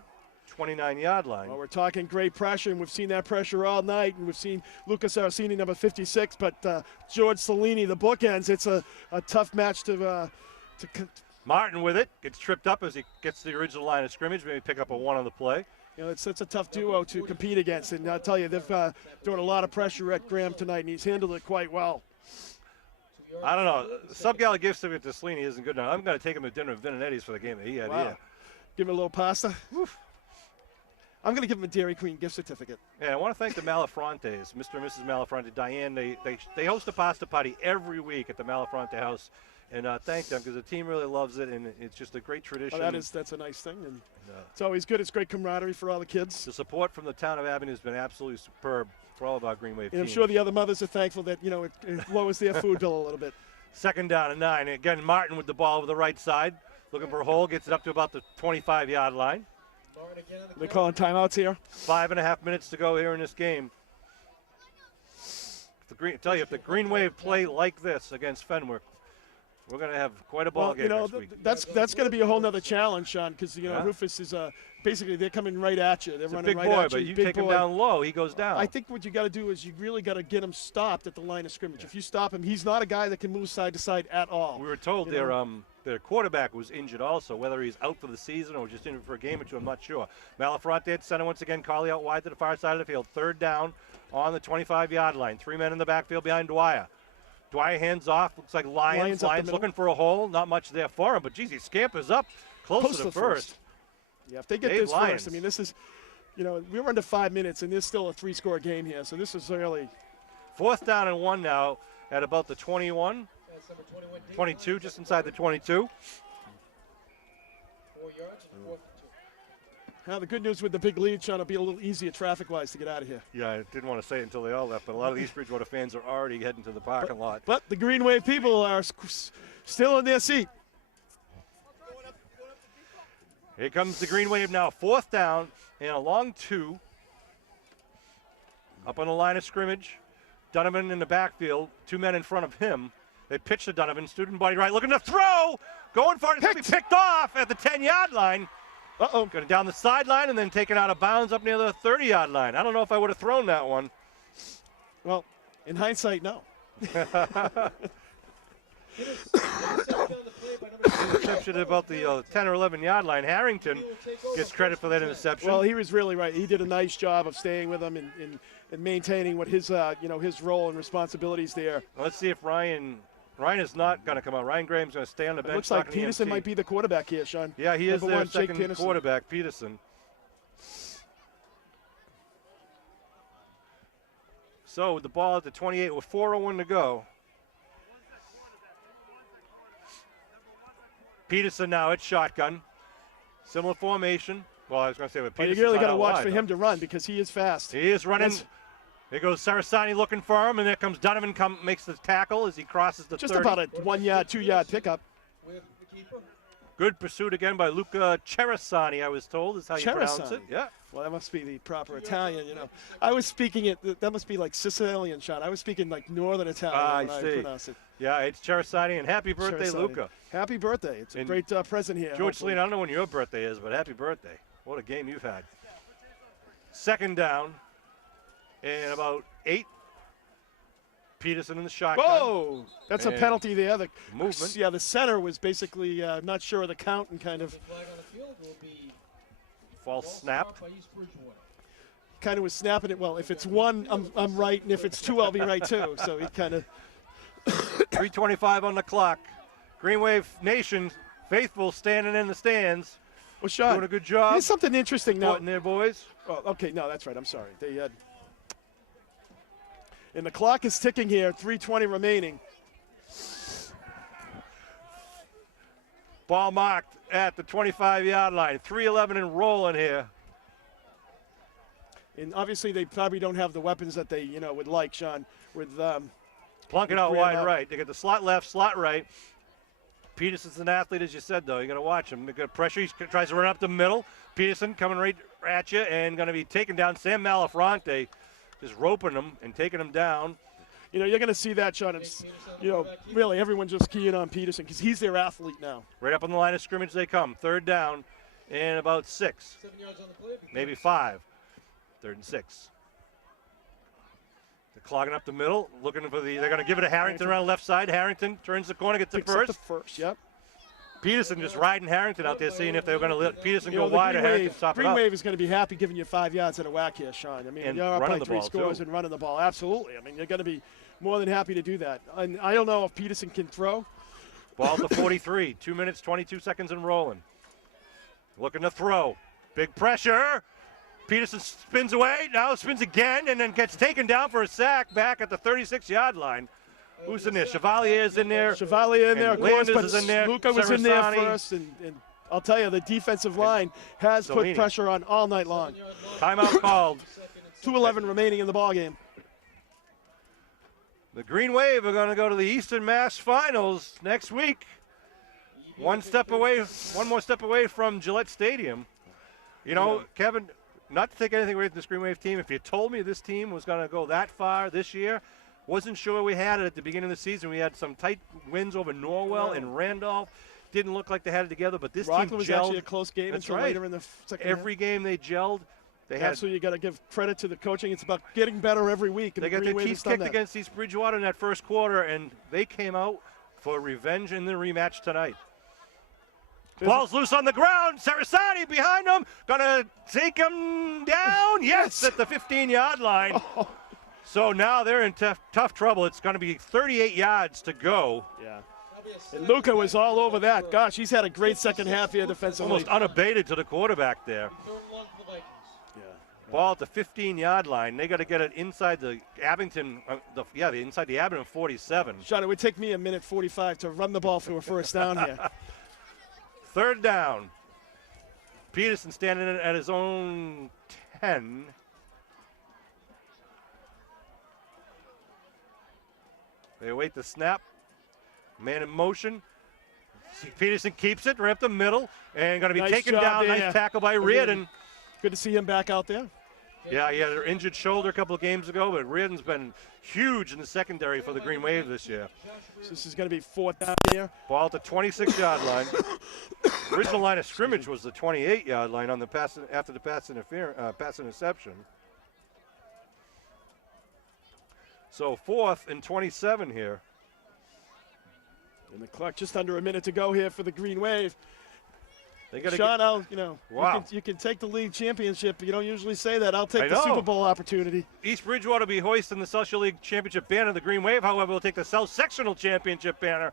29-yard line. Well, we're talking great pressure, and we've seen that pressure all night, and we've seen Lucas Aracini, number 56, but George Cellini, the bookends. It's a tough match to Martin with it, gets tripped up as he gets to the original line of scrimmage, maybe pick up a one on the play. You know, it's a tough duo to compete against, and I'll tell you, they've thrown a lot of pressure at Graham tonight, and he's handled it quite well. I don't know. Sub-gala gift certificate to Cellini isn't good enough. I'm going to take him to dinner with Vin and Eddie's for the game that he had here. Give him a little pasta. Oof. I'm going to give him a Dairy Queen gift certificate. Yeah, I want to thank the Malafrontes, Mr. and Mrs. Malafronte, Diane. They host a pasta party every week at the Malafronte house, and thank them because the team really loves it, and it's just a great tradition. Oh, that's a nice thing, and it's always good. It's great camaraderie for all the kids. The support from the town of Abington has been absolutely superb for all of our Green Wave And I'm teams. sure the other mothers are thankful that, you know, it lowers their food bill a little bit. Second down and 9. Again, Martin with the ball over the right side, looking for a hole, gets it up to about the 25-yard line. They're calling timeouts here. 5.5 minutes to go here in this game. If the Green Wave play like this against Fenwick, we're going to have quite a ball game next week. That's going to be a whole nother challenge, Sean, because Rufus is basically they're coming right at you. They're running right at you. Big boy, but you take him down low, he goes down. I think what you got to do is you really got to get him stopped at the line of scrimmage. If you stop him, he's not a guy that can move side to side at all. We were told their quarterback was injured also. Whether he's out for the season or just injured for a game or two, I'm not sure. Malafronte at center once again. Carly out wide to the far side of the field. Third down on the 25-yard line. 3 men in the backfield behind Dwyer. Dwyer hands off. Looks like Lyons looking for a hole. Not much there for him, but geez, he scampers up close to the first. Yeah, if they get this first, I mean, this is, we're under 5 minutes, and there's still a 3-score game here, so this is early. Fourth down and 1 now at about the 21. 22, just inside the 22. 4 yards and 4th and 2. Now, the good news with the big lead, Sean, it'll be a little easier traffic-wise to get out of here. Yeah, I didn't want to say it until they all left, but a lot of these Bridgewater fans are already heading to the parking lot. But the Green Wave people are still in their seat. Here comes the Green Wave now. Fourth down and a long 2. Up on the line of scrimmage. Donovan in the backfield. 2 men in front of him. They pitch to Donovan. Student body right. Looking to throw. Going for it. It's going to be picked off at the 10-yard line. Uh-oh. Going down the sideline and then taken out of bounds up near the 30-yard line. I don't know if I would have thrown that one. Well, in hindsight, no. Interception about the 10 or 11-yard line. Harrington gets credit for that interception. Well, he was really right. He did a nice job of staying with him and maintaining what his his role and responsibilities there. Let's see if Ryan is not going to come out. Ryan Graham's going to stay on the bench. It looks like Peterson might be the quarterback here, Sean. Yeah, he is their second Peterson. quarterback, Peterson. So with the ball at the 28 with 4:01 to go. Peterson now at shotgun. Similar formation. Well, I was going to say with Peterson. You really got to watch for him to run because he is fast. He is running. There goes Sarasani looking for him, and there comes Donovan, makes the tackle as he crosses the 30. Just about a 1-yard, 2-yard pickup. With the keeper. Good pursuit again by Luca Cerasani, I was told, is how you pronounce it. Yeah. Well, that must be the proper Italian, I was speaking it, that must be like Sicilian, Sean. I was speaking like Northern Italian when I pronounced it. Yeah, it's Cerasani, and happy birthday, Cerasani. Luca. Happy birthday. It's a great present here. George Cellini, I don't know when your birthday is, but happy birthday. What a game you've had. Second down, and about 8. Peterson in the shotgun. Whoa! That's a penalty there. The movement. Yeah, the center was basically not sure of the count and kind of. Flag on the field will be false snap. by East Bridgewater. Kind of was snapping it. Well, if it's 1, I'm right, and if it's 2, I'll be right too. So he kind of. 3:25 on the clock. Green Wave Nation faithful standing in the stands. Well, Sean, doing a good job. Here's something interesting now. Supporting their boys. Oh, okay, no, that's right. I'm sorry. They had. And the clock is ticking here. 3:20 remaining. Ball marked at the 25-yard line. 3:11 and rolling here. And obviously, they probably don't have the weapons that they, would like, Sean. With Plunk it with out Graham wide out. right. They get the slot left, slot right. Peterson's an athlete, as you said, though. You got to watch him. They got pressure. He tries to run up the middle. Peterson coming right at you and going to be taken down. Sam Malafronte is roping him and taking him down. You're going to see that, Sean. It's, really everyone just keying on Peterson because he's their athlete now. Right up on the line of scrimmage they come. 3rd down and about 6. 7 yards on the play. Maybe 5. 3rd and 6. They're clogging up the middle, looking for they're going to give it to Harrington around left side. Harrington turns the corner, gets the Picks up first. the first, yep. Peterson just riding Harrington out there, seeing if they were going to let Peterson go The wide or Green Harrington Wave, stop it Green up. Wave is going to be happy giving you 5 yards at a whack here, Sean. I mean, And you're up by running the 3 ball, scores too. and running the ball. Absolutely. I mean, you're going to be more than happy to do that. And I don't know if Peterson can throw. Ball to 43. 2 minutes, 22 seconds and rolling. Looking to throw. Big pressure. Peterson spins away, now spins again, and then gets taken down for a sack back at the 36-yard line. Who's in there? Chevalier's in there. Chevalier in there, of And course, Landers but is in there. Luca was in there Sarasani. first. And I'll tell you, the defensive line has put Solini. pressure on all night long. Timeout called. 2:11 remaining in the ball game. The Green Wave are going to go to the Eastern Mass Finals next week. One more step away from Gillette Stadium. Kevin, not to take anything away from this Green Wave team, if you told me this team was going to go that far this year, wasn't sure we had it at the beginning of the season. We had some tight wins over Norwell and Randolph. Didn't look like they had it together, but this Rockland team was gelled. actually a close game That's until right. later in the second Every game they gelled. They had Absolutely, you got to give credit to the coaching. It's about getting better every week. And They the got Green their Wave teeth has done kicked that. against East Bridgewater in that first quarter, and they came out for revenge in the rematch tonight. Ball's loose on the ground. Sarasani behind him. Gonna take him down. Yes, at the 15-yard line. Oh. So now they're in tough trouble. It's going to be 38 yards to go. Yeah. And Luca was all over that. Gosh, he's had a great second half here defensively. Almost unabated to the quarterback there. 3rd and 1 for the Vikings. Ball at the 15-yard line. They got to get it inside the Abington. Inside the Abington 47. Sean, it would take me a minute 45 to run the ball for a first down here. 3rd down. Peterson standing at his own 10. They await the snap. Man in motion. Peterson keeps it right up the middle and going to be Nice taken job down. there. Nice tackle by Reardon. Good to see him back out there. Yeah, he had an injured shoulder a couple of games ago, but Reardon's been huge in the secondary for the Green Wave this year. So this is going to be 4th down here. Ball at the 26-yard line. Original line of scrimmage was the 28-yard line on the pass after the pass interception. So 4th and 27 here. And the clock just under a minute to go here for the Green Wave. They got to Sean, Wow. you can take the league championship. You don't usually say that. I'll take I the know. Super Bowl opportunity. East Bridgewater will be hoisting the Social League Championship banner. The Green Wave, however, will take the South Sectional Championship banner.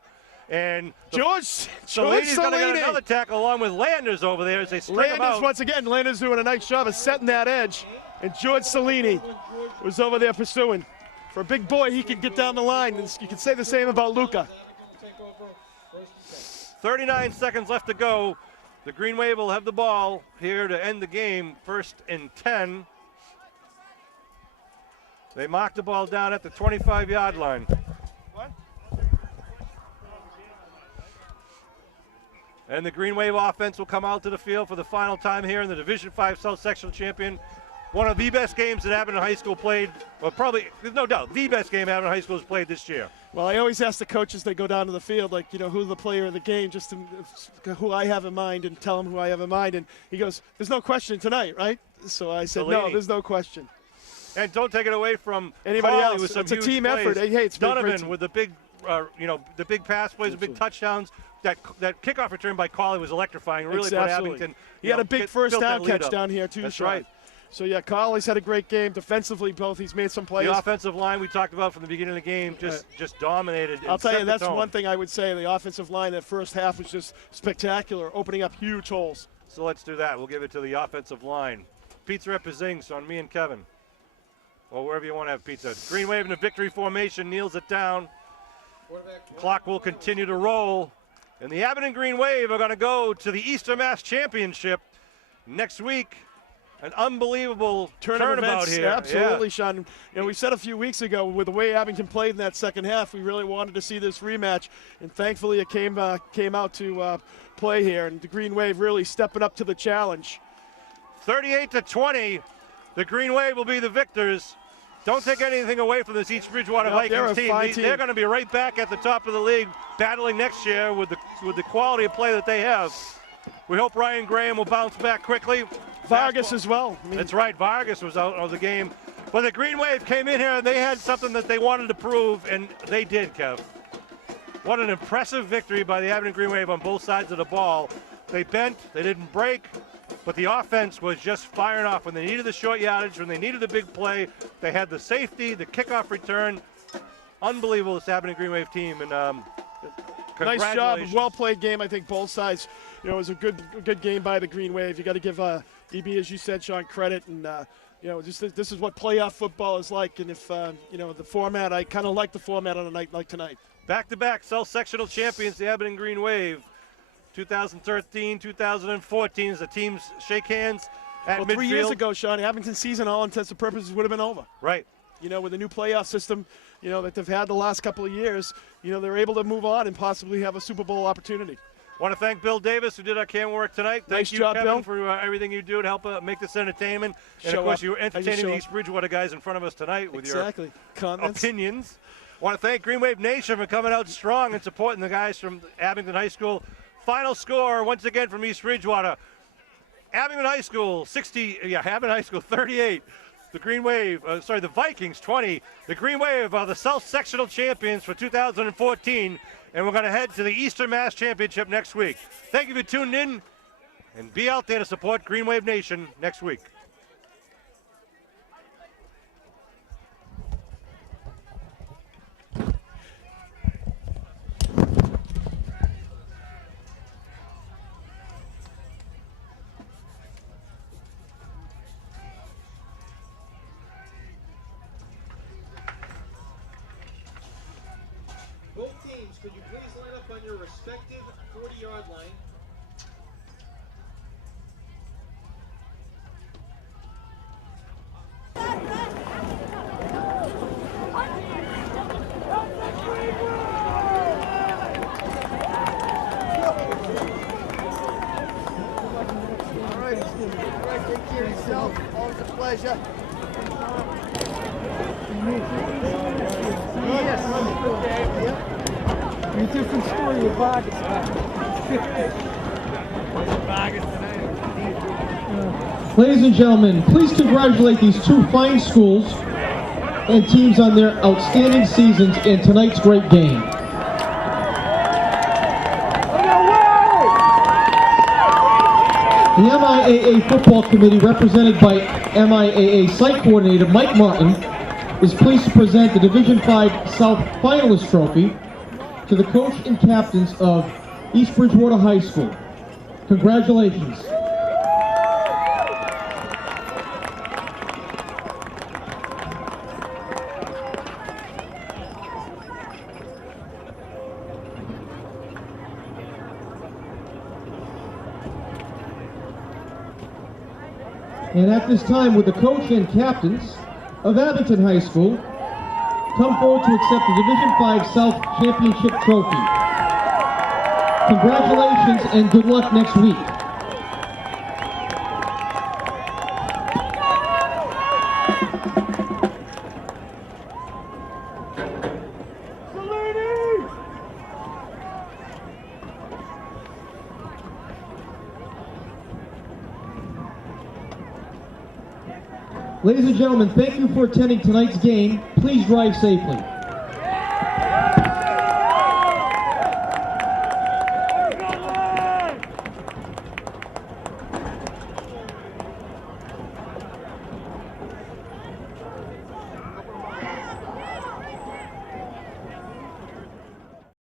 And George Solini's going to get Solini. another tackle along with Landers over there as they string him Landers, out. once again, Landers doing a nice job of setting that edge. And George Solini was over there pursuing. For a big boy, he can get down the line. And you can say the same about Luca. 39 seconds left to go. The Green Wave will have the ball here to end the game. 1st and 10. They mark the ball down at the 25-yard line. And the Green Wave offense will come out to the field for the final time here in the Division 5 South Sectional Champion. One of the best games that Abington High School played, well, probably, there's no doubt, the best game Abington High School has played this year. Well, I always ask the coaches, they go down to the field, like, who's the player of the game, just to, who I have in mind, and tell him who I have in mind. And he goes, there's no question tonight, right? So I said, no, Solini. there's no question. And don't take it away from Anybody Cawley else. with some It's a huge team plays. effort. Hey, it's been great Donovan team. with the big, the big pass plays, the big touchdowns. That kickoff return by Cawley was electrifying. Really put Absolutely. Abington. He had a big built first that down lead catch up. down here, too, That's Sean. right. So yeah, Colley's had a great game defensively. Both he's made some plays. The offensive line we talked about from the beginning of the game just dominated. I'll tell you, that's tone. one thing I would say. The offensive line that first half was just spectacular, opening up huge holes. So let's do that. We'll give it to the offensive line. Pizza represents on me and Kevin. Or wherever you want to have pizza. Green Wave in the victory formation, kneels it down. The clock will continue to roll. And the Abington Green Wave are going to go to the Eastern Mass Championship next week. An unbelievable turnabout here. Absolutely, yeah. Sean. You know, we said a few weeks ago with the way Abington played in that second half, we really wanted to see this rematch, and thankfully it came out to play here, and the Green Wave really stepping up to the challenge. 38-20, the Green Wave will be the victors. Don't take anything away from this East Bridgewater Vikings team. They're going to be right back at the top of the league, battling next year with the quality of play that they have. We hope Ryan Graham will bounce back quickly. Vargas as well. That's right, Vargas was out of the game. But the Green Wave came in here and they had something that they wanted to prove, and they did, Kev. What an impressive victory by the Abington Green Wave on both sides of the ball. They bent, they didn't break, but the offense was just firing off. When they needed the short yardage, when they needed the big play, they had the safety, the kickoff return. Unbelievable, this Abington Green Wave team. And nice job, well-played game. I think both sides. You know, it was a good game by the Green Wave. You got to give EB, as you said, Sean, credit. And you know, this is what playoff football is like. And if you know, the format, I kind of like the format on a night like tonight. Back-to-back South Sectional champions, the Abington Green Wave. 2013, 2014, as the teams shake hands at midfield. 3 years ago, Sean, Abington's season, all intents and purposes, would have been over. Right. You know, with the new playoff system, you know, that they've had the last couple of years, you know, they're able to move on and possibly have a Super Bowl opportunity. I want to thank Bill Davis, who did our camera work tonight. Nice Thank you, job, Kevin, Bill. for everything you do to help make this entertainment. And, of course, you were entertaining the East Bridgewater guys in front of us tonight with your opinions. I want to thank Green Wave Nation for coming out strong and supporting the guys from Abington High School. Final score, once again, from East Bridgewater. Abington High School, 38. The Green Wave, the Vikings, 20. The Green Wave are the South Sectional champions for 2014, and we're going to head to the Eastern Mass Championship next week. Thank you for tuning in, and be out there to support Green Wave Nation next week. Both teams, could you please line up on your respective 40-yard line? All right, take care of yourself. Always a pleasure. Yes. Okay. A different story with Vargas. Ladies and gentlemen, please congratulate these two fine schools and teams on their outstanding seasons in tonight's great game. The MIAA Football Committee, represented by MIAA Site Coordinator Mike Martin, is pleased to present the Division 5 South Finalist Trophy to the coach and captains of East Bridgewater High School. Congratulations. And at this time, would the coach and captains of Abington High School come forward to accept the Division 5 South Championship Trophy. Congratulations and good luck next week. Ladies and gentlemen, thank you for attending tonight's game. Please drive safely.